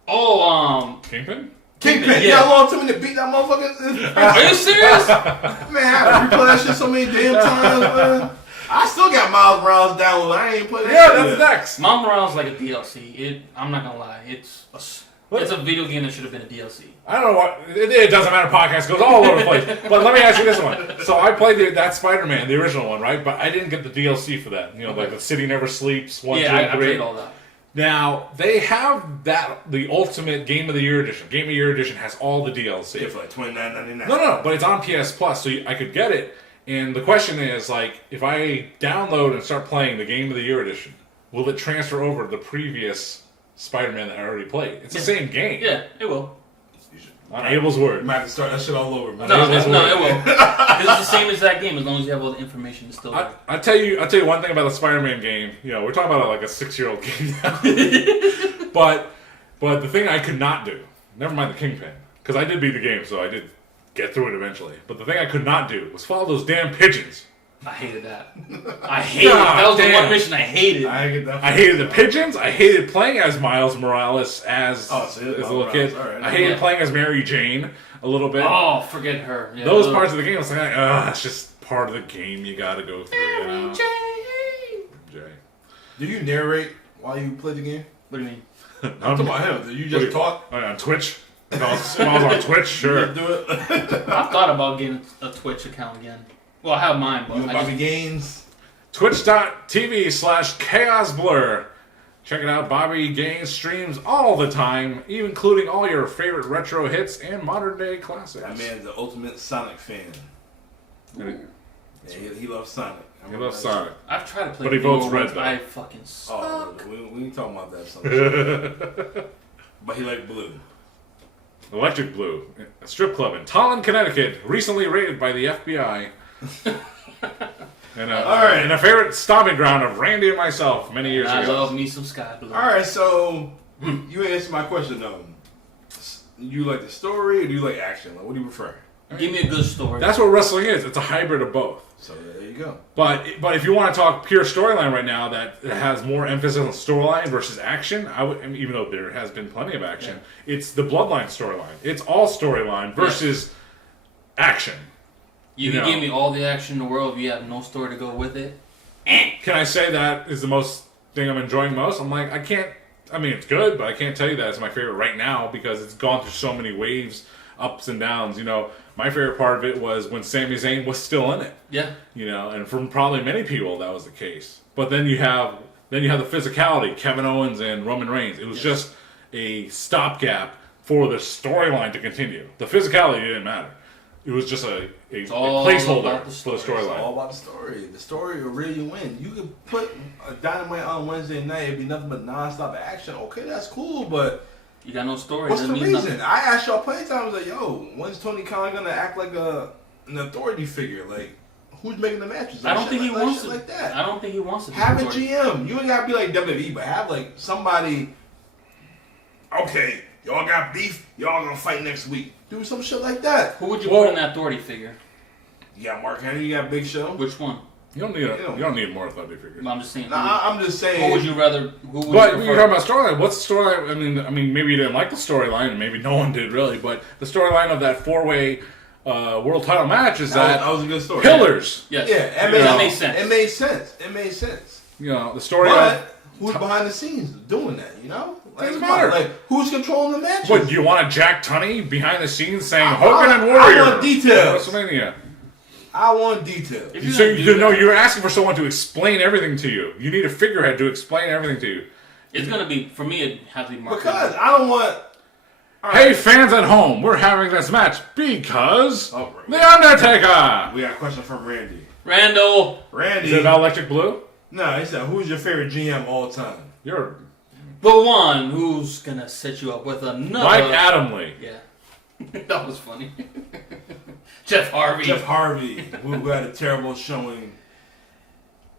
Oh, Kingpin? Kingpin. You know how long it took me to beat that motherfucker? Are you serious? Man, I have to replay that shit so many damn times, man. I still got Miles Morales downloaded. I ain't played that shit. Yeah, that's next. Miles Morales is like a DLC. I'm not gonna lie. It's a video game that should have been a DLC. I don't know what... It doesn't matter. Podcast goes all over the place. But let me ask you this one. So I played that Spider-Man, the original one, right? But I didn't get the DLC for that. Like The City Never Sleeps, 1, 2, and 3. I played all that. Now, they have the Ultimate Game of the Year Edition. Game of the Year Edition has all the DLC. Yeah, for like $29.99. No, but it's on PS Plus, so I could get it. And the question is, if I download and start playing the Game of the Year Edition, will it transfer over the previous Spider-Man that I already played? It's the same game. Yeah, it will. On Abel's word. You might have to start that shit all over, man. No, it will. It's the same as that game as long as you have all the information still there. I'll tell you one thing about the Spider-Man game. We're talking about like a 6-year-old game now. but the thing I could not do, never mind the Kingpin, because I did beat the game, so I did get through it eventually. But the thing I could not do was follow those damn pigeons. I hated that. I hated it. That was the one mission I hated. I hated the pigeons. I hated playing as Miles Morales as a little kid. Right. I hated playing as Mary Jane a little bit. Oh, forget her. Yeah, those parts of the game, I was like, it's just part of the game you gotta go through. Mary Jane. Do you narrate while you play the game? What do you mean? I'm talking about him. Do you just talk? On Twitch? If I was on Twitch, sure. You do it? I've thought about getting a Twitch account again. Well, I have mine, but Bobby Gaines. Twitch.tv/chaosblur. Check it out. Bobby Gaines streams all the time, even including all your favorite retro hits and modern day classics. That man's the ultimate Sonic fan. Yeah, he loves Sonic. He loves Sonic. I've tried to play, but he votes red. Though. I fucking suck. Oh, we ain't talking about that. But he liked blue. Electric Blue, a strip club in Tallinn, Connecticut, recently raided by the FBI. And a favorite stomping ground of Randy and myself many years ago. I love me some Sky Blue. Alright, so you answered my question though. You like the story or do you like action? Like, what do you prefer? Give me a good story. That's what wrestling is. It's a hybrid of both. So there you go. But if you want to talk pure storyline right now that has more emphasis on storyline versus action, even though there has been plenty of action, it's the Bloodline storyline. It's all storyline versus action. You can give me all the action in the world if you have no story to go with it. Can I say that is the most thing I'm enjoying most? I'm like, it's good, but I can't tell you that it's my favorite right now because it's gone through so many waves, ups and downs. My favorite part of it was when Sami Zayn was still in it. Yeah. And from probably many people that was the case. But then you have the physicality, Kevin Owens and Roman Reigns. It was just a stopgap for the storyline to continue. The physicality didn't matter. It was just a placeholder for the storyline. It's all about the story. The story will really win. You could put a Dynamite on Wednesday night, it'd be nothing but non-stop action. Okay, that's cool, but you got no story. What's the reason? Nothing. I asked y'all plenty of times, like, yo, when's Tony Khan gonna act like an authority figure? Like, who's making the matches? I don't think he wants to. Like that. I don't think he wants to. Have a GM. You ain't gotta be like WWE, but have like somebody. Okay, y'all got beef. Y'all gonna fight next week. Do some shit like that. Who would you put in that authority figure? You got Mark Henry. You got Big Show. Which one? You don't need more authority figures. I'm just saying. I'm just saying. Who would you rather? But you're talking about storyline. What's the storyline? I mean, maybe you didn't like the storyline, and maybe no one did really. But the storyline of that 4-way world title match is that was a good story. Pillars. Yes. Yeah, that made sense. It made sense. It made sense. The story. But who's behind the scenes doing that? Doesn't matter. Like, who's controlling the matches? What, do you want a Jack Tunney behind the scenes saying Hogan and Warrior? I want details. WrestleMania. I want details. You're asking for someone to explain everything to you. You need a figurehead to explain everything to you. It's going to be, for me, it has to be Mark. Because I don't want... Hey, fans at home, we're having this match because The Undertaker. We got a question from Randy. Randall. Is it about Electric Blue? No, he said, who's your favorite GM all time? The one who's going to set you up with another... Mike Adamle. Yeah. That was funny. Jeff Harvey. who had a terrible showing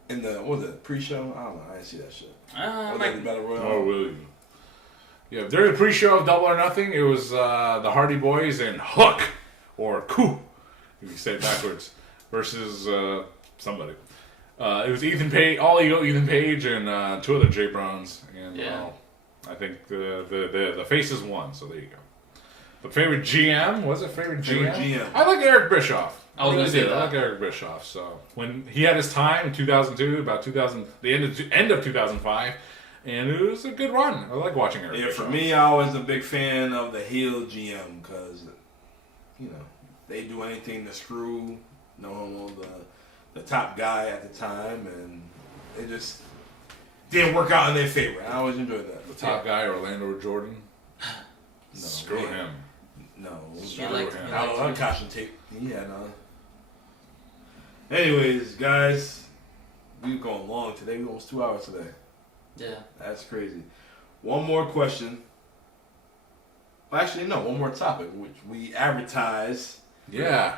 in the, what was it, pre-show? I don't know. I didn't see that shit. The Battle Royal? Oh, really? Yeah, during the pre-show of Double or Nothing, it was the Hardy Boys and Hook, or Coup, if you say it backwards, versus somebody. It was Ethan Page, Ethan Page, and two other J Browns, and I think the faces won. So there you go. But favorite GM? Was it favorite GM? I like Eric Bischoff. I was going to say that. I like Eric Bischoff. So when he had his time in 2002, the end of 2005, and it was a good run. I like watching Eric Bischoff. For me, I was a big fan of the heel GM because, they do anything to screw the top guy at the time, and it just didn't work out in their favor. I always enjoyed that. The top guy, Orlando Jordan. No, screw him. No, screw him. I caution tape. Yeah, no. Anyways, guys, we've gone long today. We're almost 2 hours today. Yeah, that's crazy. One more question. Well, actually, no. One more topic, which we advertise. Yeah.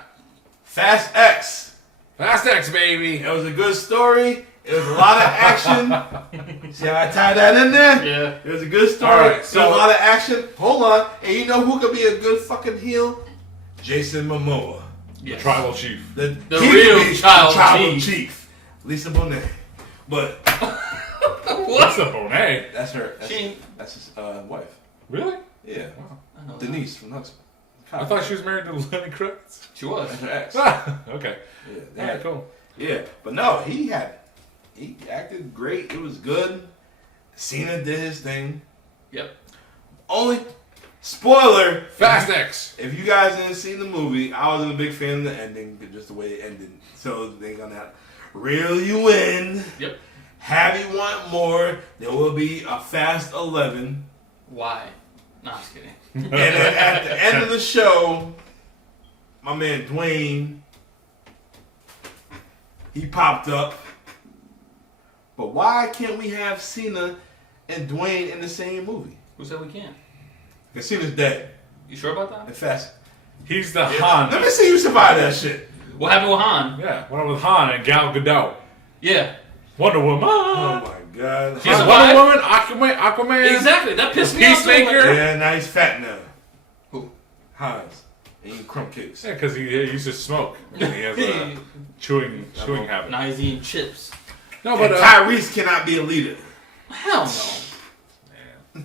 Fast X. Fast X, baby. It was a good story. It was a lot of action. See how I tied that in there? Yeah. It was a good story. All right, so a lot of action. Hold on. And you know who could be a good fucking heel? Jason Momoa. The tribal chief. The real tribal chief. Lisa Bonet. But What's the Bonet? that's her. That's his wife. Really? Yeah. Wow. I know Denise from Knoxville. I thought she was married to Lenny Kravitz. She was. That's her ex. Okay. Yeah. Alright, cool. Yeah, but no, he acted great. It was good. Cena did his thing. Yep. Only spoiler. Fast X. If you guys didn't see the movie, I wasn't a big fan of the ending, just the way it ended. So they're gonna reel you in. Yep. Have you want more? There will be a Fast 11. Why? No, I'm just kidding. And then at the end of the show, my man Dwayne, he popped up. But why can't we have Cena and Dwayne in the same movie? Who said we can't? Because Cena's dead. You sure about that? And Fast. He's the Han. Let me see you survive that shit. What happened with Han? Yeah, one with Han and Gal Gadot. Yeah. Wonder Woman. Oh my god. He's a- Wonder Woman, Aquaman. Exactly. That pissed me off. so Peacemaker. much. Yeah, now he's fat now. Who? Hans. And eating crumb cakes. Yeah, because he used to smoke. He has a chewing habit. Now he's eating chips. No, but And Tyrese cannot be a leader. Hell no.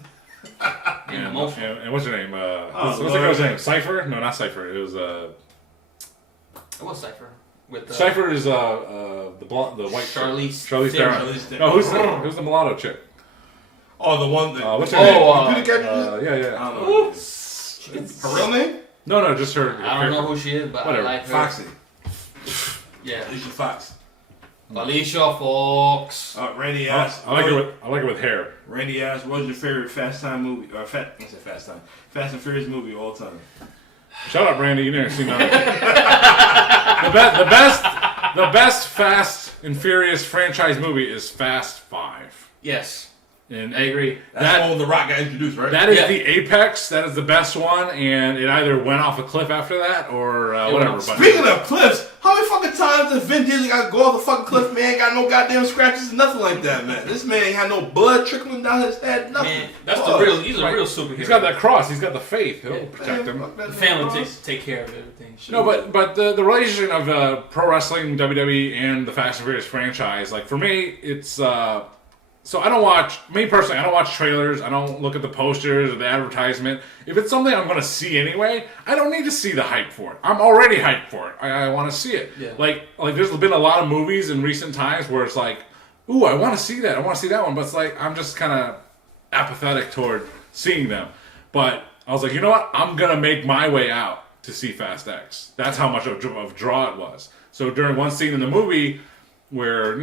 and, emotional. and what's your name? What's the Lord. guy's name? Cypher? No, not Cypher. It was It was Cypher. With Cypher is the white Charlize Charlize Theron. Charlize Theron. No, who's the mulatto chick? Oh, the one that. What's her name? Who the character? Yeah. I don't know. Her real name? No, just her. I don't know who she is, but Whatever. I like her. Foxy. Yeah. Alicia Fox. Alicia Fox. Randy I asked. like it with hair. Randy asked, "What's your favorite Fast Time movie?" Or Fast and Furious movie of all time. Shut up, Randy. You never seen none of it. The best Fast and Furious franchise movie is Fast 5. Yes. And I agree. That's the one The Rock got introduced, right? That is Yeah. the apex. That is the best one, and it either went off a cliff after that or whatever. But Speaking of cliffs, how many fucking times does Vin Diesel got to go off the fucking cliff, man? Got no goddamn scratches, nothing like that, man. This man ain't had no blood trickling down his head, nothing. Man, that's the real. He's a real superhero. he's got that cross. He's got the faith. He'll Yeah. protect him. The family take care of everything. No, but the relation of pro wrestling, WWE, and the Fast and Furious franchise, like for me, it's so I don't watch. Me personally, I don't watch trailers. I don't look at the posters or the advertisement. If it's something I'm going to see anyway, I don't need to see the hype for it. I'm already hyped for it. I want to see it. Yeah. Like there's been a lot of movies in recent times where it's like, ooh, I want to see that. I want to see that one. But it's like I'm just kind of apathetic toward seeing them. But I was like, you know what? I'm going to make my way out to see Fast X. That's how much of draw it was. So during one scene in the movie where,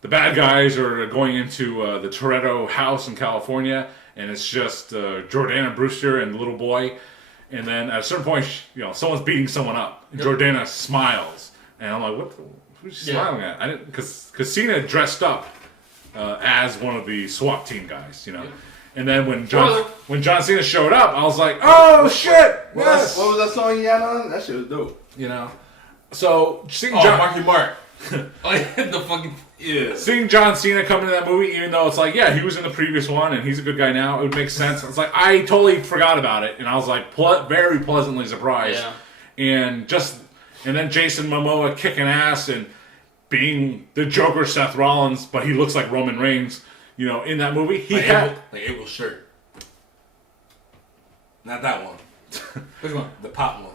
the bad guys are going into the Toretto house in California, and it's just Jordana Brewster and the little boy. And then at a certain point, someone's beating someone up. And Jordana smiles, and I'm like, who's she smiling at? I didn't, because Cena dressed up as one of the SWAT team guys, Yeah. And then when John Cena showed up, I was like, oh shit! Yes. What was that song he had on? That shit was dope. So seeing Marky Mark. Oh, yeah, the fucking. Yeah. Seeing John Cena come into that movie, even though it's like, yeah, he was in the previous one and he's a good guy now, it would make sense. It's like, I totally forgot about it, and I was like, very pleasantly surprised. Yeah. And then Jason Momoa kicking ass and being the Joker Seth Rollins, but he looks like Roman Reigns, in that movie. He had Abel's shirt. Not that one. Which one? The pop one.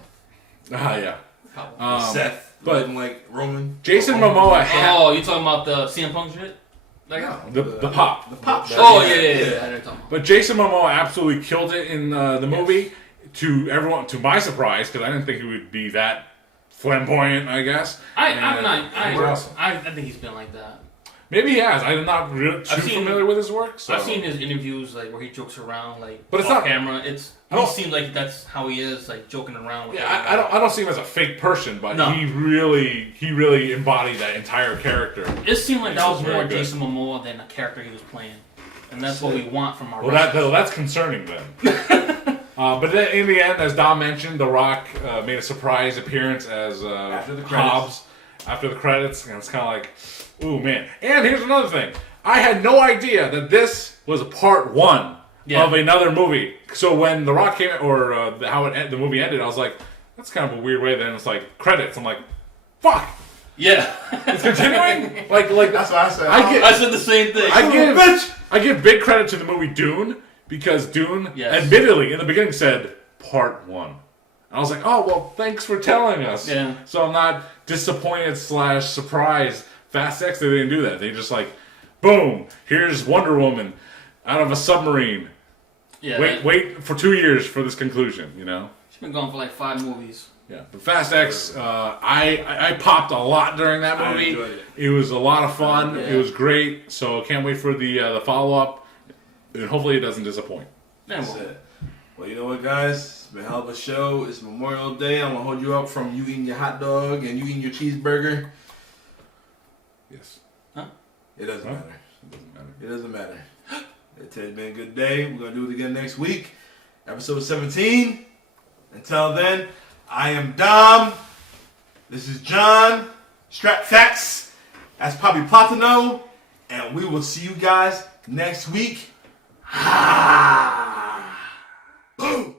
yeah. Seth. But looking like Roman. Jason Momoa had Oh, you talking about the CM Punk shit? Like, No, the pop. The pop shirt. Oh yeah. I know what you're talking about. But Jason Momoa absolutely killed it in the movie. To my surprise, because I didn't think he would be that flamboyant. I guess. I think he's been like that. Maybe he has. I'm not really too familiar with his work. So. I've seen his interviews, like where he jokes around, like but it's off not camera. He seems like that's how he is, like joking around. With Yeah, I don't see him as a fake person, but No. he really embodied that entire character. It seemed like that was very more good. Jason Momoa than the character he was playing, and that's what we want from our. That's concerning then. But then in the end, as Dom mentioned, The Rock made a surprise appearance as After the credits. Hobbs after the credits, and it's kind of like, ooh man. And here's another thing: I had no idea that this was a part one of another movie. So when The Rock came, or the movie ended, I was like, that's kind of a weird way. Then it's like credits. I'm like, fuck. Yeah. It's continuing. like That's what I said. I said the same thing. I give big credit to the movie Dune because Dune, admittedly, in the beginning said Part 1. I was like, oh well, thanks for telling us. Yeah. So I'm not disappointed / surprised. Fast X, they didn't do that. They just like, boom, here's Wonder Woman out of a submarine. Yeah. Wait for 2 years for this conclusion. You know. She's been going for like 5 movies. Yeah, but Fast X, I popped a lot during that movie. I enjoyed it. It was a lot of fun. Yeah. It was great. So I can't wait for the follow up, and hopefully it doesn't disappoint. That's it. Well, you know what, guys? It's been a hell of a show. It's Memorial Day. I'm gonna hold you up from you eating your hot dog and you eating your cheeseburger. Yes. Huh? It doesn't matter. It doesn't matter. It doesn't matter. It's been a good day. We're gonna do it again next week. Episode 17. Until then, I am Dom. This is John. Strap Facts. That's Poppy Platino. And we will see you guys next week. Boom.